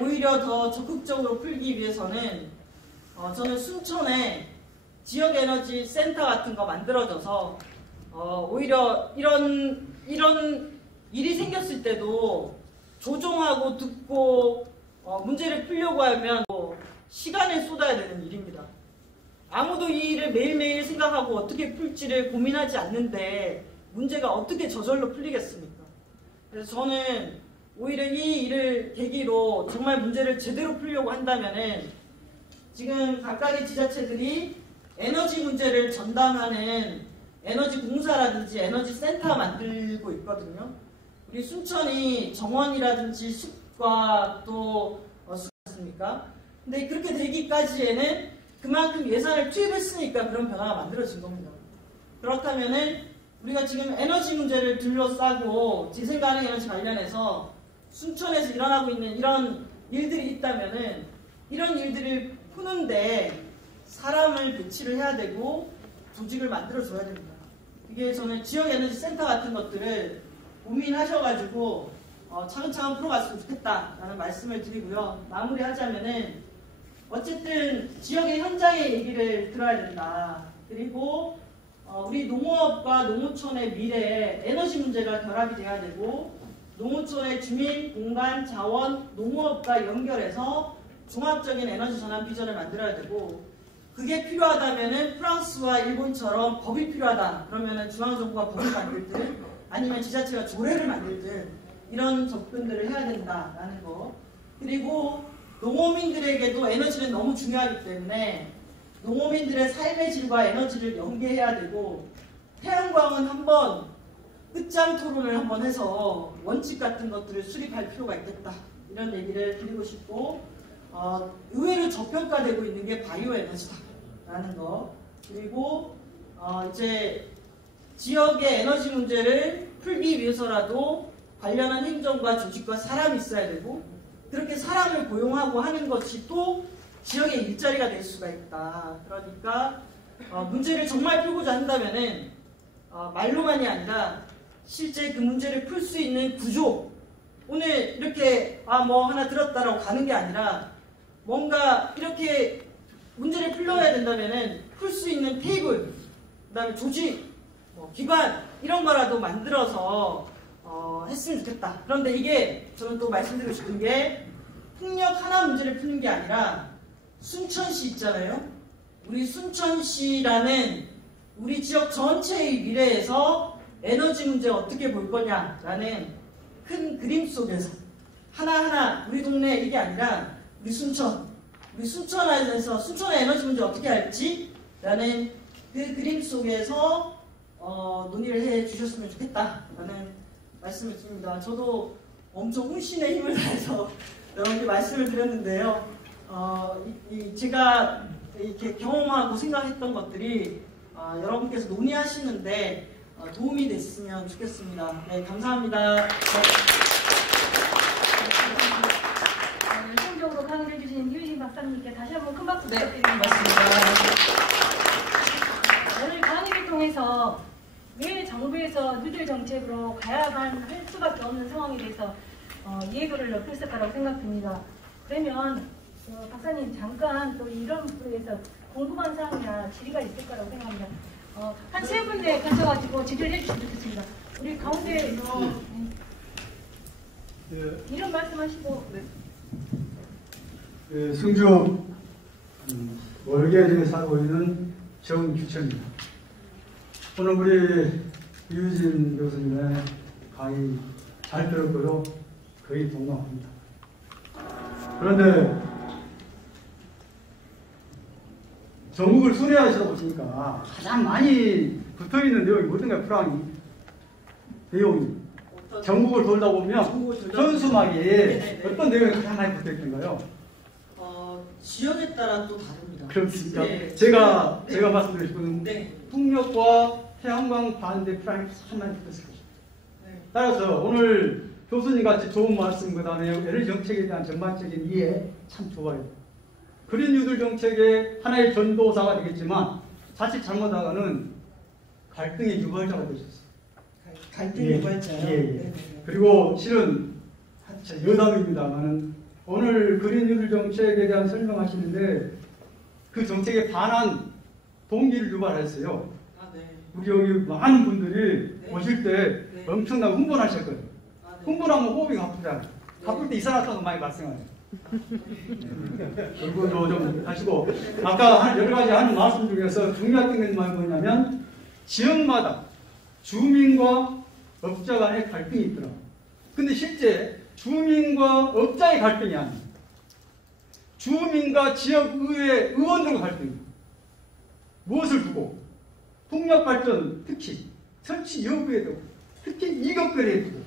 오히려 더 적극적으로 풀기 위해서는 저는 순천에 지역에너지 센터 같은 거 만들어져서 오히려 이런 일이 생겼을 때도 조종하고 듣고 문제를 풀려고 하면 시간을 쏟아야 되는 일입니다. 아무도 이 일을 매일매일 생각하고 어떻게 풀지를 고민하지 않는데 문제가 어떻게 저절로 풀리겠습니까? 그래서 저는 오히려 이 일을 계기로 정말 문제를 제대로 풀려고 한다면은 지금 각각의 지자체들이 에너지 문제를 전담하는 에너지 공사라든지 에너지 센터 만들고 있거든요. 우리 순천이 정원이라든지 숲과 또 습니까? 근데 그렇게 되기까지에는 그만큼 예산을 투입했으니까 그런 변화가 만들어진 겁니다. 그렇다면은 우리가 지금 에너지 문제를 둘러싸고 재생가능 에너지 관련해서 순천에서 일어나고 있는 이런 일들이 있다면은 이런 일들을 푸는데 사람을 배치를 해야 되고 조직을 만들어줘야 됩니다. 이게 저는 지역에너지 센터 같은 것들을 고민하셔가지고 차근차근 풀어갔으면 좋겠다라는 말씀을 드리고요. 마무리하자면은 어쨌든 지역의 현장의 얘기를 들어야 된다. 그리고 우리 농업과 농어촌의 미래에 에너지 문제가 결합이 돼야 되고 농어촌의 주민, 공간, 자원, 농업과 연결해서 종합적인 에너지 전환 비전을 만들어야 되고 그게 필요하다면은 프랑스와 일본처럼 법이 필요하다. 그러면은 중앙정부가 법을 만들든 아니면 지자체가 조례를 만들든 이런 접근들을 해야 된다라는 거. 그리고 농어민들에게도 에너지는 너무 중요하기 때문에 농어민들의 삶의 질과 에너지를 연계해야 되고 태양광은 한번 끝장 토론을 한번 해서 원칙 같은 것들을 수립할 필요가 있겠다. 이런 얘기를 드리고 싶고 의외로 저평가되고 있는 게 바이오 에너지다라는 거. 그리고 이제 지역의 에너지 문제를 풀기 위해서라도 관련한 행정과 조직과 사람이 있어야 되고 그렇게 사람을 고용하고 하는 것이 또 지역의 일자리가 될 수가 있다. 그러니까 문제를 정말 풀고자 한다면은 말로만이 아니라 실제 그 문제를 풀 수 있는 구조. 오늘 이렇게 뭐 하나 들었다라고 가는 게 아니라 뭔가 이렇게 문제를 풀려야 된다면은 풀 수 있는 테이블, 그다음에 조직, 기관 이런 거라도 만들어서 했으면 좋겠다. 그런데 이게 저는 또 말씀드리고 싶은 게 풍력 하나 문제를 푸는 게 아니라 순천시 있잖아요. 우리 순천시라는 우리 지역 전체의 미래에서 에너지 문제 어떻게 볼 거냐라는 큰 그림 속에서 하나하나 우리 동네 이게 아니라 우리 순천 안에서 순천의 에너지 문제 어떻게 할지 라는 그 그림 속에서 논의를 해 주셨으면 좋겠다라는 말씀을 드립니다. 저도 엄청 혼신의 힘을 다해서 여러분께 말씀을 드렸는데요. 제가 이렇게 경험하고 생각했던 것들이 여러분께서 논의하시는데 도움이 됐으면 좋겠습니다. 네, 감사합니다. 열성적으로 강의를 해주신 유희진 박사님께 다시 한번 큰 박수 부탁드립니다. 고맙습니다. 오늘 강의를 통해서 왜 정부에서 뉴딜 정책으로 가야만 할 수밖에 없는 상황에 대해서 이해도를 높였을 거라고 생각됩니다. 그러면 박사님 잠깐 또 이런 부분에서 궁금한 사항이나 질의가 있을 거라고 생각합니다. 한 세 군데 가셔가지고 질의를 해주시면 좋겠습니다. 우리 가운데 이런 말씀하시고. 승주 월계에 살고 있는 정규천입니다. 오늘 우리 유진 교수님의 강의 잘 들었고요. 거의 동감합니다. 그런데 전국을 순회하시다 보시니까 가장 많이 붙어있는 내용이 뭐든가 프랑이 내용이 전국을 돌다 보면 현수막이 네네네. 어떤 내용이 가장 많이 붙어있던가요? 지역에 따라 또 다릅니다. 그렇습니까? 네. 제가 말씀드릴 것은 네. 풍력과 태양광 반대 프랑이 참 많이 붙었을 것입니다. 네. 따라서 오늘 교수님 같이 좋은 말씀, 그 다음에 에너지 정책에 대한 전반적인 이해 참 좋아요. 그린 뉴딜 정책의 하나의 전도사가 되겠지만 자칫 잘못하다가는 갈등의 유발자가 될 수 있어요. 갈등 유발자요? 예, 예. 네네네. 그리고 실은 여담입니다만은 오늘 그린 뉴딜 정책에 대한 설명하시는데 그 정책에 반한 동기를 유발했어요. 아, 네. 우리 여기 많은 분들이 네. 오실 때 네. 엄청나게 흥분하실 거예요. 아, 네. 흥분하면 호흡이 가쁘잖아요. 네. 가쁠 때 이산화탄소 많이 발생해요. 그리고 좀 하시고 아까 여러 가지 하는 말씀 중에서 중요했던 건 뭐냐면 지역마다 주민과 업자 간의 갈등이 있더라고요. 근데 실제 주민과 업자의 갈등이 아니에요. 주민과 지역의회 의원들과 갈등이에요. 무엇을 두고? 풍력 발전 특히 설치 여부에도 특히 이것거리에 두고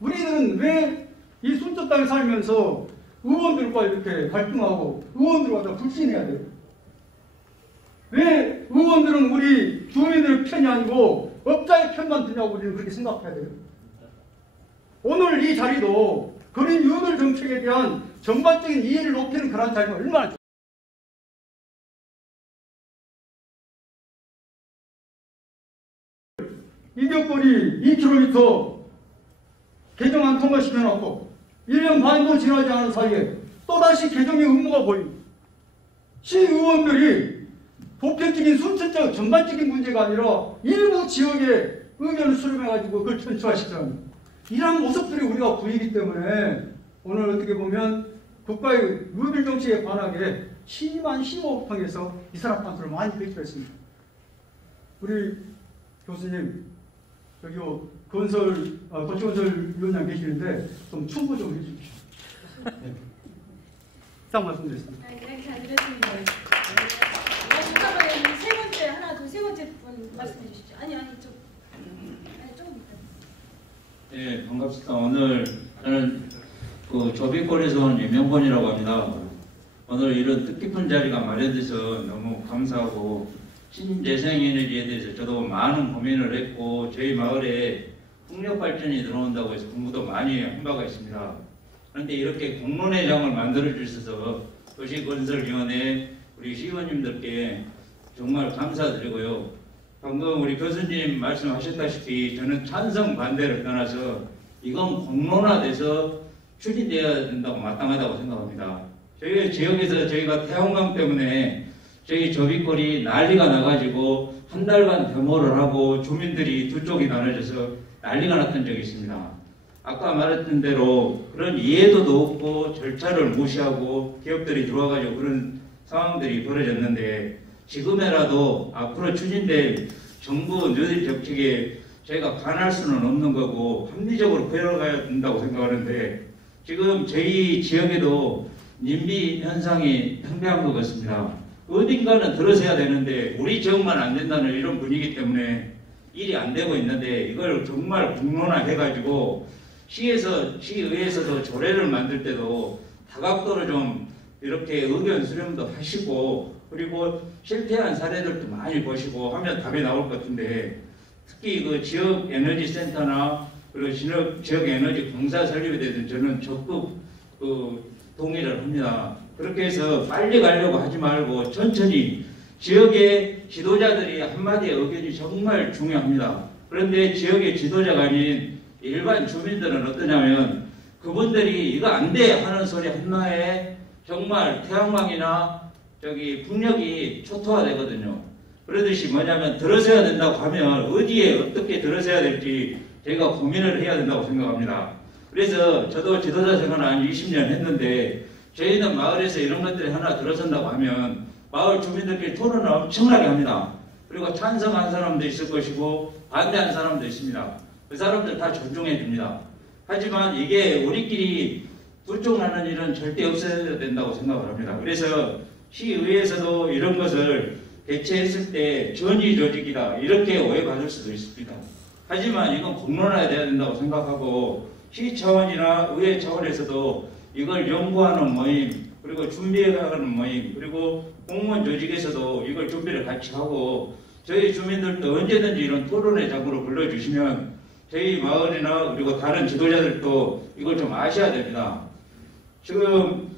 우리는 왜 이 순천 땅에 살면서 의원들과 이렇게 갈등하고 의원들과 다 불신해야 돼요? 왜 의원들은 우리 주민들의 편이 아니고 업자의 편만 드냐고 우리는 그렇게 생각해야 돼요? 오늘 이 자리도 그린 뉴딜 정책에 대한 전반적인 이해를 높이는 그런 자리가 얼마나 이격거리 2km 개정안 통과시켜놓고 1년 반도 지나지 않은 사이에 또다시 개정의 의무가 보입니다. 시의원들이 보편적인 순천적 전반적인 문제가 아니라 일부 지역의 의견을 수렴해가지고 그걸 전초화시키는 이러한 모습들이 우리가 보이기 때문에 오늘 어떻게 보면 국가의 뉴딜 정책에 반하게 심한 심호흡 통해서 이산화탄소를 많이 배출했습니다. 우리 교수님 여기 도시건설위원장 계시는데 좀 충고 좀 해주십시오. 네. 딱 말씀드렸습니다. 네, 잘 들었습니다. 잠깐만요. 세 번째 하나, 둘, 세 번째 분 말씀해 주십시오. 아니 조금 이따. 네, 반갑습니다. 오늘 저는 그 조비골에서 온 유명권이라고 합니다. 오늘 이런 뜻깊은 자리가 마련돼서 너무 감사하고 신재생에너지에 대해서 저도 많은 고민을 했고 저희 마을에 풍력 발전이 들어온다고 해서 공부도 많이 한 바가 있습니다. 그런데 이렇게 공론회장을 만들어 주셔서 도시건설위원회 우리 시의원님들께 정말 감사드리고요. 방금 우리 교수님 말씀하셨다시피 저는 찬성 반대를 떠나서 이건 공론화돼서 추진되어야 된다고 마땅하다고 생각합니다. 저희 지역에서 저희가 태양광 때문에 저희 조비골이 난리가 나가지고 한 달간 데모를 하고 주민들이 두 쪽이 나눠져서 난리가 났던 적이 있습니다. 아까 말했던 대로 그런 이해도도 없고 절차를 무시하고 기업들이 들어와가지고 그런 상황들이 벌어졌는데 지금이라도 앞으로 추진될 정부 뉴딜 정책에 저희가 반할 수는 없는 거고 합리적으로 배워가야 된다고 생각하는데 지금 저희 지역에도 님비 현상이 팽배한 것 같습니다. 어딘가는 들어서야 되는데 우리 지역만 안 된다는 이런 분위기 때문에 일이 안 되고 있는데 이걸 정말 공론화해가지고 시의회에서도 조례를 만들 때도 다각도로 좀 이렇게 의견 수렴도 하시고 그리고 실패한 사례들도 많이 보시고 하면 답이 나올 것 같은데 특히 그 지역 에너지 센터나 그리고 지역 에너지 공사 설립에 대해서는 저는 적극 동의를 합니다. 그렇게 해서 빨리 가려고 하지 말고 천천히 지역의 지도자들이 한마디의 의견이 정말 중요합니다. 그런데 지역의 지도자가 아닌 일반 주민들은 어떠냐면 그분들이 이거 안 돼 하는 소리 한마에 정말 태양광이나 풍력이 초토화되거든요. 그러듯이 뭐냐면 들어서야 된다고 하면 어디에 어떻게 들어서야 될지 저희가 고민을 해야 된다고 생각합니다. 그래서 저도 지도자 생활을 한 20년 했는데 저희는 마을에서 이런 것들이 하나 들어선다고 하면 마을 주민들끼리 토론을 엄청나게 합니다. 그리고 찬성한 사람도 있을 것이고 반대한 사람도 있습니다. 그 사람들 다 존중해 줍니다. 하지만 이게 우리끼리 불종하는 일은 절대 없어야 된다고 생각을 합니다. 그래서 시의회에서도 이런 것을 대체했을 때 전위 조직이다 이렇게 오해받을 수도 있습니다. 하지만 이건 공론화해야 된다고 생각하고 시 차원이나 의회 차원에서도 이걸 연구하는 모임 그리고 준비해가는 모임 그리고 공무원 조직에서도 이걸 준비를 같이 하고 저희 주민들도 언제든지 이런 토론회 장구로 불러주시면 저희 마을이나 그리고 다른 지도자들도 이걸 좀 아셔야 됩니다. 지금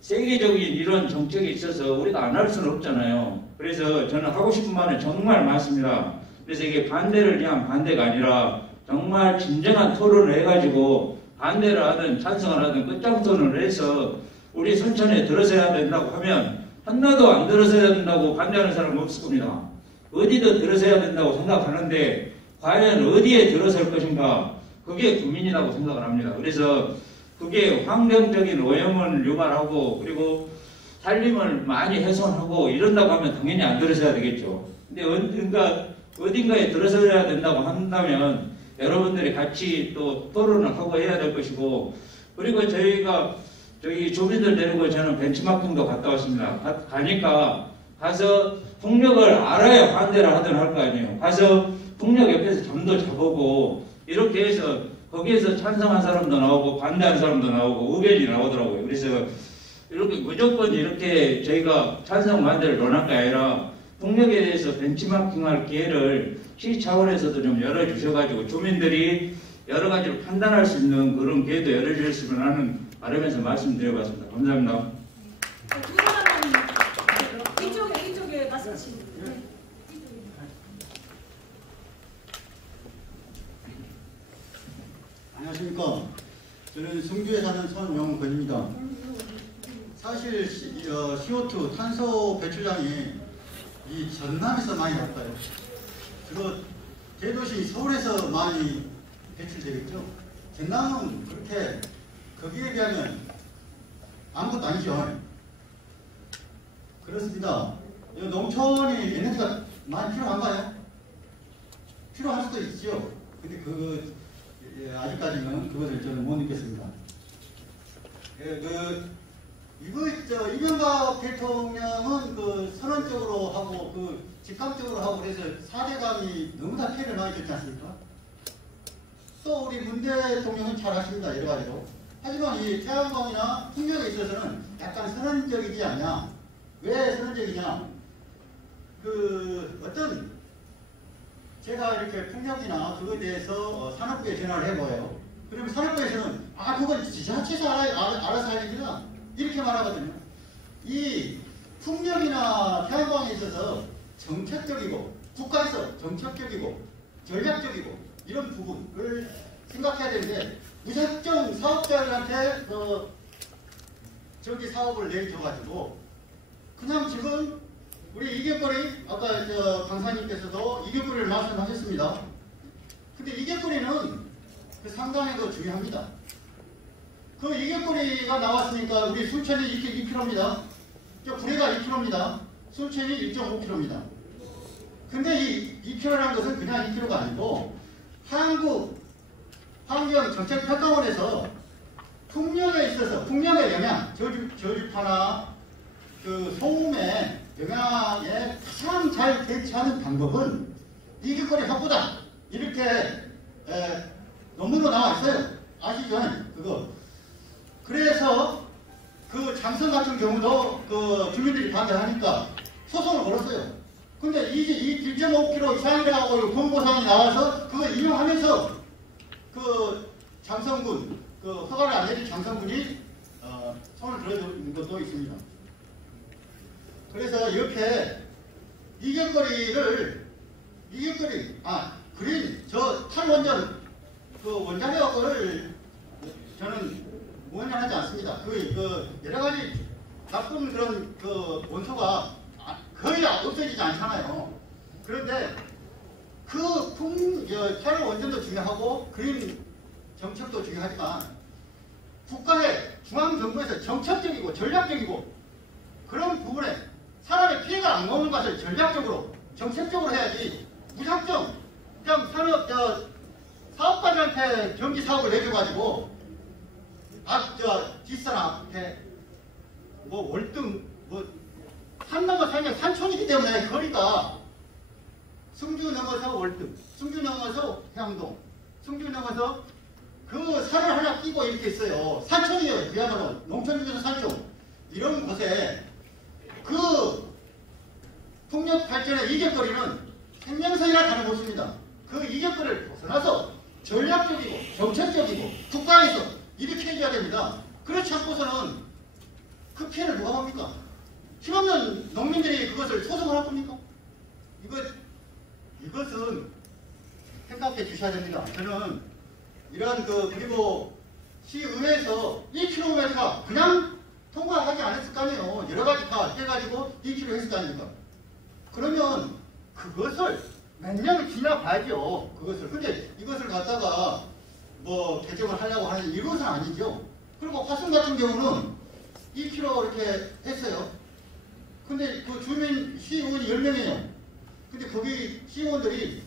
세계적인 이런 정책이 있어서 우리가 안 할 수는 없잖아요. 그래서 저는 하고 싶은 말은 정말 많습니다. 그래서 이게 반대를 위한 반대가 아니라 정말 진정한 토론을 해가지고 반대를 하든 찬성을 하든 끝장토론을 해서 우리 순천에 들어서야 된다고 하면 하나도 안 들어서야 된다고 반대하는 사람은 없을 겁니다. 어디든 들어서야 된다고 생각하는데 과연 어디에 들어설 것인가 그게 고민이라고 생각을 합니다. 그래서 그게 환경적인 오염을 유발하고 그리고 산림을 많이 훼손하고 이런다고 하면 당연히 안 들어서야 되겠죠. 근데 어딘가에 들어서야 된다고 한다면 여러분들이 같이 또 토론을 하고 해야 될 것이고 그리고 저희가 저기 주민들 데리고 저는 벤치마킹도 갔다 왔습니다. 가니까 가서 풍력을 알아야 반대를 하든 할 거 아니에요. 가서 풍력 옆에서 잠도 자보고 이렇게 해서 거기에서 찬성한 사람도 나오고 반대한 사람도 나오고 의견이 나오더라고요. 그래서 이렇게 무조건 이렇게 저희가 찬성 반대를 논할 게 아니라 풍력에 대해서 벤치마킹할 기회를 시 차원에서도 좀 열어주셔가지고 주민들이 여러 가지로 판단할 수 있는 그런 기회도 열어주셨으면 하는 바람에서 말씀드려봤습니다. 감사합니다. 두 사람은 이쪽에 말씀하시면 안녕하십니까. 저는 성주에 사는 손영건입니다. 사실 CO2 탄소 배출량이 이 전남에서 많이 나빠요. 주로 대도시 서울에서 많이 배출되겠죠. 전남은 그렇게 거기에 비하면 아무것도 아니죠. 그렇습니다. 농촌이 에너지가 많이 필요한가요? 필요할 수도 있죠. 근데 아직까지는 그것을 저는 못 느꼈습니다. 이명박 대통령은 선언적으로 하고 직감적으로 하고 그래서 4대강이 너무나 피해를 많이 줬지 않습니까? 또 우리 문 대통령은 잘 하십니다. 여러 가지로. 하지만 이 태양광이나 풍력에 있어서는 약간 선언적이지 않냐? 왜 선언적이냐? 제가 이렇게 풍력이나 그거에 대해서 산업부에 전화를 해보여요. 그러면 산업부에서는 그건 지자체에서 알아서 할 일이다 이렇게 말하거든요. 이 풍력이나 태양광에 있어서 정책적이고 국가에서 정책적이고 전략적이고 이런 부분을 생각해야 되는데 무작정 사업자들한테 전기 사업을 내줘가지고 그냥 지금 우리 이격거리 아까 강사님께서도 이격거리를 말씀하셨습니다. 근데 이격거리는 상당히 중요합니다. 그 이격거리가 나왔으니까 우리 순천이 2km입니다. 구례가 2km입니다. 순천이 1.5km입니다. 근데 이 2km라는 것은 그냥 2km가 아니고 한국환경정책평가원에서 풍력에 있어서 풍력의 영향, 저주파나 소음의 영향에 가장 잘 대처하는 방법은 이격거리 확보다 이렇게 논문으로 나와 있어요. 아시죠? 그거. 그래서 장성 같은 경우도 주민들이 반대하니까 소송을 걸었어요. 근데 이 1.5km 이상이라고 권고사항이 나와서 그거 인용하면서 장성군 허가를 안 내린 장성군이 손을 들어준 것도 있습니다. 그래서 이렇게 그린 탈원전 원자력을 저는 원하지 않습니다. 여러 가지 나쁜 그런 원소가 거의 없어지지 않잖아요. 그런데 탈원전도 중요하고 그린 정책도 중요하지만 국가의 중앙정부에서 정책적이고 전략적이고 그런 부분에 사람의 피해가 안 오는 것을 전략적으로 정책적으로 해야지 무작정 그냥 사업가들한테 전기 사업을 내줘가지고 뒷사람한테 월등 산 넘어 살면 산촌이기 때문에 거리가 승주 넘어서 월등, 승주 넘어서 향동, 승주 넘어서 그 산을 하나 끼고 이렇게 있어요. 산촌이에요. 그야말로 농촌 중에서 산촌. 이런 곳에 그 풍력 발전의 이격거리는 생명선이나 다름없습니다. 그 이격거리를 벗어나서 전략적이고 정책적이고 국가에서 이렇게 해줘야 됩니다. 그렇지 않고서는 그 피해를 누가 봅니까? 힘없는 농민들이 그것을 소송을 할 겁니까? 이것은 생각해 주셔야 됩니다. 저는 이러한 그리고 시의회에서 1km 그냥 통과하지 않았을 거 아니에요. 여러 가지 다 해가지고 2km 했을 거 아닙니까? 그러면 그것을 몇 년을 지나봐야죠. 그것을. 근데 이것을 갖다가 뭐 개정을 하려고 하는 이것은 아니죠. 그리고 화성 같은 경우는 2km 이렇게 했어요. 근데 그 주민 시의원이 10명이에요. 근데 거기 시의원들이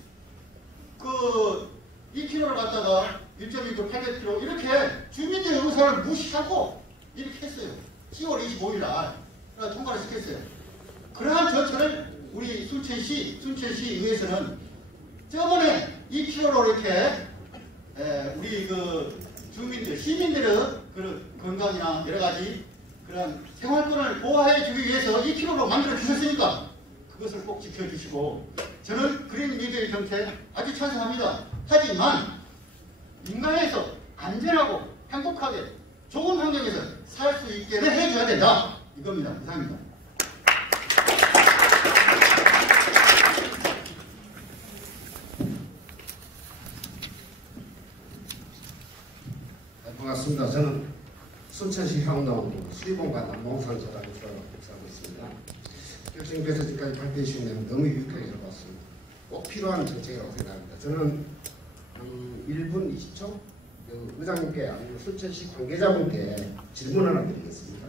그 2km를 갖다가 1.2km, 800km 이렇게 주민들의 의사를 무시하고 이렇게 했어요. 10월 25일 날 통과를 시켰어요. 그러한 절차를 우리 순천시의회에서는 저번에 2km로 이렇게 우리 그 주민들, 시민들의 그 건강이나 여러 가지 그런 생활권을 보호해 주기 위해서 2km로 만들어 주셨으니까 그것을 꼭 지켜주시고, 저는 그린 미디어의 정책 아주 찬성합니다. 하지만 인간에서 안전하고 행복하게 좋은 환경에서 살 수 있게 해줘야 된다. 이겁니다. 이상입니다. 반갑습니다. 저는 순천시 향동 수리공과 남봉산 재단에서 복사하고 있습니다. 교수님께서 지금까지 발표해 주신 내용 너무 유익하게 들어봤습니다. 꼭 필요한 정책이라고 생각합니다. 저는 1분 20초 의장님께 아니면 순천시 관계자분께 질문 하나 드리겠습니다.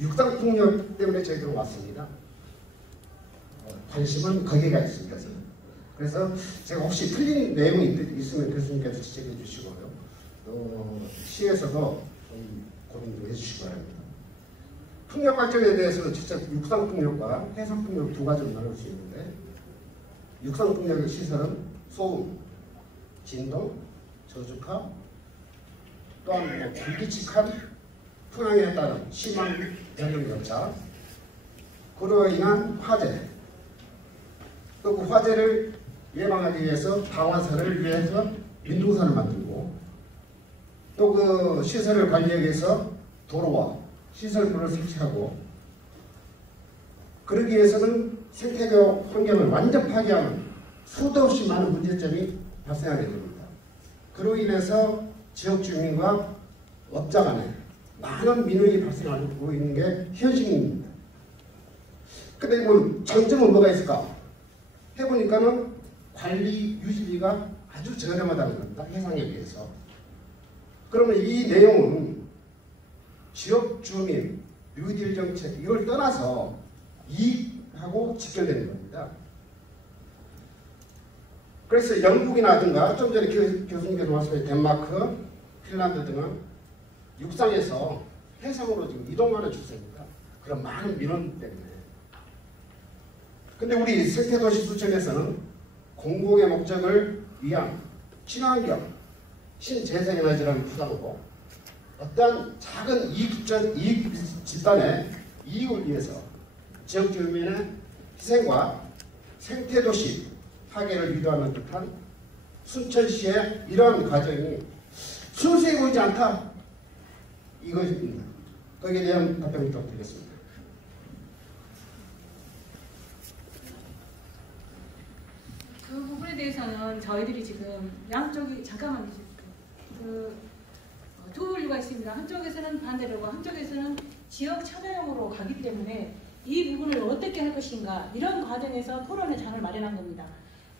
육상폭력 때문에 저희들은 왔습니다. 관심은 거기가 있습니다. 그래서 제가 혹시 틀린 내용이 있으면 교수님께서 지적해 주시고요. 시에서도 좀 고민 좀 해주시기 바랍니다. 풍력 발전에 대해서는 진짜 육상풍력과 해상풍력 두 가지로 나눌 수 있는데, 육상풍력의 시설은 소음, 진동, 저주파, 또한 불규칙한 풍랑에 따른 심한 전력 열차, 그로 인한 화재, 또 그 화재를 예방하기 위해서 방화선을 위해서 민둥선을 만들고, 또 그 시설을 관리하기 위해서 도로와 시설물을 설치하고, 그러기 위해서는 생태계 환경을 완전 파괴하는 수도 없이 많은 문제점이 발생하게 됩니다. 그로 인해서 지역 주민과 업자 간에 많은 민원이 발생하고 있는 게 현실입니다. 근데 뭐 장점은 뭐가 있을까? 해보니까는 관리 유지비가 아주 저렴하다는 겁니다. 해상에 비해서. 그러면 이 내용은 지역 주민, 뉴딜 정책 이걸 떠나서 이익하고 직결되는 겁니다. 그래서 영국이라든가 좀 전에 교수님께서 말씀하신 덴마크, 핀란드 등은 육상에서 해상으로 지금 이동하는 추세입니다. 그런 많은 민원 때문에. 근데 우리 생태도시 수천에서는 공공의 목적을 위한 친환경, 신재생에너지라는 부담으로 어떠한 작은 이익 집단의 이익을 위해서 지역 주민의 희생과 생태도시 파괴를 유도하는 듯한 순천시의 이러한 과정이 순수해 보이지 않다. 이것입니다. 거기에 대한 답변을 부탁드리겠습니다. 그 부분에 대해서는 저희들이 지금 양쪽이 잠깐만요. 두 분류가 있습니다. 한쪽에서는 반대로고 한쪽에서는 지역 참여형으로 가기 때문에 이 부분을 어떻게 할 것인가 이런 과정에서 토론의 장을 마련한 겁니다.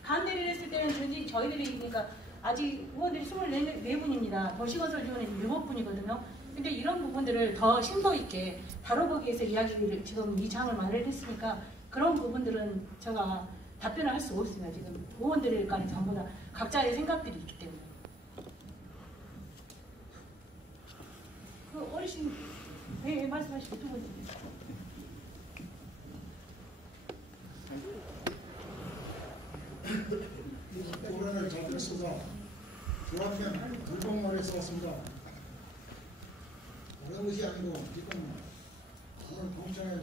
반대를 했을 때는 저희들이 그러니까 아직 의원들이 24분입니다. 도시건설 위원회 7분이거든요. 근데 이런 부분들을 더 심도 있게 다뤄보기 위해서 이야기를 지금 이 장을 마련했으니까 그런 부분들은 제가 답변을 할 수 없습니다. 지금 의원들 간에 전부 다 각자의 생각들이 있기 때문에. 그 어르신 네, 말씀하시고 두 번째. 고론을 잘 됐습니다. 조합면 불공말에 썼습니다. 그런 것이 아니고 지금 오늘 동창회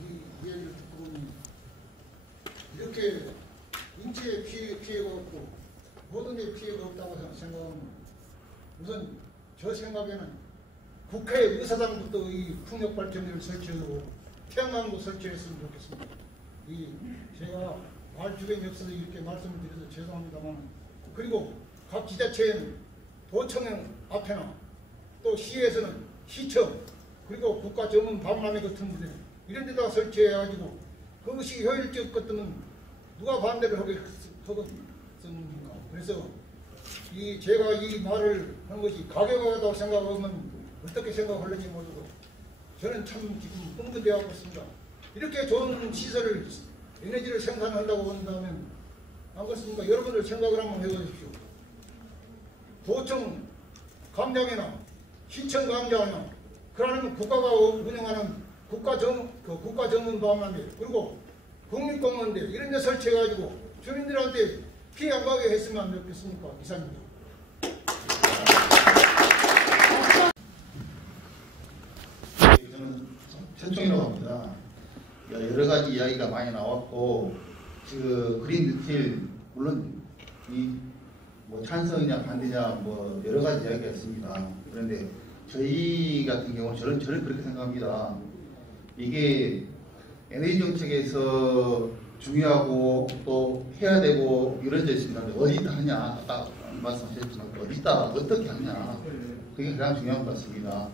이 이야기를 듣고 보니 이렇게 인체에 피해가 없고 모든 데 피해가 없다고 생각하면 우선 저 생각에는 국회 의사당부터 이 풍력 발전기를 설치하고 태양광도 설치했으면 좋겠습니다. 이 제가 말주변이 없어서 이렇게 말씀을 드려서 죄송합니다만, 그리고 각 지자체에는 도청 앞에나 또 시에서는 시청 그리고 국가 전문 박람회 같은 분들 이런 데다가 설치해가지고 그것이 효율적 것들은 누가 반대를 하겠습니까? 그래서 제가 이 말을 하는 것이 가격하다고 생각하면 어떻게 생각하는지 모르고 저는 참 지금 흥분되어 있습니다. 이렇게 좋은 시설을 에너지를 생산한다고 한다면 안 그렇습니까? 여러분들 생각을 한번 해보십시오. 도청 광장이나 시청 광장이나 그러면 국가가 운영하는 국가 전문 박람회 그리고 국립공원대 이런 데 설치해가지고 주민들한테 피해 안 가게 했으면 안 좋겠습니까? 이사님. 저는 최총이라고 합니다. 여러 가지 이야기가 많이 나왔고, 그 그린 뉴딜 물론 뭐 찬성이냐 반대냐 뭐 여러 가지 이야기가 있습니다. 그런데 저희 같은 경우는 저는 그렇게 생각합니다. 이게 에너지 정책에서 중요하고 또 해야 되고 이런져 있습니다. 어디다 하냐, 아까 말씀하셨지만 어디다 어떻게 하냐, 그게 가장 중요한 것 같습니다.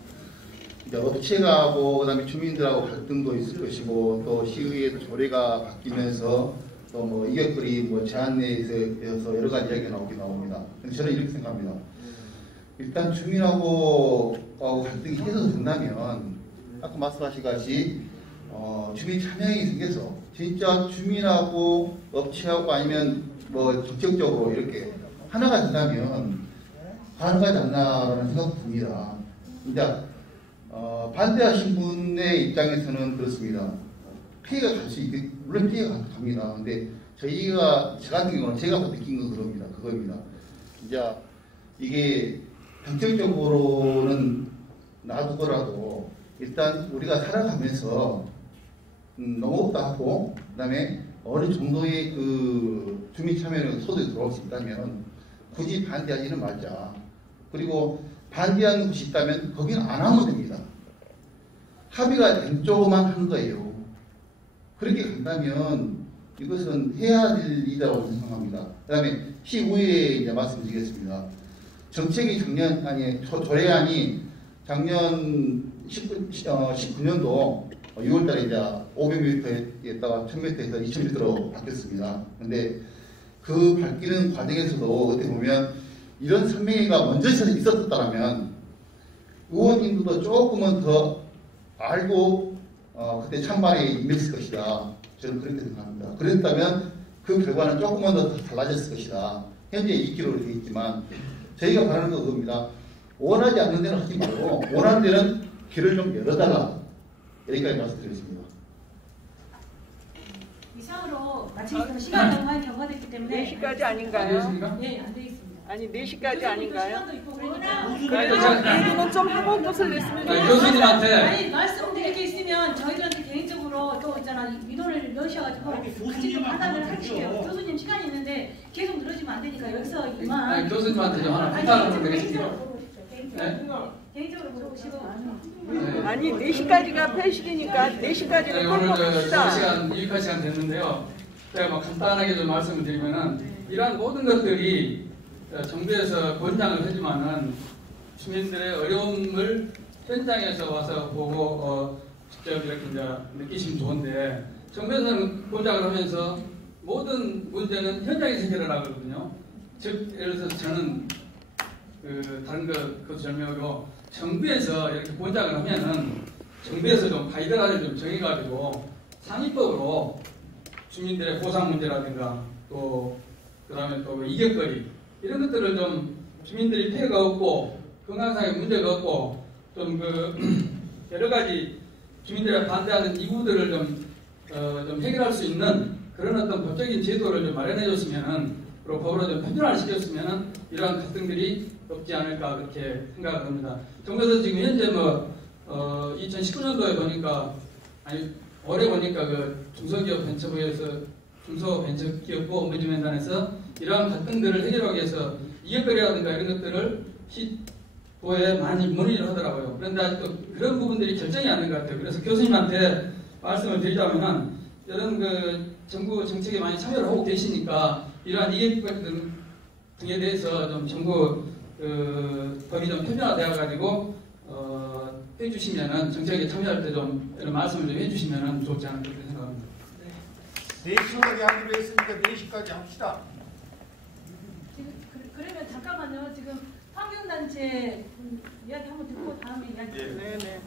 이제 업체가하고 그다음에 주민들하고 갈등도 있을 것이고 또 시의회도 조례가 바뀌면서 또 뭐 이격거리 뭐 제한내에서 여러 가지 이야기가 나옵니다. 근데 저는 이렇게 생각합니다. 일단 주민하고 갈등이 해소된다면 아까 말씀하신 같이 주민 참여형이 생겨서 진짜 주민하고 업체하고 아니면 뭐 적극적으로 이렇게 하나가 된다면 가능하지 않나라는 생각이 듭니다. 이제 반대하신 분의 입장에서는 그렇습니다. 피해가 갈 수 있게, 물론 피해가 갑니다. 근데 저 같은 경우는 제가 느낀 건 그겁니다. 이제 이게 정책적으로는 놔두더라도 일단 우리가 살아가면서 너무 없다 하고, 그 다음에 어느 정도의 그 주민 참여를 소득이 들어올 수 있다면 굳이 반대하지는 말자. 그리고 반대하는 곳이 있다면 거기는 안 하면 됩니다. 합의가 된 쪽으로만 하는 거예요. 그렇게 간다면 이것은 해야 될 일이라고 생각합니다. 그 다음에 시의회에 이제 말씀드리겠습니다. 정책이 조례안이 작년 19년도 6월달에 이제 500m에다가 1000m에서 2000m로 바뀌었습니다. 근데 그 바뀌는 과정에서도 어떻게 보면 이런 선명회가 먼저 있었다면 의원님들도 조금은 더 알고 그때 찬반에 임했을 것이다. 저는 그렇게 생각합니다. 그랬다면 그 결과는 조금은 더 달라졌을 것이다. 현재 2km로 되어 있지만 저희가 바라는 건 그겁니다. 원하지 않는 데는 하지 말고 원하는 데는 길을 좀 열어달라. 여기까지 말씀드리겠습니다. 이상으로 마치겠습니다. 시간이 너무 많이 경과됐기 때문에 4시까지 아닌가요? 네, 안 돼 있습니다. 아니 4시까지 아닌가요? 시간도 있고 그러니까. 그래도 얘기는 좀 하고 끝을 냈으면 교수님한테 아니 말씀드릴 게 있으면 저희들한테 개인적으로 또 있잖아 민원을 넣으셔가지고 같이 좀 판단을 해주세요. 교수님 시간이 있는데 계속 늘어지면 안 되니까 여기서 이만. 아니, 교수님한테 좀 하나 부탁을 하면 되겠습니다. 개인적으로 물어보시고. 아니 4시까지가 폐식이니까 4시까지는 네, 꼭 오늘 봅시다. 시간 유익한 시간 됐는데요. 제가 막 간단하게 좀 말씀을 드리면은 이러한 모든 것들이 정부에서 권장을 하지만은 주민들의 어려움을 현장에서 와서 보고 직접 이렇게 이제 느끼시면 좋은데 정부에서는 권장을 하면서 모든 문제는 현장에서 해결을 하거든요. 즉 예를 들어서 저는 다른 그것도 설명하고 정부에서 이렇게 권장을 하면은 정부에서 좀 가이드라인을 좀 정해가지고 상위법으로 주민들의 보상 문제라든가 또 그다음에 또 이격거리 이런 것들을 좀 주민들이 피해가 없고 건강상의 문제가 없고 좀 여러 가지 주민들이 반대하는 이유들을 좀 해결할 수 있는 그런 어떤 법적인 제도를 좀 마련해 줬으면은, 그리고 법으로 좀 표준화를 시켰으면은 이러한 갈등들이 없지 않을까 그렇게 생각을 합니다. 정부에서 지금 현재 2019년도에 보니까, 올해 보니까 그 중소기업 벤처부에서 중소벤처기업부 ombudsman단에서 이러한 갈등들을 해결하기 위해서 이격거래라든가 이런 것들을 시도에 많이 문의를 하더라고요. 그런데 아직도 그런 부분들이 결정이 안 된 것 같아요. 그래서 교수님한테 말씀을 드리자면은, 이런 그 정부 정책에 많이 참여를 하고 계시니까 이러한 이격거래 등에 대해서 좀 정부 법이 좀 표준화되어 가지고 해주시면은, 정책에 참여할 때 좀 이런 말씀을 좀 해주시면은 좋지 않을까 생각합니다. 4시까지 하기로 했으니까 4시까지 합시다. 그러면 잠깐만요. 지금 환경단체 이야기 한번 듣고 다음에 이야기. 네네.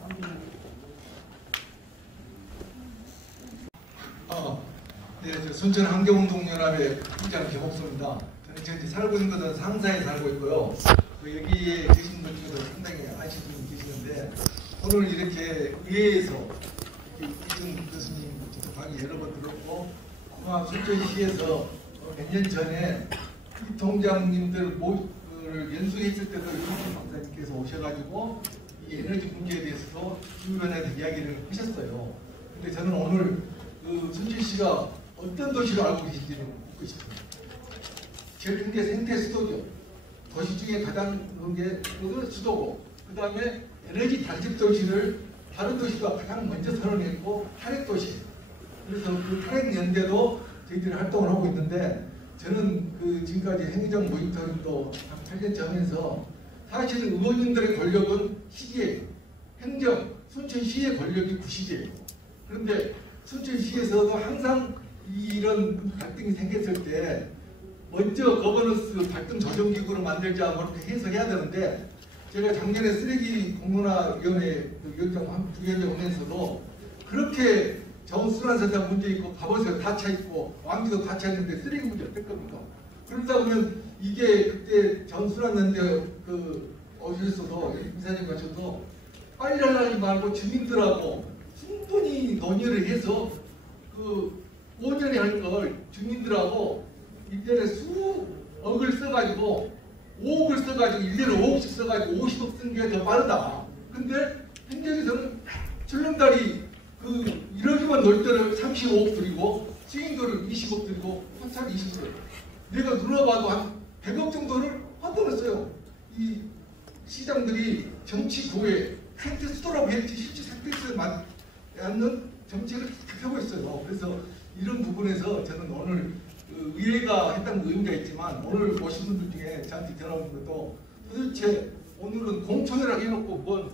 네, 저 순천환경운동연합의 부장 김옥수입니다. 저는 지금 살고 있는 것은 상사에 살고 있고요. 여기에 계신 분 중에서 상당히 아시는 분이 계시는데, 오늘 이렇게 의회에서 이준 교수님부터 강의 여러 번 들었고, 아마 순천시에서 몇 년 전에 이 통장님들 연수했을 때도 이준 박사님께서 오셔가지고 이 에너지 문제에 대해서도 주변에서 이야기를 하셨어요. 근데 저는 오늘 순천시가 어떤 도시로 알고 계신지를 묻고 싶습니다. 제일 큰 게 생태 수도죠. 도시 중에 가장 큰 게 수도고, 그 다음에 에너지 단집 도시를 다른 도시가 가장 먼저 선언했고 탈핵 도시. 그래서 그 탈핵 연대도 저희들이 활동을 하고 있는데, 저는 지금까지 행정 모니터링도 한 8년째 하면서 사실 의원님들의 권력은 시기예요. 행정, 순천시의 권력이 90이에요. 그런데 순천시에서도 항상 이런 갈등이 생겼을 때 먼저 거버넌스 갈등 조정기구를 만들자 뭐 이렇게 해석해야 되는데, 제가 작년에 쓰레기 공론화위원회 위원장 부위원장 오면서도 그렇게 정수란센터 문제 있고 갑오새가 다 차 있고 왕기도 다 차 있는데 쓰레기 문제 어떨 겁니까? 그러다 보면 이게 그때 정수란센터 어디서도 이사님 가셔도 빨리 하지 말고 주민들하고 충분히 논의를 해서 5년에 할 걸 주민들하고 1년에 수억을 써가지고 5억을 써가지고 1년에 5억씩 써가지고 50억 쓰는 게 더 빠르다. 근데 행정에서는 출렁다리 1억이만 넣을 때는 35억 들이고 시행도를 20억 들이고 한참 20억. 내가 눌러봐도 한 100억 정도를 환원했어요. 이 시장들이 정치 고에 생태 수도라고 했지 실제 생태수에 맞는 정책을 하고 있어요. 그래서 이런 부분에서 저는 오늘 의회가 했던 의미가 있지만, 오늘 오신 분들 중에 저한테 전화 온 것도 도대체 오늘은 공청회라고 해놓고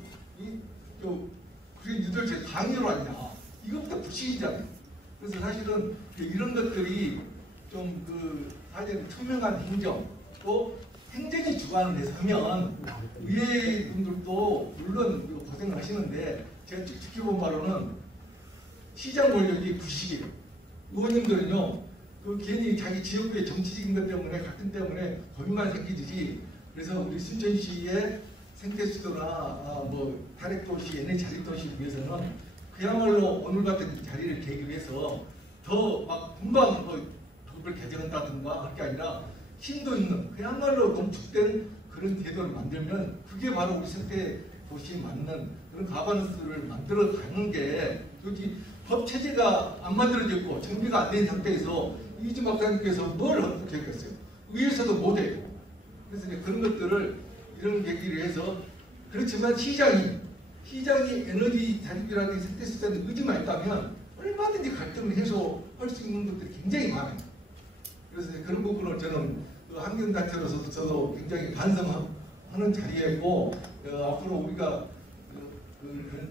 그래 니들 제 강의로 왔냐, 이것부터 불신이잖아요. 그래서 사실은 이런 것들이 좀 사실 투명한 행정, 또 행정이 주관을 해서 하면 의회 분들도 물론 고생을 하시는데, 제가 쭉 지켜본 바로는 시장 권력이 90이에요. 의원님들은요, 괜히 자기 지역구의 정치적인 것 때문에, 갈등 때문에 고민만 생기듯이, 그래서 우리 순천시의 생태수도나 탈핵도시, 에너지 자립도시를 위해서는 그야말로 오늘 같은 자리를 계기로 해서 더 막 금방 법을 개정한다든가 그렇게 아니라 힘도 있는 그야말로 농축된 그런 제도를 만들면, 그게 바로 우리 생태도시에 맞는 그런 가버넌스를 만들어가는 게, 여기 법 체제가 안 만들어졌고 정비가 안 된 상태에서 이준 박사님께서 뭘 어떻게 했겠어요? 위에서도 못해요. 그래서 이제 그런 것들을 이런 계기를 해서, 그렇지만 시장이 에너지 자립이라든지 생태 수단에 의지만 있다면 얼마든지 갈등을 해소할 수 있는 것들이 굉장히 많아요. 그래서 그런 부분을 저는 환경단체로서도 저도 굉장히 반성하는 자리였고, 앞으로 우리가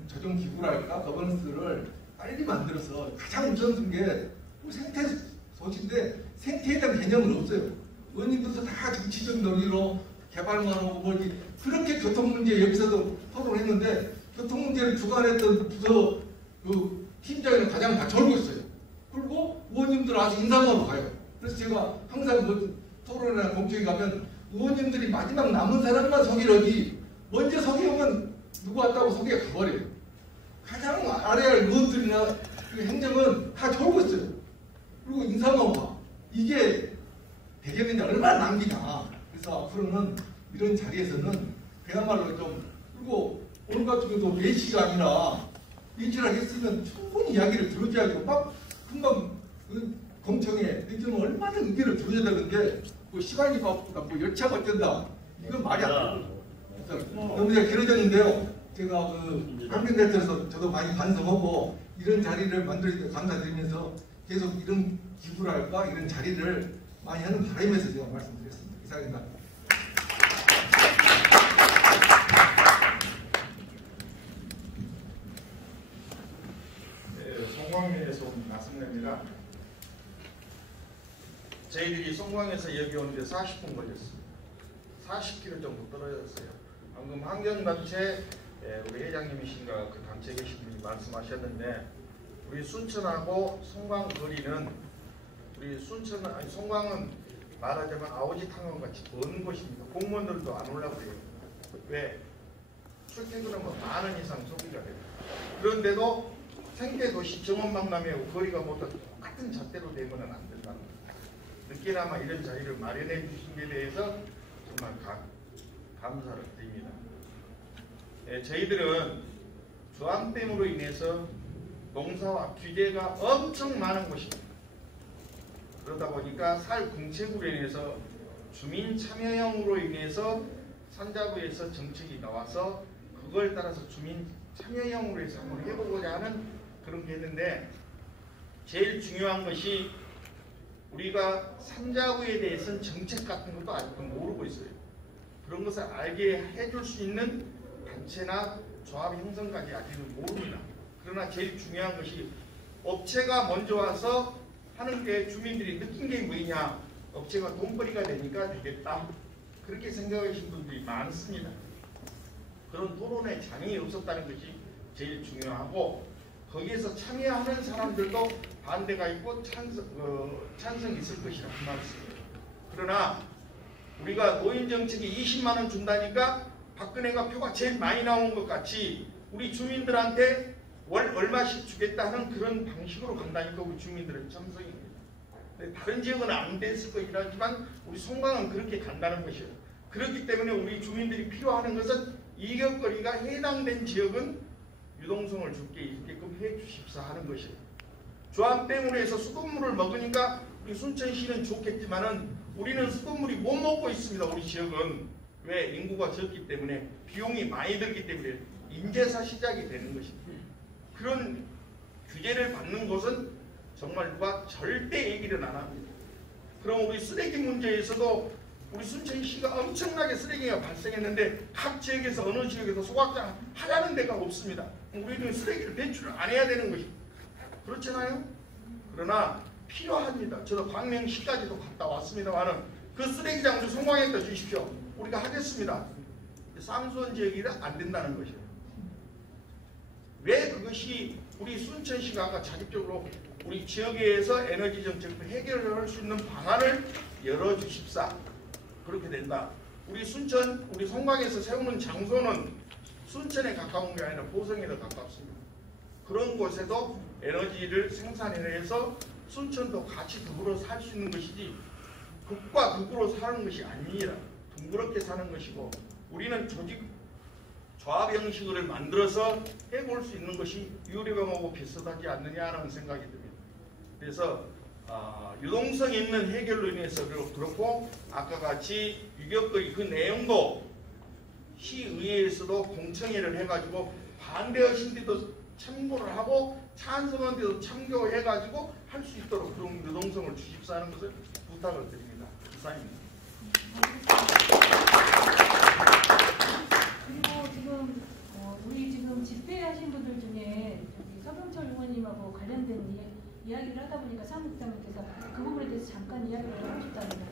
조정기구랄까 거버넌스를 빨리 만들어서, 가장 우선순 게 생태 소지인데 생태에 대한 개념은 없어요. 의원님들도 다 정치적 논의로 개발만 하고 뭐지, 그렇게 교통 문제 여기서도 토론했는데 교통 문제를 주관했던 부서 팀장이 가장 다 졸고 있어요. 그리고 의원님들 아주 인사하러 가요. 그래서 제가 항상 토론이나 공청회 가면 의원님들이 마지막 남은 사람만 소개를 하지, 먼저 소개하면 누구 왔다고 소개가 가버려요. 가장 아래에 의원들이나 그 행정은 다 저러고 있어요. 그리고 인사망화 이게 대개는 얼마나 낭비냐. 그래서 앞으로는 이런 자리에서는 그야말로 좀, 그리고 오늘 같은 경우도 4시가 아니라 일주일을 했으면 충분히 이야기를 들어줘야죠. 막 금방 그 공청회 의견은 얼마나 의견을 들어줘야 되는데 그 시간이 바쁘다, 뭐 열차가 어쩐다, 이건 말이 안 돼요. 너무 제가 길어졌는데요. 제가 그 환경대표에서 저도 많이 반성하고 이런 자리를 만들어주셔서 감사드리면서 계속 이런 기부랄까 이런 자리를 많이 하는 바람에서 제가 말씀드렸습니다. 이상입니다. 송광에서 온 나승래입니다. 저희들이 송광에서 여기 오는데 40분 걸렸어요. 40km 정도 떨어졌어요. 방금 환경단체 우리 회장님이신가 그 단체에 계신 분이 말씀하셨는데, 우리 순천하고 송광 거리는, 우리 순천은, 아니 송광은 말하자면 아오지탕원 같이 먼 곳입니다. 공무원들도 안 올라고 해요. 왜? 출퇴근하면 만 원 이상 소비가 돼요. 그런데도 생태도시 정원박람회하고 거리가 모두 똑같은 잣대로 되면 안 된다는 거예요. 늦게나마 이런 자리를 마련해 주신 데 대해서 정말 감사를 드립니다. 저희들은 주암댐으로 인해서 농사와 규제가 엄청 많은 곳입니다. 그러다 보니까 살궁책으로 인해서 주민 참여형으로 인해서 산자부에서 정책이 나와서 그걸 따라서 주민 참여형으로 해서 한번 해보고자 하는 그런 게 있는데, 제일 중요한 것이 우리가 산자부에 대해서는 정책 같은 것도 아직도 모르고 있어요. 그런 것을 알게 해줄 수 있는 단체나 조합 형성까지 아직은 모릅니다. 그러나 제일 중요한 것이 업체가 먼저 와서 하는 게 주민들이 느낀 게 뭐냐, 업체가 돈벌이가 되니까 되겠다, 그렇게 생각하시는 분들이 많습니다. 그런 토론의 장이 없었다는 것이 제일 중요하고, 거기에서 참여하는 사람들도 반대가 있고 찬성이 있을 것이라 그 말씀이에요. 그러나 우리가 노인정책이 20만 원 준다니까 박근혜가 표가 제일 많이 나온 것 같이 우리 주민들한테 월 얼마씩 주겠다 하는 그런 방식으로 간다니까 우리 주민들은 찬성입니다. 다른 지역은 안 됐을 것이라지만 우리 송광은 그렇게 간다는 것이에요. 그렇기 때문에 우리 주민들이 필요하는 것은 이격거리가 해당된 지역은 유동성을 줄게 있게끔 해 주십사 하는 것이에요. 조암댐으로 해서 수돗물을 먹으니까 우리 순천시는 좋겠지만은 우리는 수돗물이 못 먹고 있습니다. 우리 지역은. 왜? 인구가 적기 때문에, 비용이 많이 들기 때문에 인재사 시작이 되는 것입니다. 그런 규제를 받는 곳은 정말 누가 절대 얘기를 안 합니다. 그럼 우리 쓰레기 문제에서도 우리 순천시가 엄청나게 쓰레기가 발생했는데 각 지역에서 어느 지역에서 소각장 하자는 데가 없습니다. 우리는 쓰레기를 배출을 안 해야 되는 것입니다. 그렇잖아요? 그러나 필요합니다. 저도 광명시까지도 갔다 왔습니다만은 그 쓰레기장 우리 송광에다 주십시오. 우리가 하겠습니다. 쌍수원 지역이라 안 된다는 것이에요. 왜 그것이 우리 순천시가 아까 자립적으로 우리 지역에서 에너지 정책을 해결할 수 있는 방안을 열어주십사. 그렇게 된다. 우리 순천, 우리 송광에서 세우는 장소는 순천에 가까운 게 아니라 보성에 더 가깝습니다. 그런 곳에도 에너지를 생산해내서 순천도 같이 더불어 살 수 있는 것이지 극과 극으로 사는 것이 아니라 둥그렇게 사는 것이고, 우리는 조직 조합 형식을 만들어서 해볼 수 있는 것이 유리병하고 비슷하지 않느냐는 생각이 듭니다. 그래서 유동성 있는 해결로 인해서 그렇고, 아까 같이 유격거리 그 내용도 시의회에서도 공청회를 해가지고 반대하신 데도 참고를 하고 찬성한 데도 참고해가지고 할 수 있도록 그런 유동성을 주십사 하는 것을 부탁을 드립니다. 이상입니다. 그리고 지금 우리 지금 집회하신 분들 중에 서병철 의원님하고 관련된 이야기를 하다 보니까 사무국장님께서 그 부분에 대해서 잠깐 이야기를 하고 싶답니다.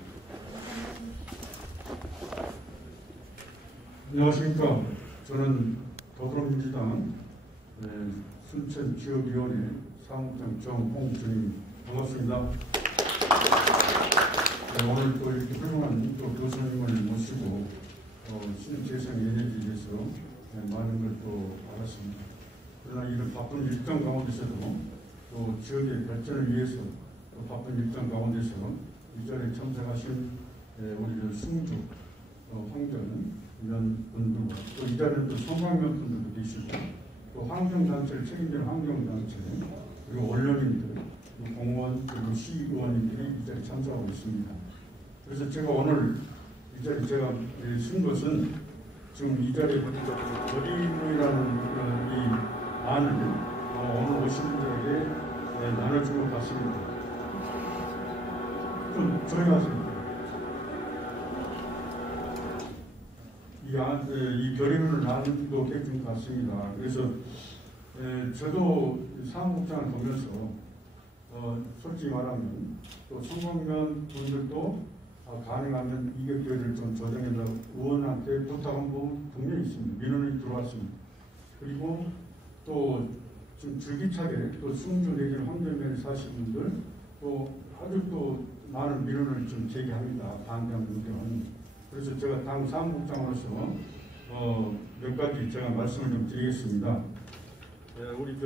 안녕하십니까. 저는 더불어민주당 순천 지역위원회 사무국장 정홍준입니다. 반갑습니다. 오늘 또 이렇게 훌륭한 또 교수님을 모시고 신재생 에너지에 대해서 많은 걸 또 알았습니다. 그러나 이런 바쁜 일정 가운데서도 또 지역의 발전을 위해서 또 바쁜 일정 가운데서 이 자리에 참석하신 우리 승주, 황전 이런 분들과 또 이 자리에 또 성광명 분들도 계시고 또 환경단체를 책임지는 환경단체 그리고 언론인들, 공무원 그리고 시의원님들이 이 자리에 참석하고 있습니다. 그래서 제가 오늘 이 자리에 제가 쓴 것은 지금 이 자리에 거리문이라는 이 안을 오늘 오신 분들에게 나눠준 것 같습니다. 좀 조용하세요. 이 결의문을 나누고 해준 것 같습니다. 그래서 저도 사무국장을 보면서 솔직히 말하면 또 성광면 분들도 가능하면 이 결의를 좀 조정해서 의원한테 부탁한 부분 분명히 있습니다. 민원이 들어왔습니다. 그리고 또 좀 줄기차게 또 승주 내지는 황전면에 사시는 분들 또 아주 또 많은 민원을 좀 제기합니다. 반대하는 분들은. 그래서 제가 당 사무국장으로서 몇 가지 제가 말씀을 좀 드리겠습니다. 우리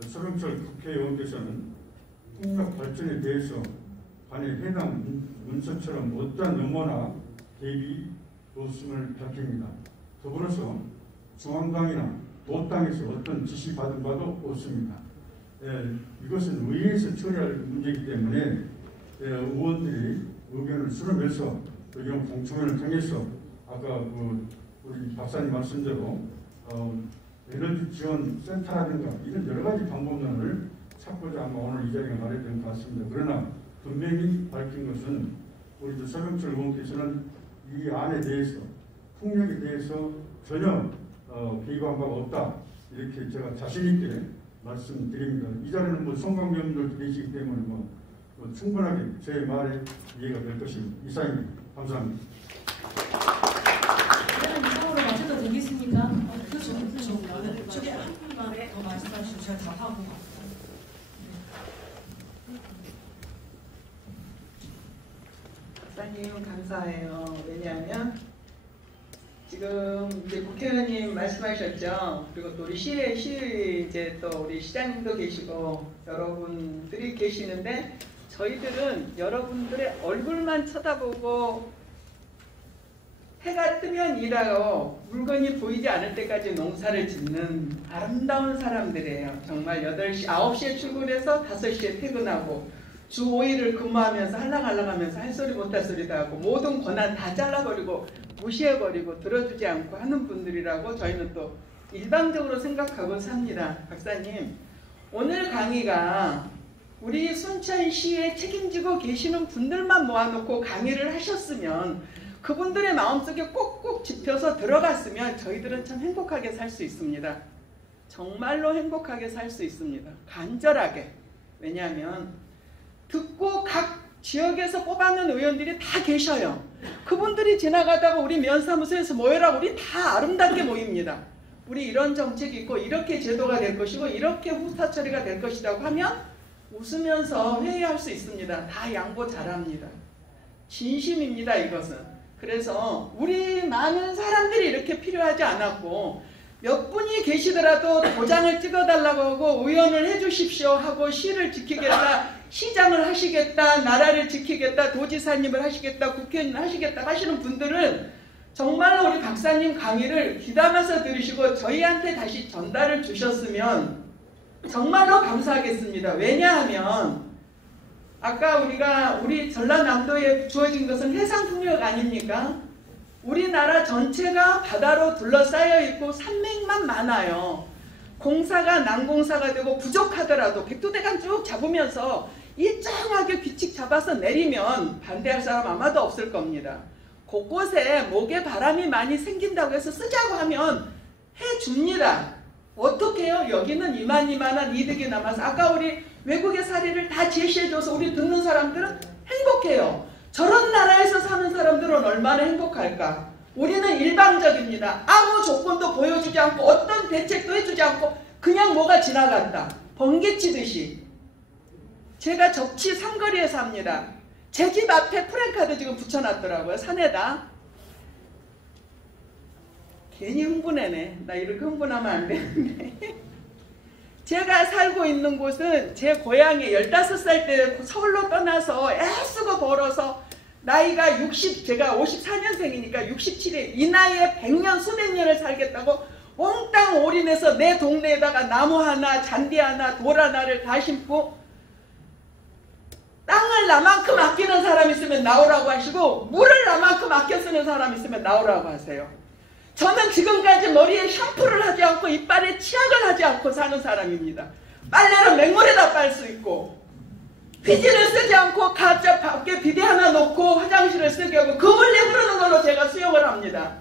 서병철 국회의원께서는 풍력 발전에 대해서 관해 해당 문서처럼 어떠한 음모나 개입이 없음을 밝힙니다. 더불어서 중앙당이나 도당에서 어떤 지시받은 바도 없습니다. 이것은 의회에서 처리할 문제이기 때문에 의원들이 의견을 수렴해서 또 이런 공청회를 통해서 아까 우리 박사님 말씀대로 에너지 지원 센터라든가 이런 여러 가지 방법론을 찾고자 아마 오늘 이 자리에 마련된 것 같습니다. 그러나 분명히 밝힌 것은 우리 서병철 의원께서는 이 안에 대해서 풍력에 대해서 전혀 개입한 바가 없다 이렇게 제가 자신 있게 말씀드립니다. 이 자리는 성광명들도 계시기 때문에 충분하게 제 말에 이해가 될 것입니다. 이상입니다. 감사합니다. 이상으로 마쳐도 되겠습니까? 그렇죠. 저게 한 분만 더 말씀하시고 제가 다 하고 박사님 감사해요. 왜냐하면 지금 이제 국회의원님 말씀하셨죠. 그리고 또 우리 이제 또 우리 시장님도 계시고 여러분들이 계시는데 저희들은 여러분들의 얼굴만 쳐다보고 해가 뜨면 일하고 물건이 보이지 않을 때까지 농사를 짓는 아름다운 사람들이에요. 정말 8시, 9시에 출근해서 5시에 퇴근하고 주 5일을 근무하면서 할랑할랑하면서 할 소리 못할 소리도 하고 모든 권한 다 잘라버리고 무시해버리고 들어주지 않고 하는 분들이라고 저희는 또 일방적으로 생각하고 삽니다. 박사님, 오늘 강의가 우리 순천시에 책임지고 계시는 분들만 모아놓고 강의를 하셨으면 그분들의 마음속에 꼭꼭 짚혀서 들어갔으면 저희들은 참 행복하게 살 수 있습니다. 정말로 행복하게 살 수 있습니다. 간절하게. 왜냐하면 듣고 각 지역에서 뽑아낸 의원들이 다 계셔요. 그분들이 지나가다가 우리 면사무소에서 모여라 우리 다 아름답게 모입니다. 우리 이런 정책이 있고 이렇게 제도가 될 것이고 이렇게 후사 처리가 될 것이라고 하면 웃으면서 회의할 수 있습니다. 다 양보 잘합니다. 진심입니다. 이것은. 그래서 우리 많은 사람들이 이렇게 필요하지 않았고 몇 분이 계시더라도 도장을 찍어달라고 하고 의원을 해주십시오 하고 시를 지키겠다, 시장을 하시겠다, 나라를 지키겠다, 도지사님을 하시겠다, 국회의원을 하시겠다 하시는 분들은 정말로 우리 박사님 강의를 귀담아서 들으시고 저희한테 다시 전달을 주셨으면 정말로 감사하겠습니다. 왜냐하면 아까 우리 전라남도에 주어진 것은 해상풍력 아닙니까? 우리나라 전체가 바다로 둘러싸여 있고 산맥만 많아요. 공사가 난공사가 되고 부족하더라도 백두대간 쭉 잡으면서 일정하게 규칙 잡아서 내리면 반대할 사람 아마도 없을 겁니다. 곳곳에 목에 바람이 많이 생긴다고 해서 쓰자고 하면 해줍니다. 어떻게 해요? 여기는 이만한 이득이 남아서 아까 우리 외국의 사례를 다 제시해줘서 우리 듣는 사람들은 행복해요. 저런 나라에서 사는 사람들은 얼마나 행복할까? 우리는 일방적입니다. 아무 조건도 보여주지 않고 어떤 대책도 해주지 않고 그냥 뭐가 지나간다. 번개치듯이. 제가 접치 삼거리에 삽니다. 제 집 앞에 프랜카드 지금 붙여놨더라고요. 산에다. 괜히 흥분해네. 나 이렇게 흥분하면 안 되는데. 제가 살고 있는 곳은 제 고향에 15살 때 서울로 떠나서 애쓰고 벌어서 나이가 60, 제가 54년생이니까 67에 이 나이에 100년, 수백 년을 살겠다고 몽땅 올인해서 내 동네에다가 나무 하나, 잔디 하나, 돌 하나를 다 심고 땅을 나만큼 아끼는 사람 있으면 나오라고 하시고 물을 나만큼 아껴 쓰는 사람 있으면 나오라고 하세요. 저는 지금까지 머리에 샴푸를 하지 않고 이빨에 치약을 하지 않고 사는 사람입니다. 빨래는 맹물에다 빨 수 있고 비지를 쓰지 않고 각자 밖에 비데 하나 놓고 화장실을 쓰게 하고 그 물에 흐르는 걸로 제가 수영을 합니다.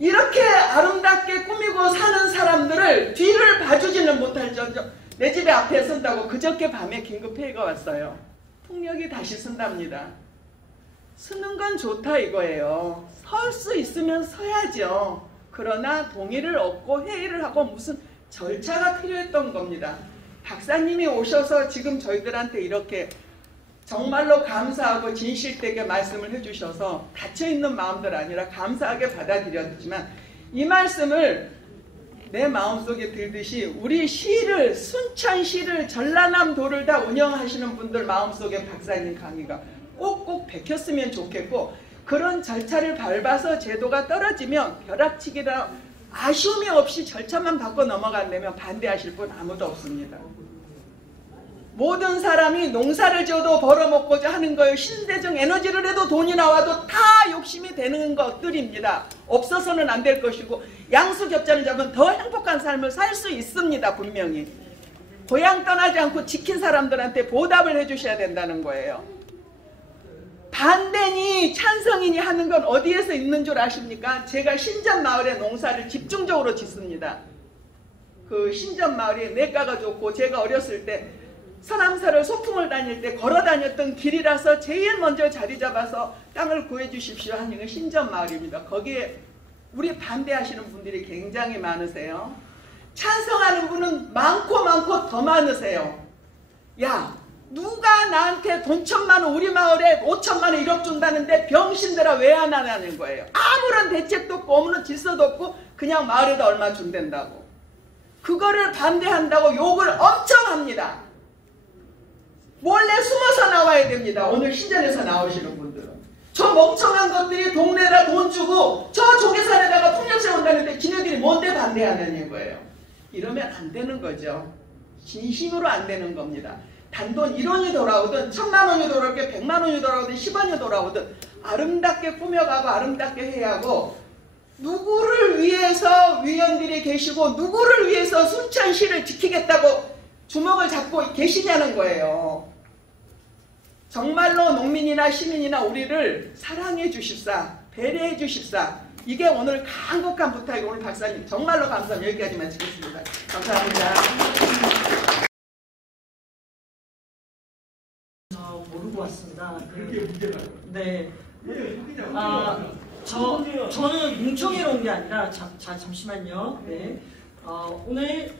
이렇게 아름답게 꾸미고 사는 사람들을 뒤를 봐주지는 못할 정도. 내 집에 앞에 선다고 그저께 밤에 긴급회의가 왔어요. 풍력이 다시 쓴답니다. 쓰는 건 좋다 이거예요. 설 수 있으면 서야죠. 그러나 동의를 얻고 회의를 하고 무슨 절차가 필요했던 겁니다. 박사님이 오셔서 지금 저희들한테 이렇게 정말로 감사하고 진실되게 말씀을 해주셔서 닫혀있는 마음들 아니라 감사하게 받아들였지만 이 말씀을 내 마음속에 들듯이 우리 시를 순천시를 전라남도를 다 운영하시는 분들 마음속에 박사님 강의가 꼭꼭 베꼈으면 좋겠고 그런 절차를 밟아서 제도가 떨어지면 벼락치기라 아쉬움이 없이 절차만 바꿔 넘어간다면 반대하실 분 아무도 없습니다. 모든 사람이 농사를 지어도 벌어먹고자 하는 거예요. 신대적 에너지를 해도 돈이 나와도 다 욕심이 되는 것들입니다. 없어서는 안 될 것이고 양수겹자를 잡으면 더 행복한 삶을 살 수 있습니다. 분명히. 고향 떠나지 않고 지킨 사람들한테 보답을 해주셔야 된다는 거예요. 반대니 찬성이니 하는 건 어디에서 있는 줄 아십니까? 제가 신전마을에 농사를 집중적으로 짓습니다. 그 신전마을이 냇가가 좋고 제가 어렸을 때 서남사를 소풍을 다닐 때 걸어 다녔던 길이라서 제일 먼저 자리 잡아서 땅을 구해 주십시오 하는 건 신전마을입니다. 거기에 우리 반대하시는 분들이 굉장히 많으세요. 찬성하는 분은 많고 더 많으세요. 야, 누가 나한테 돈 1,000만 원 우리 마을에 5,000만 원 1억 준다는데 병신들아 왜 안 하냐는 거예요. 아무런 대책도 없고 없는 질서도 없고 그냥 마을에다 얼마 준댄다고. 그거를 반대한다고 욕을 엄청 합니다. 몰래 숨어서 나와야 됩니다. 오늘 신전에서 나오시는 분들은. 저 멍청한 것들이 동네에다 돈 주고 저 조계산에다가 풍력 세운다는데 지네들이 뭔데 반대하냐는 거예요. 이러면 안 되는 거죠. 진심으로 안 되는 겁니다. 단돈 1원이 돌아오든 1,000만 원이 돌아오든 100만 원이 돌아오든 10원이 돌아오든 아름답게 꾸며가고 아름답게 해야 하고 누구를 위해서 위원들이 계시고 누구를 위해서 순천시를 지키겠다고 주먹을 잡고 계시냐는 거예요. 정말로 농민이나 시민이나 우리를 사랑해 주십사, 배려해 주십사. 이게 오늘 간곡한 부탁이고 오늘 박사님 정말로 감사합니다. 여기까지만 드리겠습니다. 감사합니다. 모르고 왔습니다. 그렇게 문제가. 네. 저는 뭉청이로 온 게 아니라 잠시만요. 네. 오늘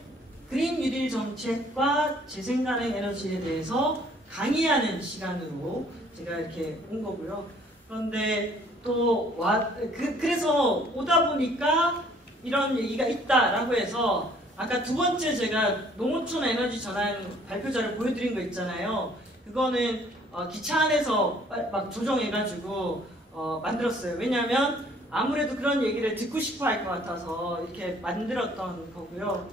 그린 뉴딜 정책과 재생가능 에너지에 대해서 강의하는 시간으로 제가 이렇게 온 거고요. 그런데 또 그래서 오다 보니까 이런 얘기가 있다라고 해서 아까 두 번째 제가 농어촌 에너지 전환 발표자를 보여드린 거 있잖아요. 그거는 기차 안에서 막 조정해가지고 만들었어요. 왜냐하면 아무래도 그런 얘기를 듣고 싶어 할 것 같아서 이렇게 만들었던 거고요.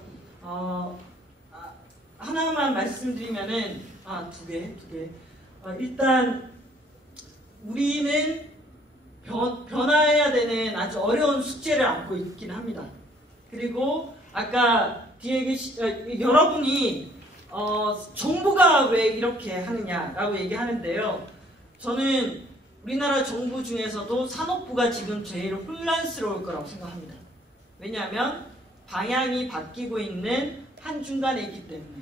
하나만 말씀드리면은 두 개. 일단 우리는 변화해야 되는 아주 어려운 숙제를 안고 있긴 합니다. 그리고 아까 뒤에 여러분이 정부가 왜 이렇게 하느냐라고 얘기하는데요. 저는 우리나라 정부 중에서도 산업부가 지금 제일 혼란스러울 거라고 생각합니다. 왜냐하면 방향이 바뀌고 있는 한중간에 있기 때문에.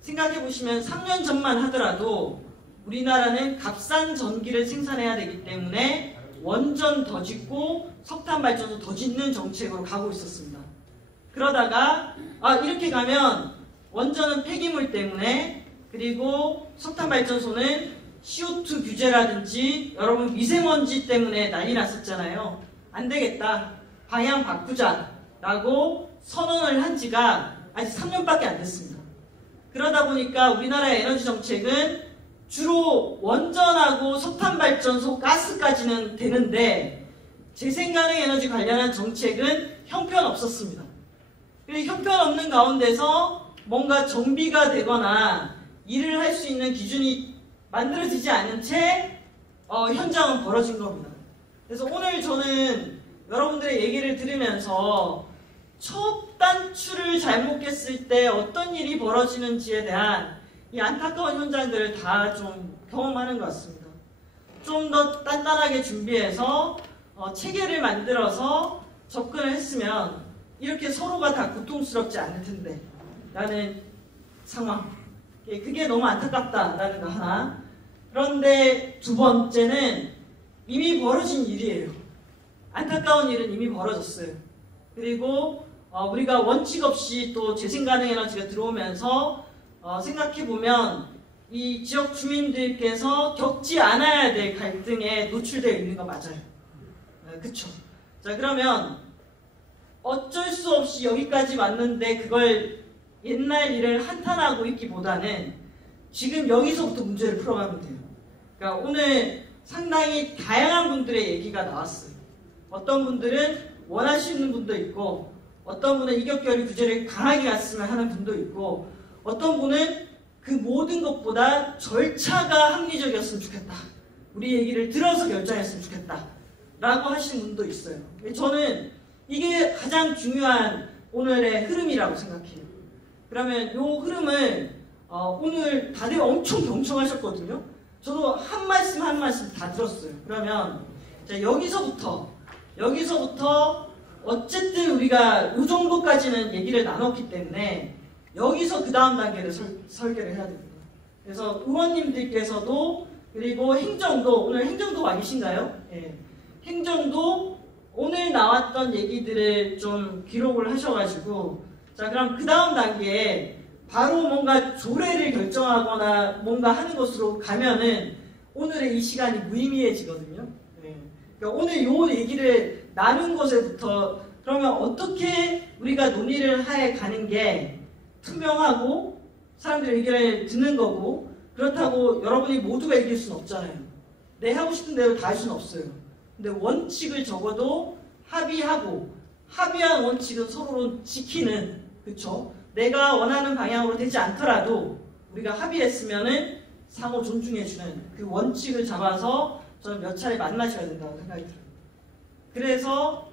생각해보시면 3년 전만 하더라도 우리나라는 값싼 전기를 생산해야 되기 때문에 원전 더 짓고 석탄 발전소 더 짓는 정책으로 가고 있었습니다. 그러다가 이렇게 가면 원전은 폐기물 때문에 그리고 석탄 발전소는 CO2 규제라든지 여러분 미세먼지 때문에 난리 났었잖아요. 안 되겠다. 방향 바꾸자라고 선언을 한 지가 아직 3년밖에 안 됐습니다. 그러다 보니까 우리나라의 에너지 정책은 주로 원전하고 석탄발전소, 가스까지는 되는데 재생가능 에너지 관련한 정책은 형편없었습니다. 그리고 형편없는 가운데서 뭔가 정비가 되거나 일을 할 수 있는 기준이 만들어지지 않은 채 현장은 벌어진 겁니다. 그래서 오늘 저는 여러분들의 얘기를 들으면서 첫 단추를 잘못 깼을 때 어떤 일이 벌어지는지에 대한 이 안타까운 현장들을 다 좀 경험하는 것 같습니다. 좀 더 단단하게 준비해서 체계를 만들어서 접근을 했으면 이렇게 서로가 다 고통스럽지 않을 텐데 라는 상황. 그게 너무 안타깝다라는 거 하나. 그런데 두 번째는 이미 벌어진 일이에요. 안타까운 일은 이미 벌어졌어요. 그리고 우리가 원칙 없이 또 재생가능 에너지가 들어오면서 생각해보면 이 지역 주민들께서 겪지 않아야 될 갈등에 노출되어 있는 거 맞아요. 그쵸? 자, 그러면 어쩔 수 없이 여기까지 왔는데 그걸 옛날 일을 한탄하고 있기보다는 지금 여기서부터 문제를 풀어가면 돼요. 그러니까 오늘 상당히 다양한 분들의 얘기가 나왔어요. 어떤 분들은 원하시는 분도 있고, 어떤 분은 이격결의 규제를 강하게 갔으면 하는 분도 있고, 어떤 분은 그 모든 것보다 절차가 합리적이었으면 좋겠다. 우리 얘기를 들어서 결정했으면 좋겠다. 라고 하시는 분도 있어요. 저는 이게 가장 중요한 오늘의 흐름이라고 생각해요. 그러면 이 흐름을 오늘 다들 엄청 경청하셨거든요. 저도 한 말씀 한 말씀 다 들었어요. 그러면 자, 여기서부터 어쨌든 우리가 이 정도까지는 얘기를 나눴기 때문에 여기서 그 다음 단계를 설계를 해야 됩니다. 그래서 의원님들께서도 그리고 행정도, 오늘 행정도 와 계신가요? 예. 행정도 오늘 나왔던 얘기들을 좀 기록을 하셔가지고, 자, 그럼 그 다음 단계에 바로 뭔가 조례를 결정하거나 뭔가 하는 것으로 가면은 오늘의 이 시간이 무의미해지거든요. 예. 그러니까 오늘 요 얘기를 나눈 것에부터 그러면 어떻게 우리가 논의를 해 가는 게 투명하고 사람들의 의견을 듣는 거고, 그렇다고 여러분이 모두가 이길 수는 없잖아요. 내 하고 싶은 대로 다 할 수는 없어요. 근데 원칙을 적어도 합의하고, 합의한 원칙은 서로 지키는, 그쵸? 내가 원하는 방향으로 되지 않더라도 우리가 합의했으면은 상호 존중해주는 그 원칙을 잡아서 저는 몇 차례 만나셔야 된다고 생각이 들어요. 그래서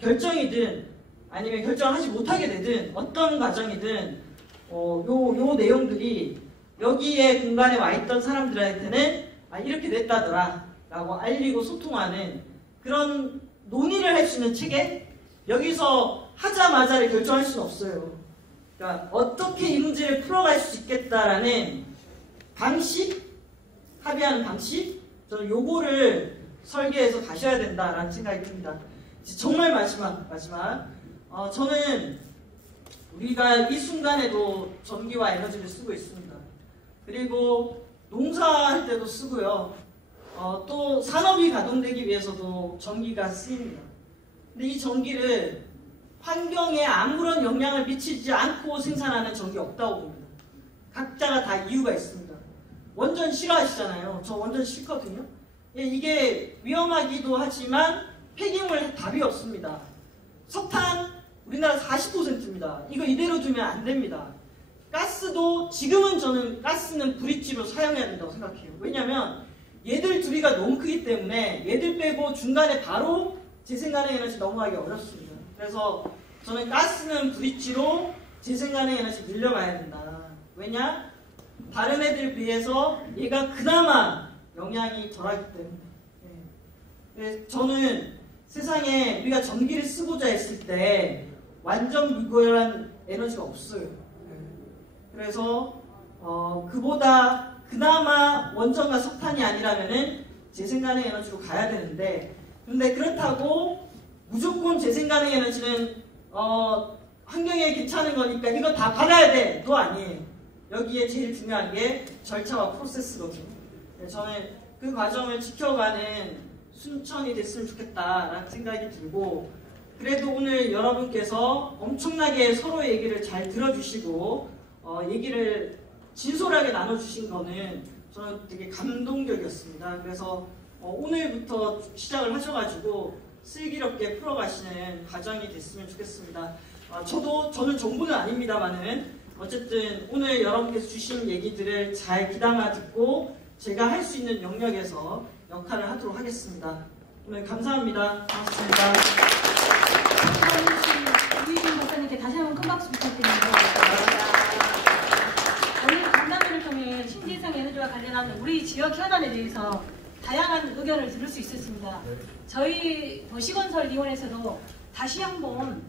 결정이든 아니면 결정하지 못하게 되든 어떤 과정이든 요 내용들이 여기에 공간에 와 있던 사람들한테는 이렇게 됐다더라 라고 알리고 소통하는 그런 논의를 할 수 있는 체계? 여기서 하자마자를 결정할 수는 없어요. 그러니까 어떻게 이 문제를 풀어갈 수 있겠다라는 방식? 합의하는 방식? 저는 요거를 설계해서 가셔야 된다라는 생각이 듭니다. 정말 마지막 저는 우리가 이 순간에도 전기와 에너지를 쓰고 있습니다. 그리고 농사할 때도 쓰고요. 또 산업이 가동되기 위해서도 전기가 쓰입니다. 근데 이 전기를 환경에 아무런 영향을 미치지 않고 생산하는 전기 없다고 봅니다. 각자가 다 이유가 있습니다. 원전 싫어하시잖아요. 저 원전 싫거든요. 이게 위험하기도 하지만 폐기물 답이 없습니다. 석탄 우리나라 40%입니다. 이거 이대로 두면 안 됩니다. 가스도 지금은 저는 가스는 브릿지로 사용해야 된다고 생각해요. 왜냐하면 얘들 둘이가 너무 크기 때문에 얘들 빼고 중간에 바로 재생가능 에너지 넘어가기 어렵습니다. 그래서 저는 가스는 브릿지로 재생가능 에너지 늘려가야 된다. 왜냐? 다른 애들 비해서 얘가 그나마 영향이 덜하기 때문에. 저는 세상에 우리가 전기를 쓰고자 했을 때 완전 무결한 에너지가 없어요. 그래서 그보다 그나마 원전과 석탄이 아니라면은 재생가능 에너지로 가야 되는데, 근데 그렇다고 무조건 재생가능 에너지는 환경에 괜찮은 거니까 이거 다 받아야 돼! 도 아니에요. 여기에 제일 중요한 게 절차와 프로세스거든요. 저는 그 과정을 지켜가는 순천이 됐으면 좋겠다라는 생각이 들고, 그래도 오늘 여러분께서 엄청나게 서로 얘기를 잘 들어주시고 얘기를 진솔하게 나눠주신 거는 저는 되게 감동적이었습니다. 그래서 오늘부터 시작을 하셔가지고 슬기롭게 풀어가시는 과정이 됐으면 좋겠습니다. 저는 정부는 아닙니다만은 어쨌든 오늘 여러분께서 주신 얘기들을 잘 귀담아 듣고 제가 할 수 있는 영역에서 역할을 하도록 하겠습니다. 오늘 감사합니다. 고맙습니다. 유희준 박사님께 다시 한번 큰 박수 부탁드립니다. 오늘 간담회를 통해 신재생 에너지와 관련한 우리 지역 현안에 대해서 다양한 의견을 들을 수 있었습니다. 저희 도시건설위원회에서도 다시 한번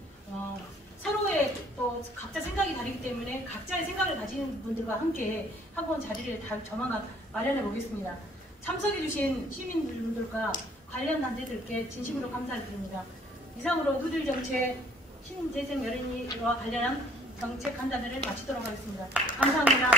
서로의 또 각자 생각이 다르기 때문에 각자의 생각을 가지는 분들과 함께 한번 자리를 조만간 마련해 보겠습니다. 참석해 주신 시민분들과 관련 단체들께 진심으로 감사를 드립니다. 이상으로 누들정책 신재생 여론과 관련한 정책 간담회를 마치도록 하겠습니다. 감사합니다.